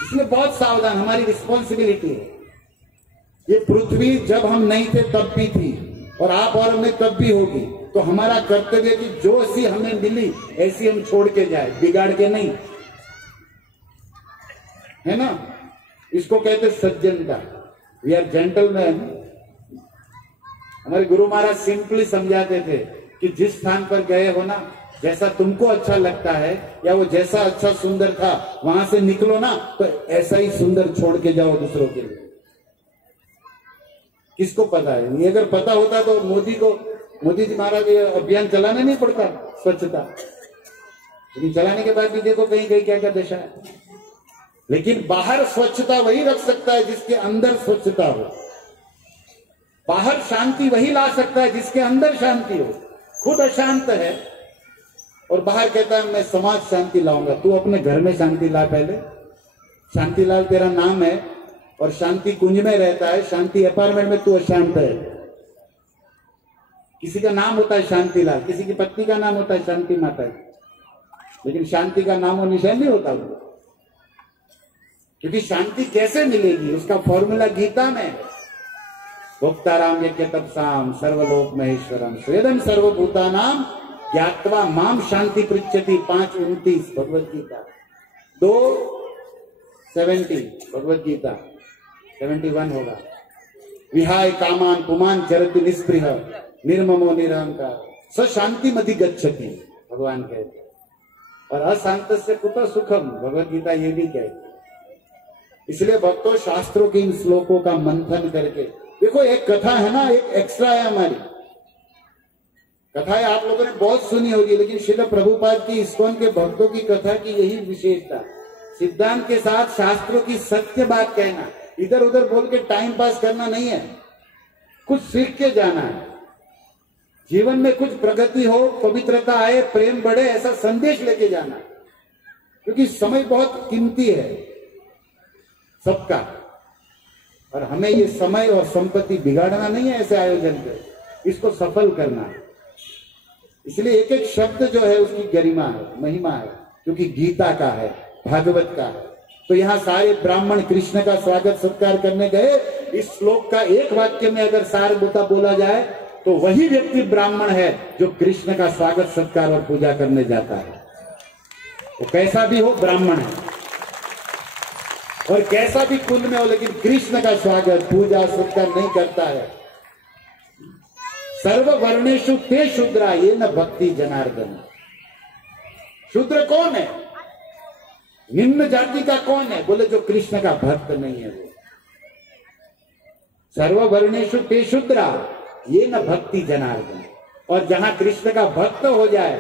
इसलिए बहुत सावधान, हमारी रिस्पॉन्सिबिलिटी है। ये पृथ्वी जब हम नहीं थे तब भी थी, और आप और हमें तब भी होगी। तो हमारा कर्तव्य कि जो सी हमें मिली ऐसी हम छोड़ के जाए, बिगाड़ के नहीं, है ना। इसको कहते सज्जनता। We are gentleman. हमारे गुरु महाराज सिंपली समझाते थे कि जिस स्थान पर गए हो ना, जैसा तुमको अच्छा लगता है, या वो जैसा अच्छा सुंदर था, वहां से निकलो ना, तो ऐसा ही सुंदर छोड़ के जाओ दूसरों के लिए। किसको पता है? ये अगर पता होता तो मोदी जी महाराज ये अभियान चलाने नहीं पड़ता, स्वच्छता। लेकिन चलाने के बाद भी देखो कहीं कहीं क्या क्या दशा है। लेकिन बाहर स्वच्छता वही रख सकता है जिसके अंदर स्वच्छता हो। बाहर शांति वही ला सकता है जिसके अंदर शांति हो। खुद अशांत है और बाहर कहता है मैं समाज शांति लाऊंगा। तू अपने घर में शांति ला पहले। शांतिलाल तेरा नाम है और शांति कुंज में रहता है, शांति अपार्टमेंट में तू अशांत है। किसी का नाम होता है शांतिलाल, किसी की पत्नी का नाम होता है शांति माता, लेकिन शांति का नाम और निशान नहीं होता उनको। क्योंकि शांति कैसे मिलेगी, उसका फॉर्मूला गीता में। भोक्ताराम यज्ञ तपसाम सर्वलोक महेश्वरम स्वेदम सर्वभूतानाम ज्ञात्वा माम शांति पृच्छति। 5:29 भगवत गीता। 2:70 भगवत गीता। 71 होगा। विहाय कामान पुमान चरति निस्पृह निर्ममो निरहंकार स शांति मधि गच्छति भगवान कहते। और अशांत से कुतो सुखम भगवत गीता ये भी कहती। इसलिए भक्तों शास्त्रों के इन श्लोकों का मंथन करके देखो, एक कथा है ना, एक एक्स्ट्रा है हमारी कथाएं आप लोगों ने बहुत सुनी होगी, लेकिन श्रील प्रभुपाद की इस्कॉन के भक्तों की कथा की यही विशेषता, सिद्धांत के साथ शास्त्रों की सत्य बात कहना, इधर उधर बोल के टाइम पास करना नहीं है, कुछ सीख के जाना है। जीवन में कुछ प्रगति हो, पवित्रता आए, प्रेम बढ़े, ऐसा संदेश लेके जाना, क्योंकि समय बहुत कीमती है सबका, और हमें ये समय और संपत्ति बिगाड़ना नहीं है ऐसे आयोजन पे। इसको सफल करना है। इसलिए एक एक शब्द जो है उसकी गरिमा है, महिमा है, क्योंकि गीता का है, भागवत का है। तो यहाँ सारे ब्राह्मण कृष्ण का स्वागत सत्कार करने गए। इस श्लोक का एक वाक्य में अगर सार बोला जाए तो वही व्यक्ति ब्राह्मण है जो कृष्ण का स्वागत सत्कार और पूजा करने जाता है। वो कैसा भी हो ब्राह्मण है, और कैसा भी कुल में हो, लेकिन कृष्ण का स्वागत पूजा सत्कार नहीं करता है। सर्व वर्णेषु ते शूद्रा ये न भक्ति जनार्दन। शूद्र कौन है? निम्न जाति का कौन है? बोले जो कृष्ण का भक्त नहीं है वो। सर्व वर्णेषु ते शूद्रा ये न भक्ति जनार्दन। और जहां कृष्ण का भक्त हो जाए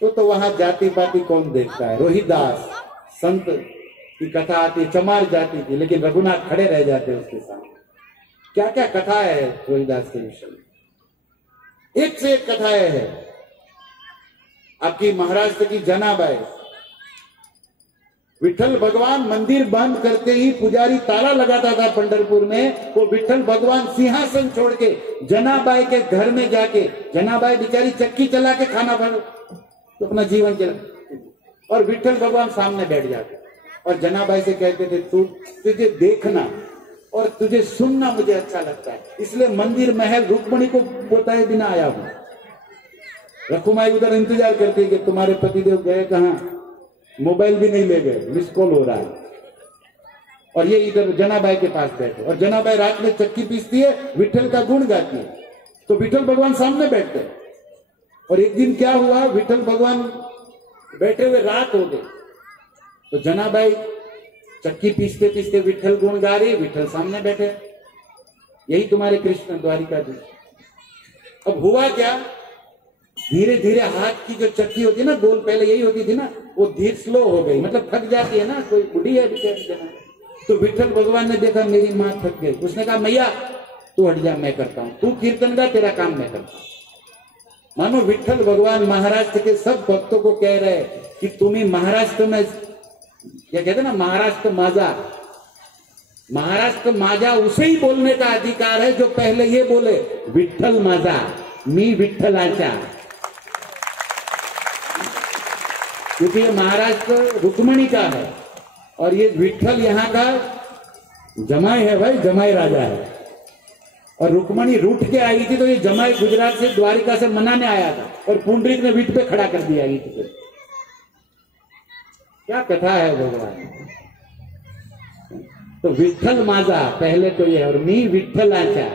तो वहां जाति पाति कौन देखता है। रोहिदास संत की कथा आती, चमार जाति की, लेकिन रघुनाथ खड़े रह जाते उसके सामने। क्या क्या कथा है रोहिदास के विषय में, एक से एक कथाएं है। आपकी महाराष्ट्र की जनाबाई, विठल भगवान मंदिर बंद करते ही पुजारी ताला लगाता था पंढरपुर में, वो विठल भगवान सिंहासन छोड़ के जनाबाई के घर में जाके, जनाबाई बेचारी चक्की चला के खाना बन तो अपना जीवन चला, और विठल भगवान सामने बैठ जाते और जनाबाई से कहते थे तुझे देखना और तुझे सुनना मुझे अच्छा लगता है, इसलिए मंदिर महल रुक्मणी को बताए बिना आया हूं। रखुमाई उधर इंतजार करती है कि तुम्हारे पतिदेव गए कहां, मोबाइल भी नहीं ले गए, मिस कॉल हो रहा है। और ये इधर जनाबाई के पास बैठे, और जनाबाई रात में चक्की पीसती है, विठल का गुण गाती है, तो विठल भगवान सामने बैठते हैं। और एक दिन क्या हुआ, विठल भगवान बैठे हुए रात हो गई, तो जनाबाई चक्की पीसते पीसते विठल गुण गा रही, विठल सामने बैठे। यही तुम्हारे कृष्ण द्वारिकाधीश। अब हुआ क्या, धीरे धीरे हाथ की जो चक्की होती है ना गोल, पहले यही होती थी ना, वो धीरे स्लो हो गई, मतलब थक जाती है ना, कोई बुढ़ी है बेचारी जना। तो विठल भगवान ने देखा मेरी माँ थक गई, उसने कहा मैया तू हट जा, मैं करता हूँ, तू कीर्तन गा, तेरा काम मैं करता हूँ। मानो विठल भगवान महाराष्ट्र के सब भक्तों को कह रहे कि तुम्ही महाराष्ट्र में, क्या कहते ना, महाराष्ट्र माझा, महाराष्ट्र माझा उसे ही बोलने का अधिकार है जो पहले ये बोले विठल माझा, मी विठ्ठलाचा। क्योंकि ये महाराष्ट्र रुक्मणी का है और ये विठल यहाँ का जमाई है भाई, जमाई राजा है। और रुक्मणी रूठ के आई थी तो ये जमाई गुजरात से द्वारिका से मनाने आया था और पुंडरीक ने विठ पे खड़ा कर दिया। क्या कथा है भगवान। तो विठल माझा पहले तो ये, और मी विठ्ठलाचा,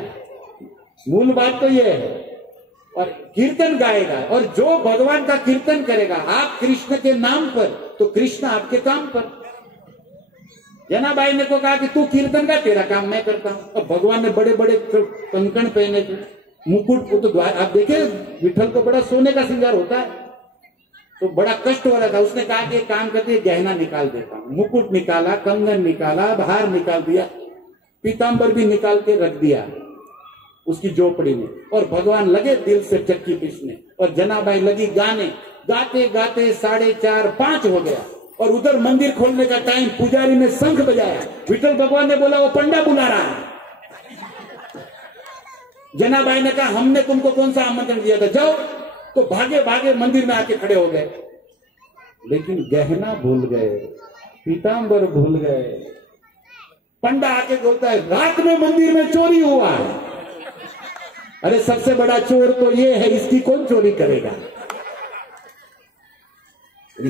मूल बात तो ये है। और कीर्तन गाएगा, और जो भगवान का कीर्तन करेगा आप कृष्ण के नाम पर, तो कृष्ण आपके काम पर। जनाबाई ने को कहा कि तू कीर्तन का, तेरा काम मैं करता हूं। और भगवान ने बड़े बड़े कंकण पहने थे, मुकुट, तो आप देखे विठल को बड़ा सोने का श्रृंगार होता है, तो बड़ा कष्ट हो रहा था। उसने कहा कि एक काम करते गहना निकाल देता हूं। मुकुट निकाला, कंगन निकाला, हार निकाल दिया, पीताम्बर भी निकाल के रख दिया उसकी झोपड़ी में। और भगवान लगे दिल से चक्की पीसने, और जनाबाई लगी गाने। गाते गाते 4:30 5 हो गया, और उधर मंदिर खोलने का टाइम, पुजारी ने शंख बजाया। विठल भगवान ने बोला वो पंडा बुला रहा है। जनाबाई ने कहा हमने तुमको कौन सा आमंत्रण दिया था, जाओ। तो भागे भागे मंदिर में आके खड़े हो गए, लेकिन गहना भूल गए, पीताम्बर भूल गए। पंडा आके बोलता है रात में मंदिर में चोरी हुआ है। अरे सबसे बड़ा चोर तो ये है, इसकी कौन चोरी करेगा।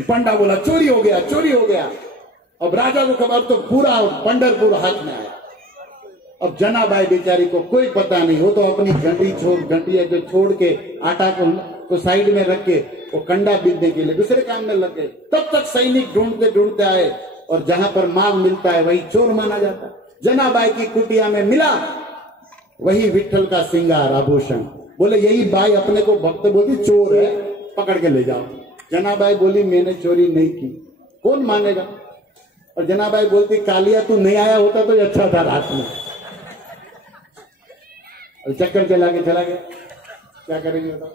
पंडा बोला चोरी हो गया, चोरी हो गया। अब राजा को खबर, तो पूरा पंढरपुर हाथ में आया। अब जनाबाई बेचारी को कोई पता नहीं, वो तो अपनी घंटिया जो छोड़ के आटा को साइड में रख के वो कंडा बीतने के लिए दूसरे काम में लग गए। तब तक सैनिक ढूंढते ढूंढते आए, और जहां पर माल मिलता है वही चोर माना जाता है। जनाबाई की कुटिया में मिला वही विठल का श्रृंगार आभूषण। बोले यही बाई अपने को भक्त बोलती चोर है, पकड़ के ले जाओ। जनाबाई बोली मैंने चोरी नहीं की, कौन मानेगा। और जनाबाई बोलती कालिया तू नहीं आया होता तो अच्छा था रात में। और चक्कर चला गया, क्या करेंगे बताओ,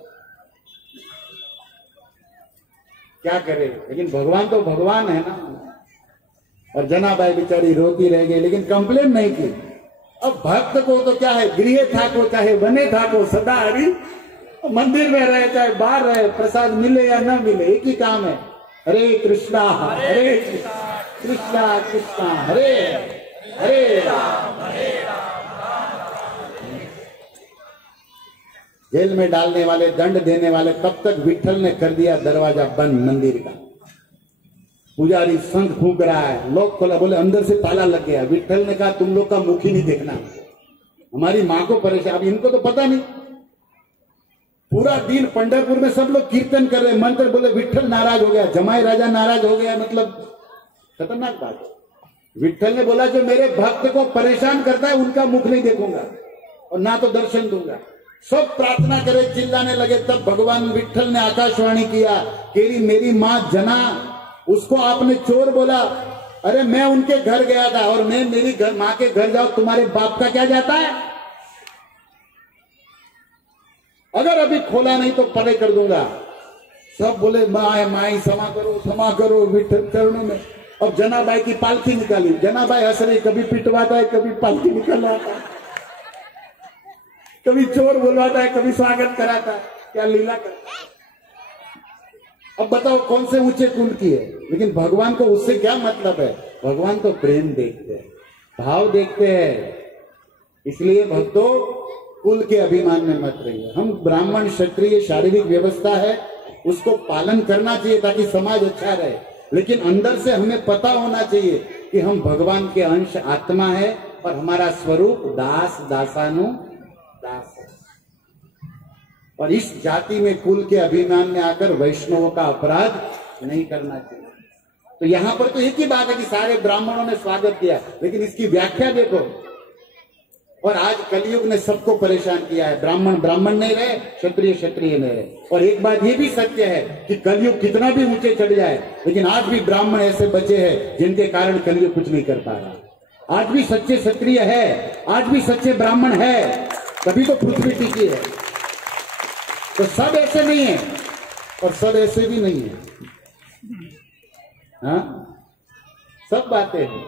क्या करे। लेकिन भगवान तो भगवान है ना। और जनाबाई बेचारी रोती रह गई, लेकिन कंप्लेन नहीं की। अब भक्त को तो क्या है, गृह था को चाहे वने था को सदा हरि, मंदिर में रहे चाहे बाहर रहे, प्रसाद मिले या न मिले एक ही काम है, हरे कृष्णा कृष्णा कृष्णा हरे हरे राम। जेल में डालने वाले, दंड देने वाले, तब तक विठल ने कर दिया दरवाजा बंद मंदिर का। पुजारी शंख फूंक रहा है, लोग खोला, बोले अंदर से ताला लग गया। विठल ने कहा तुम लोग का मुख ही नहीं देखना, हमारी माँ को परेशान। अब इनको तो पता नहीं, पूरा दिन पंढरपुर में सब लोग कीर्तन कर रहे, मंत्र बोले, विठल नाराज हो गया, जमाई राजा नाराज हो गया, मतलब खतरनाक बात है। विठल ने बोला जो मेरे भक्त को परेशान करता है उनका मुख नहीं देखूंगा और ना तो दर्शन दूंगा। सब प्रार्थना करे, चिल्लाने लगे। तब भगवान विठल ने आकाशवाणी किया कि मेरी माँ जना, उसको आपने चोर बोला। अरे मैं उनके घर गया था और मैं मेरी घर माँ के घर जाओ, तुम्हारे बाप का क्या जाता है? अगर अभी खोला नहीं तो परे कर दूंगा। सब बोले माई क्षमा करो विठल चरणों में। अब जनाबाई की पालकी निकाली, जनाबाई हंस रही, कभी पिटवाता है, कभी पालकी निकलवाता है, कभी चोर बुलवाता है, कभी स्वागत कराता है, क्या लीला करता है। अब बताओ कौन से ऊंचे कुंड की है, लेकिन भगवान को उससे क्या मतलब है? भगवान तो प्रेम देखते हैं, भाव देखते हैं। इसलिए भक्तों कुल के अभिमान में मत रहिए। हम ब्राह्मण क्षत्रिय शारीरिक व्यवस्था है उसको पालन करना चाहिए ताकि समाज अच्छा रहे, लेकिन अंदर से हमें पता होना चाहिए कि हम भगवान के अंश आत्मा है और हमारा स्वरूप दास दासानुदास है। और इस जाति में कुल के अभिमान में आकर वैष्णवों का अपराध नहीं करना चाहिए। तो यहां पर तो एक ही बात है कि सारे ब्राह्मणों ने स्वागत किया, लेकिन इसकी व्याख्या देखो। और आज कलयुग ने सबको परेशान किया है, ब्राह्मण ब्राह्मण नहीं रहे, क्षत्रिय क्षत्रिय नहीं रहे। और एक बात ये भी सत्य है कि कलयुग कितना भी ऊंचे चढ़ जाए, लेकिन आज भी ब्राह्मण ऐसे बचे हैं जिनके कारण कलयुग कुछ नहीं कर पा रहा। आज भी सच्चे क्षत्रिय है, आज भी सच्चे ब्राह्मण है, तभी तो पृथ्वी टिकी है। तो सब ऐसे नहीं है और सब ऐसे भी नहीं है, हाँ सब बातें हैं।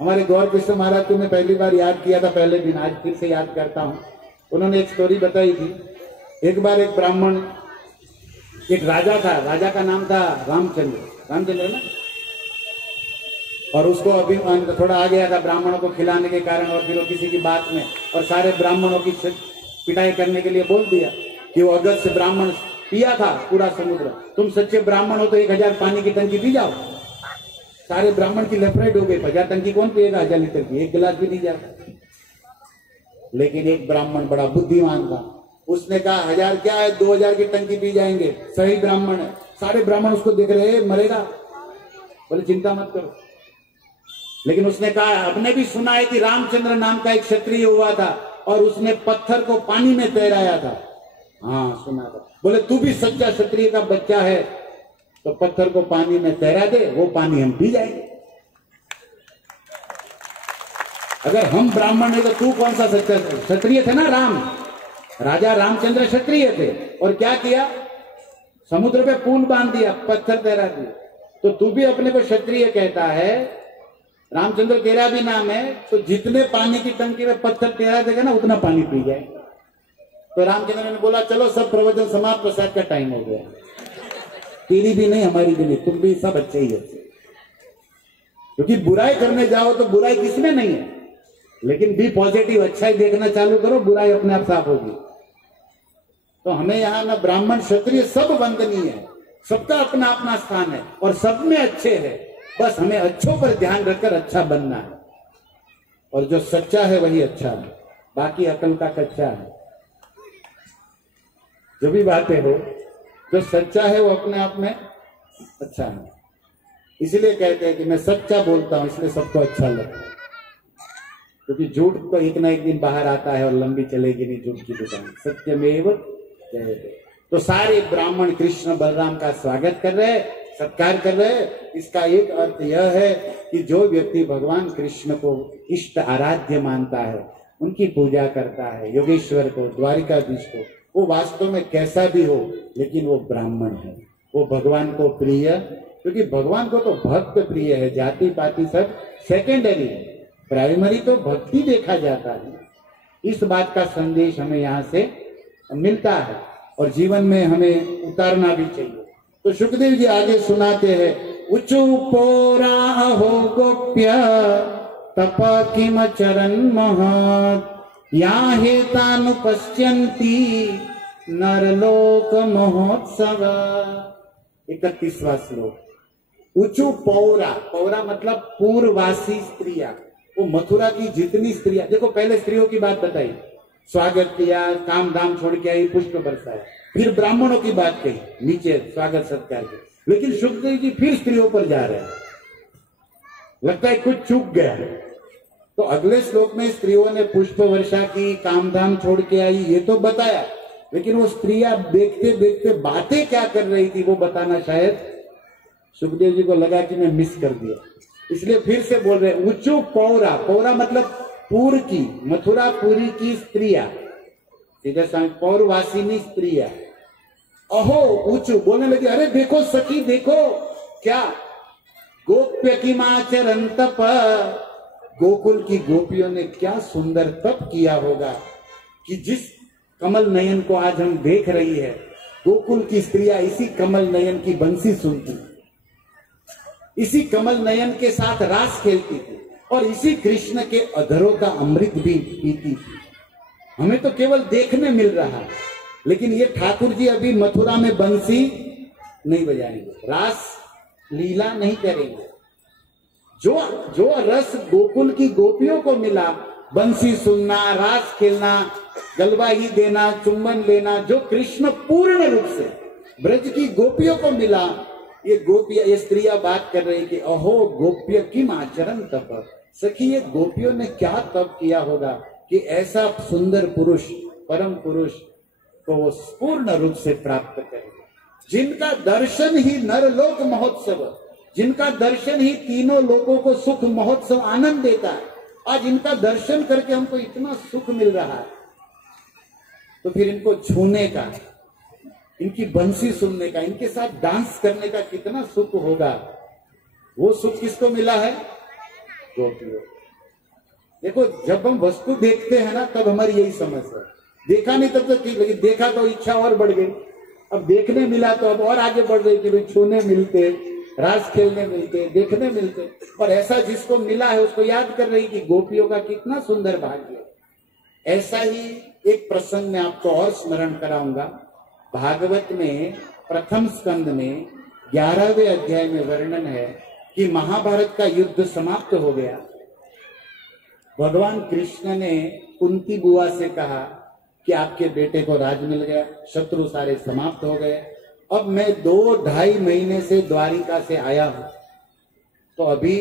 हमारे गौर कृष्ण महाराज को मैं पहली बार याद किया था पहले दिन, आज फिर से याद करता हूं। उन्होंने एक स्टोरी बताई थी। एक बार एक ब्राह्मण, एक राजा था, राजा का नाम था रामचंद्र ना, और उसको अभी थोड़ा आ गया था ब्राह्मणों को खिलाने के कारण, और फिर वो किसी की बात में और सारे ब्राह्मणों की पिटाई करने के लिए बोल दिया कि वो अगस्त से ब्राह्मण पिया था पूरा समुद्र, तुम सच्चे ब्राह्मण हो तो 1000 पानी की टंकी पी जाओ। सारे ब्राह्मण की लेफ्ट हो गई, 1000 टंकी कौन पिएगा, 1000 लीटर की, एक गिलास भी नहीं जाता। लेकिन एक ब्राह्मण बड़ा बुद्धिमान था, उसने कहा 1000 क्या है, 2000 की टंकी पी जाएंगे, सही ब्राह्मण है। सारे ब्राह्मण उसको देख रहे, मरेगा, बोले चिंता मत करो। लेकिन उसने कहा आपने भी सुना है कि रामचंद्र नाम का एक क्षत्रिय हुआ था और उसने पत्थर को पानी में तैराया था। हाँ सुना था। बोले तू भी सच्चा क्षत्रिय का बच्चा है तो पत्थर को पानी में तैरा दे, वो पानी हम पी जाएंगे। अगर हम ब्राह्मण है तो तू कौन सा सच्चा क्षत्रिय थे ना, राम राजा रामचंद्र क्षत्रिय थे, और क्या किया, समुद्र पे पुल बांध दिया, पत्थर तैरा दिया। तो तू भी अपने को क्षत्रिय कहता है, रामचंद्र तेरा भी नाम है, तो जितने पानी की टंकी में पत्थर तैरा देगा ना उतना पानी पी जाए। तो रामचंद्र ने बोला चलो सब प्रवचन समाप्त, प्रसाद का टाइम हो गया, तेरी भी नहीं हमारी भी नहीं, तुम भी सब अच्छे ही अच्छे। क्योंकि बुराई करने जाओ तो बुराई किसमें नहीं है, लेकिन बी पॉजिटिव, अच्छा ही देखना चालू करो, बुराई अपने आप साफ होगी। तो हमें यहाँ ना ब्राह्मण क्षत्रिय सब वंदनीय है, सबका अपना अपना स्थान है और सब में अच्छे है, बस हमें अच्छों पर ध्यान रखकर अच्छा बनना है। और जो सच्चा है वही अच्छा है, बाकी अकल का कच्चा है। जो भी बातें हो, जो सच्चा है वो अपने आप में अच्छा है। इसलिए कहते हैं कि मैं सच्चा बोलता हूं, इसलिए सबको अच्छा लगता है, क्योंकि झूठ तो एक ना एक दिन बाहर आता है और लंबी चलेगी नहीं झूठ की दुकान। सत्यमेव जयते। तो सारे ब्राह्मण कृष्ण बलराम का स्वागत कर रहे, सत्कार कर रहे। इसका एक अर्थ यह है कि जो व्यक्ति भगवान कृष्ण को इष्ट आराध्य मानता है, उनकी पूजा करता है, योगेश्वर को, द्वारिकाधीश को, वो वास्तव में कैसा भी हो लेकिन वो ब्राह्मण है, वो भगवान को प्रिय, क्योंकि भगवान को तो भक्त प्रिय है, जाति पाति सब सेकेंडरी है। प्राइमरी तो भक्ति देखा जाता है। इस बात का संदेश हमें यहाँ से मिलता है और जीवन में हमें उतारना भी चाहिए। तो सुखदेव जी आगे सुनाते हैं, उचु पोरा हो गोप्य तप किम चरण महत् या हेतानुपश्यन्ति नरलोक महोत्सव। 31वां श्लोक। उचु पौरा, पौरा मतलब पूर्ववासी स्त्रियां, वो मथुरा की जितनी स्त्रियां, देखो पहले स्त्रियों की बात बताई, स्वागत किया, काम धाम छोड़ के आई, पुष्प बरसाया, फिर ब्राह्मणों की बात कही नीचे स्वागत सत्कार के, लेकिन सुखदेव जी फिर स्त्रियों पर जा रहे हैं। लगता है कुछ चूक गया है। तो अगले श्लोक में स्त्रियों ने पुष्प वर्षा की, काम धाम छोड़ के आई, ये तो बताया, लेकिन वो स्त्रियां देखते देखते बातें क्या कर रही थी वो बताना शायद सुखदेव जी को लगा कि मैं मिस कर दिया, इसलिए फिर से बोल रहे उच्चु पौरा। पौरा मतलब पूर की, मथुरा पुरी की स्त्रियां, सीधे पौरवासिनी स्त्रियां। अहो ऊंचू बोलने लगी, अरे देखो सखी देखो क्या, गोप्य की माचरण तप, गोकुल की गोपियों ने क्या सुंदर तप किया होगा कि जिस कमल नयन को आज हम देख रही है, गोकुल की स्त्रियां इसी कमल नयन की बंसी सुनती, इसी कमल नयन के साथ रास खेलती थी और इसी कृष्ण के अधरों का अमृत भी पीती थी। हमें तो केवल देखने मिल रहा है, लेकिन ये ठाकुर जी अभी मथुरा में बंसी नहीं बजाएंगे, रास लीला नहीं करेंगे। जो रस गोकुल की गोपियों को मिला, बंसी सुनना, रास खेलना, गलबाही देना, चुंबन लेना, जो कृष्ण पूर्ण रूप से ब्रज की गोपियों को मिला, ये गोपियां, ये स्त्रियां बात कर रही कि अहो गोप्य किम आचरण तप, सखी ये गोपियों ने क्या तप किया होगा कि ऐसा सुंदर पुरुष, परम पुरुष को वो पूर्ण रूप से प्राप्त करे, जिनका दर्शन ही नरलोक महोत्सव, जिनका दर्शन ही तीनों लोगों को सुख महोत्सव आनंद देता है। आज इनका दर्शन करके हमको इतना सुख मिल रहा है, तो फिर इनको छूने का, इनकी बंसी सुनने का, इनके साथ डांस करने का कितना सुख होगा। वो सुख किसको मिला है? गोपियों। देखो जब हम वस्तु देखते हैं ना, तब हमारी यही समझ है, देखा नहीं तब तो ठीक, लेकिन देखा तो इच्छा और बढ़ गई, अब देखने मिला तो अब और आगे बढ़ रही कि भाई छूने मिलते, रास खेलने मिलते, देखने मिलते, और ऐसा जिसको मिला है उसको याद कर रही कि गोपियों का कितना सुंदर भाग्य। ऐसा ही एक प्रसंग में आपको और स्मरण कराऊंगा। भागवत में प्रथम स्कंद में 11वें अध्याय में वर्णन है कि महाभारत का युद्ध समाप्त हो गया। भगवान कृष्ण ने कुंती बुआ से कहा कि आपके बेटे को राज मिल गया, शत्रु सारे समाप्त हो गए, अब मैं 2-2.5 महीने से द्वारिका से आया हूं, तो अभी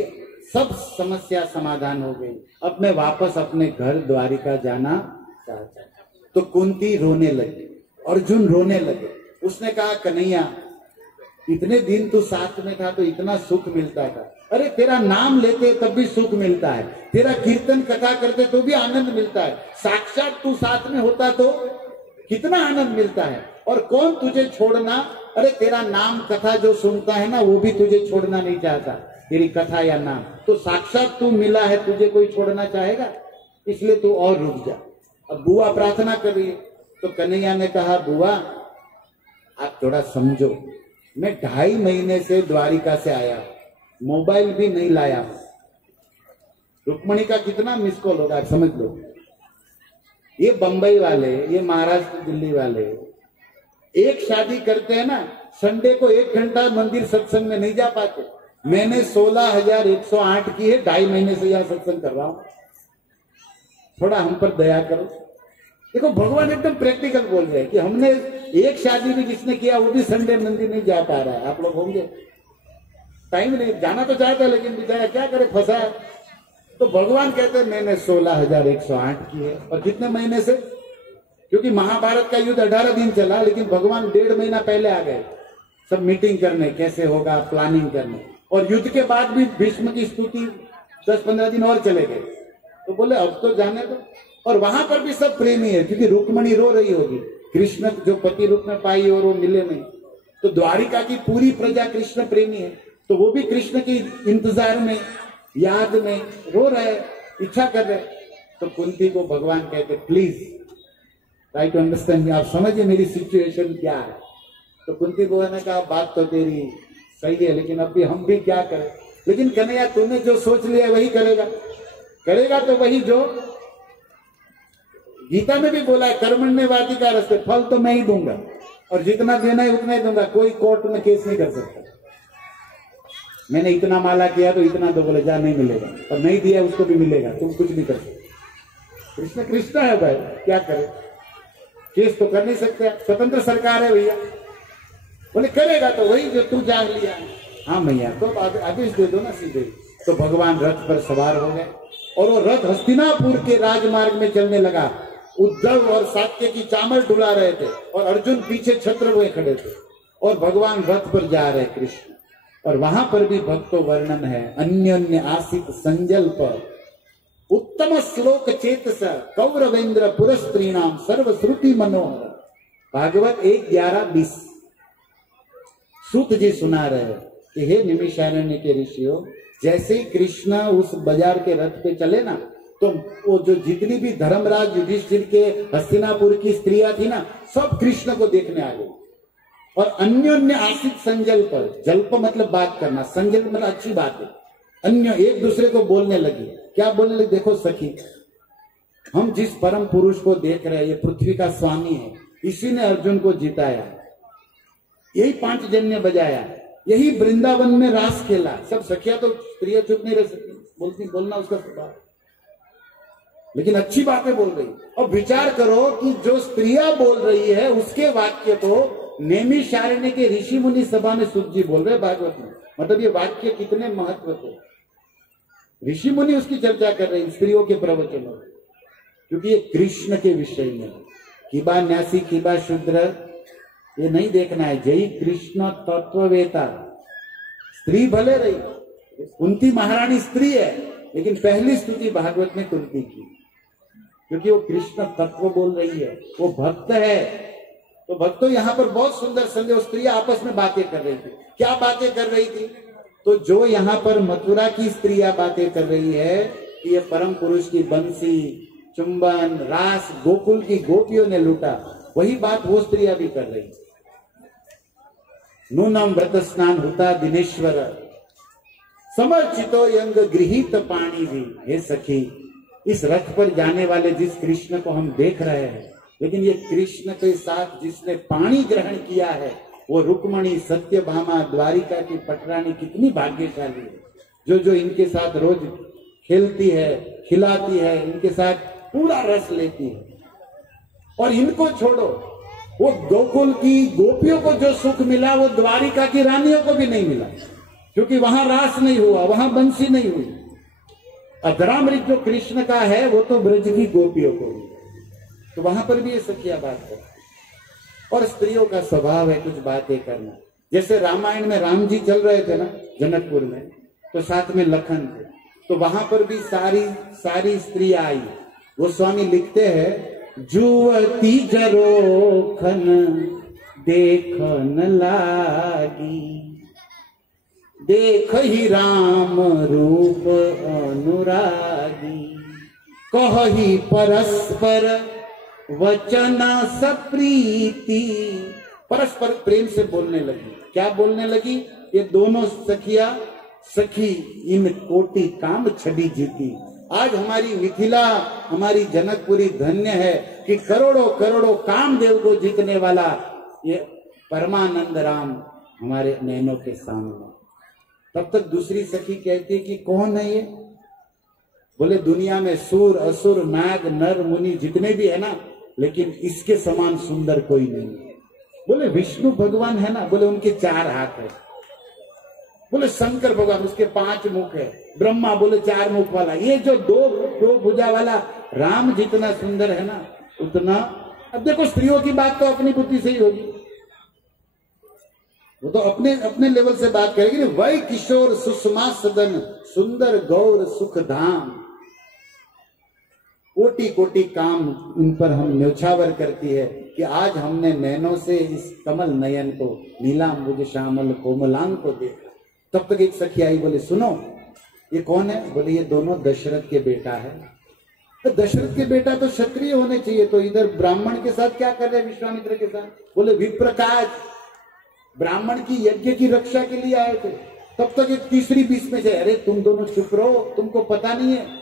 सब समस्या समाधान हो गई, अब मैं वापस अपने घर द्वारिका जाना चाहता हूं। तो कुंती रोने लगी, अर्जुन रोने लगे। उसने कहा कन्हैया इतने दिन तू साथ में था तो इतना सुख मिलता था, अरे तेरा नाम लेते तब भी सुख मिलता है, तेरा कीर्तन कथा करते तो भी आनंद मिलता है, साक्षात तू साथ में होता तो कितना आनंद मिलता है, और कौन तुझे छोड़ना, अरे तेरा नाम कथा जो सुनता है ना वो भी तुझे छोड़ना नहीं चाहता, तेरी कथा या नाम, तो साक्षात तू मिला है, तुझे कोई छोड़ना चाहेगा, इसलिए तू और रुक जा। अब बुआ प्रार्थना कर रही है, तो कन्हैया ने कहा बुआ आप थोड़ा समझो, मैं 2.5 महीने से द्वारिका से आया, मोबाइल भी नहीं लाया हूं, रुक्मणी का कितना मिस कॉल होगा आप समझ लो। ये बंबई वाले, ये महाराष्ट्र दिल्ली वाले एक शादी करते हैं ना, संडे को 1 घंटा मंदिर सत्संग में नहीं जा पाते। मैंने 16,108 की है, 2.5 महीने से यहां सत्संग कर रहा हूं, थोड़ा हम पर दया करो। देखो भगवान एकदम प्रैक्टिकल बोल रहे हैं कि हमने एक शादी भी जिसने किया वो भी संडे मंदिर नहीं जा पा रहा है। आप लोग होंगे, टाइम नहीं, जाना तो चाहता है लेकिन बेचारा क्या करे, फंसा है। तो भगवान कहते हैं मैंने 16,108 की है, और कितने महीने से, क्योंकि महाभारत का युद्ध 18 दिन चला, लेकिन भगवान 1.5 महीना पहले आ गए सब मीटिंग करने, कैसे होगा प्लानिंग करने, और युद्ध के बाद भी भीष्म की स्तुति 10-15 दिन और चले गए, तो बोले अब तो जाने दो। और वहां पर भी सब प्रेमी है, क्योंकि रुक्मणी रो रही होगी, कृष्ण जो पति रूप में पाई और वो मिले नहीं, तो द्वारिका की पूरी प्रजा कृष्ण प्रेमी है, तो वो भी कृष्ण के इंतजार में, याद में रो रहे, इच्छा कर रहे। तो कुंती को भगवान कहते प्लीज ट्राई टू अंडरस्टैंड, आप समझिए मेरी सिचुएशन क्या है। तो कुंती को ने कहा बात तो तेरी सही है, लेकिन अभी हम भी क्या करें। लेकिन कन्हैया तूने जो सोच लिया वही करेगा तो वही जो गीता में भी बोला है, कर्मण्यवाधिका रस्ते, फल तो मैं ही दूंगा और जितना देना है उतना ही दूंगा। कोई कोर्ट में केस नहीं कर सकता। मैंने इतना माला किया तो इतना दो, बोले जा नहीं मिलेगा, और नहीं दिया उसको भी मिलेगा, तुम कुछ नहीं कर सकते। कृष्ण है भाई, क्या करे, केस तो कर नहीं सकते, स्वतंत्र सरकार है भैया। बोले करेगा तो वही जो तू जान लिया। हाँ भैया, तो आदेश दे दो ना सीधे। तो भगवान रथ पर सवार हो गए और वो रथ हस्तिनापुर के राजमार्ग में चलने लगा। उद्धव और सात्यकी चामर डुला रहे थे और अर्जुन पीछे छत्र हुए खड़े थे और भगवान रथ पर जा रहे कृष्ण। और वहां पर भी भक्तों वर्णन है, अन्योन्य आसित संजल्प उत्तम श्लोक चेतस कौरवेंद्र पुरस्त्रीणाम सर्वश्रुति मनोहर। भागवत 1:11-20। सूत जी सुना रहे कि हे निमिषारण्य के ऋषियों, जैसे ही कृष्ण उस बाजार के रथ पे चले ना, तो वो जो जितनी भी धर्मराज युधिष्ठिर के हस्तिनापुर की स्त्रियां थी ना, सब कृष्ण को देखने आ गई। और अन्योन्य आसित संजल्प, जल्प मतलब बात करना, संजल्प मतलब अच्छी बात है। अन्य एक दूसरे को बोलने लगी। क्या बोलने लगी? देखो सखी, हम जिस परम पुरुष को देख रहे हैं ये पृथ्वी का स्वामी है, इसी ने अर्जुन को जिताया, यही 5 जन्य बजाया, यही वृंदावन में रास खेला। सब सखिया तो स्त्रियां चुप नहीं रह सकती, बोलना उसका स्वभाव, लेकिन अच्छी बातें बोल रही। और विचार करो कि जो स्त्रियां बोल रही है उसके वाक्य तो नैमिषारण्य के ऋषि मुनि सभा में सुत जी बोल रहे भागवत में। मतलब ये वाक्य कितने महत्व थे, ऋषि मुनि उसकी चर्चा कर रहे हैं स्त्रियों के प्रवचनों, क्योंकि ये कृष्ण के विषय में। किबा न्यासी किबा शूद्र ये नहीं देखना है, जय कृष्ण तत्ववेता। स्त्री भले रही, कुंती महारानी स्त्री है, लेकिन पहली स्तुति भागवत में कुंती की, क्योंकि वो कृष्ण तत्व बोल रही है, वो भक्त है। तो भक्तों यहाँ पर बहुत सुंदर संदेश, स्त्रियां आपस में बातें कर रही थी। क्या बातें कर रही थी? तो जो यहाँ पर मथुरा की स्त्रियां बातें कर रही है कि ये परम पुरुष की बंसी, चुंबन, रास गोकुल की गोपियों ने लूटा, वही बात वो स्त्रियां भी कर रही। नूनम व्रत स्नान होता दिनेश्वर समर्चितो यंग गृहीत पाणी भी। हे सखी, इस रथ पर जाने वाले जिस कृष्ण को हम देख रहे हैं, लेकिन ये कृष्ण के साथ जिसने पाणी ग्रहण किया है, वो रुक्मणी, सत्यभामा, द्वारिका की पटरानी कितनी भाग्यशाली है, जो जो इनके साथ रोज खेलती है, खिलाती है, इनके साथ पूरा रस लेती है। और इनको छोड़ो, वो गोकुल की गोपियों को जो सुख मिला वो द्वारिका की रानियों को भी नहीं मिला, क्योंकि वहां रास नहीं हुआ, वहां बंसी नहीं हुई। अधरामृत जो कृष्ण का है वो तो ब्रज की गोपियों को हुई। तो वहां पर भी ये सखिया बात करती। और स्त्रियों का स्वभाव है कुछ बातें करना। जैसे रामायण में राम जी चल रहे थे ना जनकपुर में, तो साथ में लखन थे, तो वहां पर भी सारी स्त्रियां आई। वो स्वामी लिखते हैं, जुवती जरोखन देखन लागी, देख ही राम रूप अनुरागी, कहि परस्पर वचन सप्रीति। परस्पर प्रेम से बोलने लगी। क्या बोलने लगी? ये दोनों सखिया, सखी इन कोटि काम छड़ी जीती। आज हमारी मिथिला, हमारी जनकपुरी धन्य है कि करोड़ों करोड़ों कामदेव को जीतने वाला ये परमानंद राम हमारे नैनों के सामने। तब तक दूसरी सखी कहती कि कौन है ये? बोले दुनिया में सूर, असुर, नाग, नर, मुनि जितने भी है ना, लेकिन इसके समान सुंदर कोई नहीं है। बोले विष्णु भगवान है ना, बोले उनके 4 हाथ है। बोले शंकर भगवान, उसके 5 मुख है। ब्रह्मा, बोले 4 मुख वाला। ये जो दो भुजा वाला राम जितना सुंदर है ना, उतना। अब देखो स्त्रियों की बात तो अपनी बुद्धि से ही होगी, वो तो अपने लेवल से बात करेगी। वही किशोर सुषमा सदन सुंदर गौर सुख धाम, कोटि कोटि काम इन पर हम न्योछावर करती है कि आज हमने नैनों से इस कमल नयन को, नीलांबुज श्यामल कोमलांग को देखा। तब तक एक सखी आई, बोले सुनो, ये कौन है? बोले ये दोनों दशरथ के बेटा है। तो दशरथ के बेटा तो क्षत्रिय होने चाहिए, तो इधर ब्राह्मण के साथ क्या कर रहे हैं विश्वामित्र के साथ? बोले विप्रकाज ब्राह्मण की यज्ञ की रक्षा के लिए आए थे। तब तक एक तीसरी बीच में से, अरे तुम दोनों चुप रहो, तुमको पता नहीं है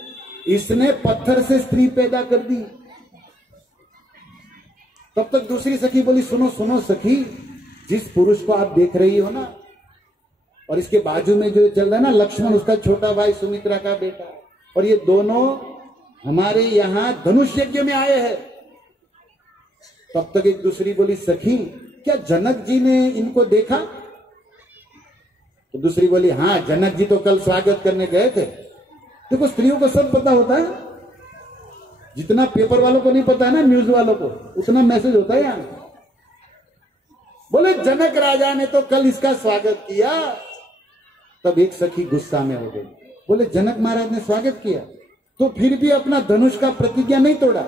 इसने पत्थर से स्त्री पैदा कर दी। तब तक दूसरी सखी बोली सुनो सुनो सखी, जिस पुरुष को आप देख रही हो ना, और इसके बाजू में जो चल रहा है ना लक्ष्मण, उसका छोटा भाई सुमित्रा का बेटा, और ये दोनों हमारे यहां धनुष यज्ञ में आए हैं। तब तक एक दूसरी बोली सखी क्या जनक जी ने इनको देखा? तो दूसरी बोली हाँ, जनक जी तो कल स्वागत करने गए थे। देखो स्त्रियों को सब पता होता है, जितना पेपर वालों को नहीं पता है ना, न्यूज वालों को, उतना मैसेज होता है यहां। बोले जनक राजा ने तो कल इसका स्वागत किया। तब एक सखी गुस्सा में हो गई, बोले जनक महाराज ने स्वागत किया तो फिर भी अपना धनुष का प्रतिज्ञा नहीं तोड़ा,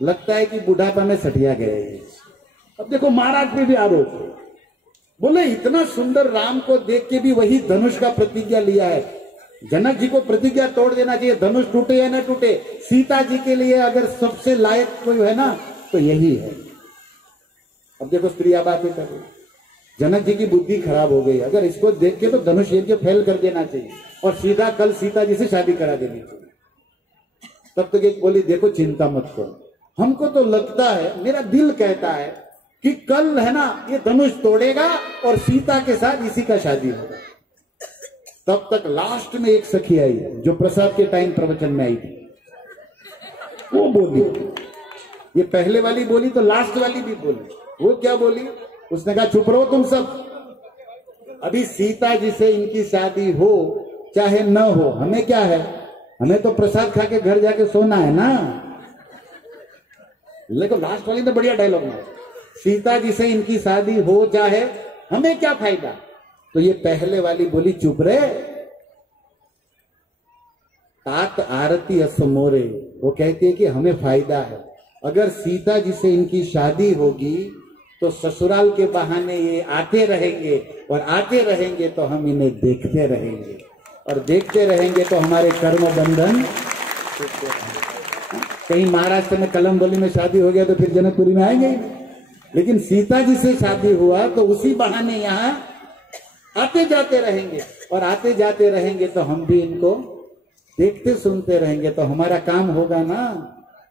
लगता है कि बुढ़ापा में सटिया गए। अब देखो महाराज पे भी आरोप। बोले इतना सुंदर राम को देख के भी वही धनुष का प्रतिज्ञा लिया है। जनक जी को प्रतिज्ञा तोड़ देना चाहिए, धनुष टूटे या ना टूटे। सीता जी के लिए अगर सबसे लायक कोई है ना तो यही है। अब देखो स्त्रियां बातें कर रही, जनक जी की बुद्धि खराब हो गई। अगर इसको देख के तो धनुष यज्ञ फेल कर देना चाहिए और सीधा कल सीता जी से शादी करा देनी चाहिए। तब तक एक बोली देखो चिंता मत करो, हमको तो लगता है, मेरा दिल कहता है कि कल है ना ये धनुष तोड़ेगा और सीता के साथ इसी का शादी होगा। तब तक लास्ट में एक सखी आई जो प्रसाद के टाइम प्रवचन में आई थी, वो बोली, ये पहले वाली बोली तो लास्ट वाली भी बोली। वो क्या बोली? उसने कहा चुप रहो तुम सब, अभी सीता जी से इनकी शादी हो चाहे न हो, हमें क्या है, हमें तो प्रसाद खा के घर जाके सोना है ना। लेकिन लास्ट वाली तो बढ़िया डायलॉग है, सीता जी से इनकी शादी हो चाहे हमें क्या फायदा। तो ये पहले वाली बोली चुप रहे, तात आरती असमोरे, वो कहती है कि हमें फायदा है। अगर सीता जी से इनकी शादी होगी तो ससुराल के बहाने ये आते रहेंगे और आते रहेंगे तो हम इन्हें देखते रहेंगे और देखते रहेंगे तो हमारे कर्म बंधन। कहीं महाराष्ट्र में कलमबली में शादी हो गया तो फिर जनकपुरी में आएंगे ही नहीं, लेकिन सीता जी से शादी हुआ तो उसी बहाने यहाँ आते जाते रहेंगे और आते जाते रहेंगे तो हम भी इनको देखते सुनते रहेंगे तो हमारा काम होगा ना।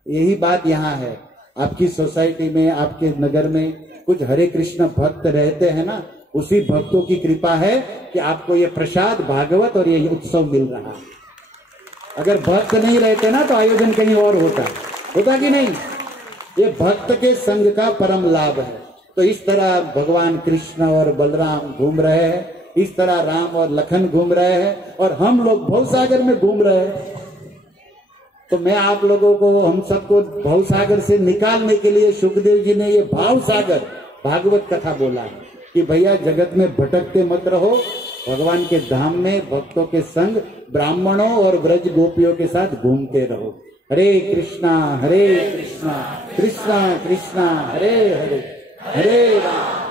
यही बात यहाँ है। आपकी सोसाइटी में, आपके नगर में कुछ हरे कृष्ण भक्त रहते हैं ना, उसी भक्तों की कृपा है कि आपको ये प्रसाद भागवत और ये उत्सव मिल रहा है। अगर भक्त नहीं रहते ना तो आयोजन कहीं और होता कि नहीं। ये भक्त के संग का परम लाभ है। तो इस तरह भगवान कृष्ण और बलराम घूम रहे हैं, इस तरह राम और लखन घूम रहे हैं और हम लोग भवसागर में घूम रहे हैं। तो मैं आप लोगों को, हम सबको भवसागर से निकालने के लिए सुखदेव जी ने ये भावसागर भागवत कथा बोला है कि भैया जगत में भटकते मत रहो, भगवान के धाम में भक्तों के संग ब्राह्मणों और ब्रज गोपियों के साथ घूमते रहो। हरे कृष्णा कृष्णा कृष्णा हरे हरे, हरे राम।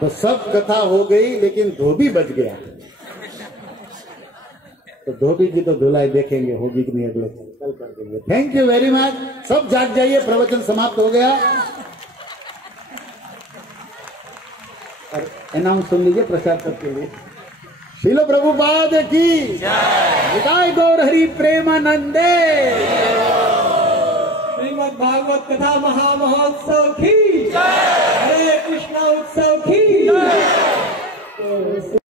तो सब कथा हो गई लेकिन धोबी बच गया। तो धोबी जी तो धुलाई देखेंगे होगी कि नहीं, अगले कल कर देंगे। Thank you very much. सब जाग जाइए, प्रवचन समाप्त हो गया। और अनाउंस सुन लीजिए प्रसाद सबके लिए। श्रील प्रभुपाद की जय, गौर हरि प्रेमानंदे। श्रीमद् भागवत कथा महामहोत्सव की जय, हरे कृष्णा उत्सव की जय।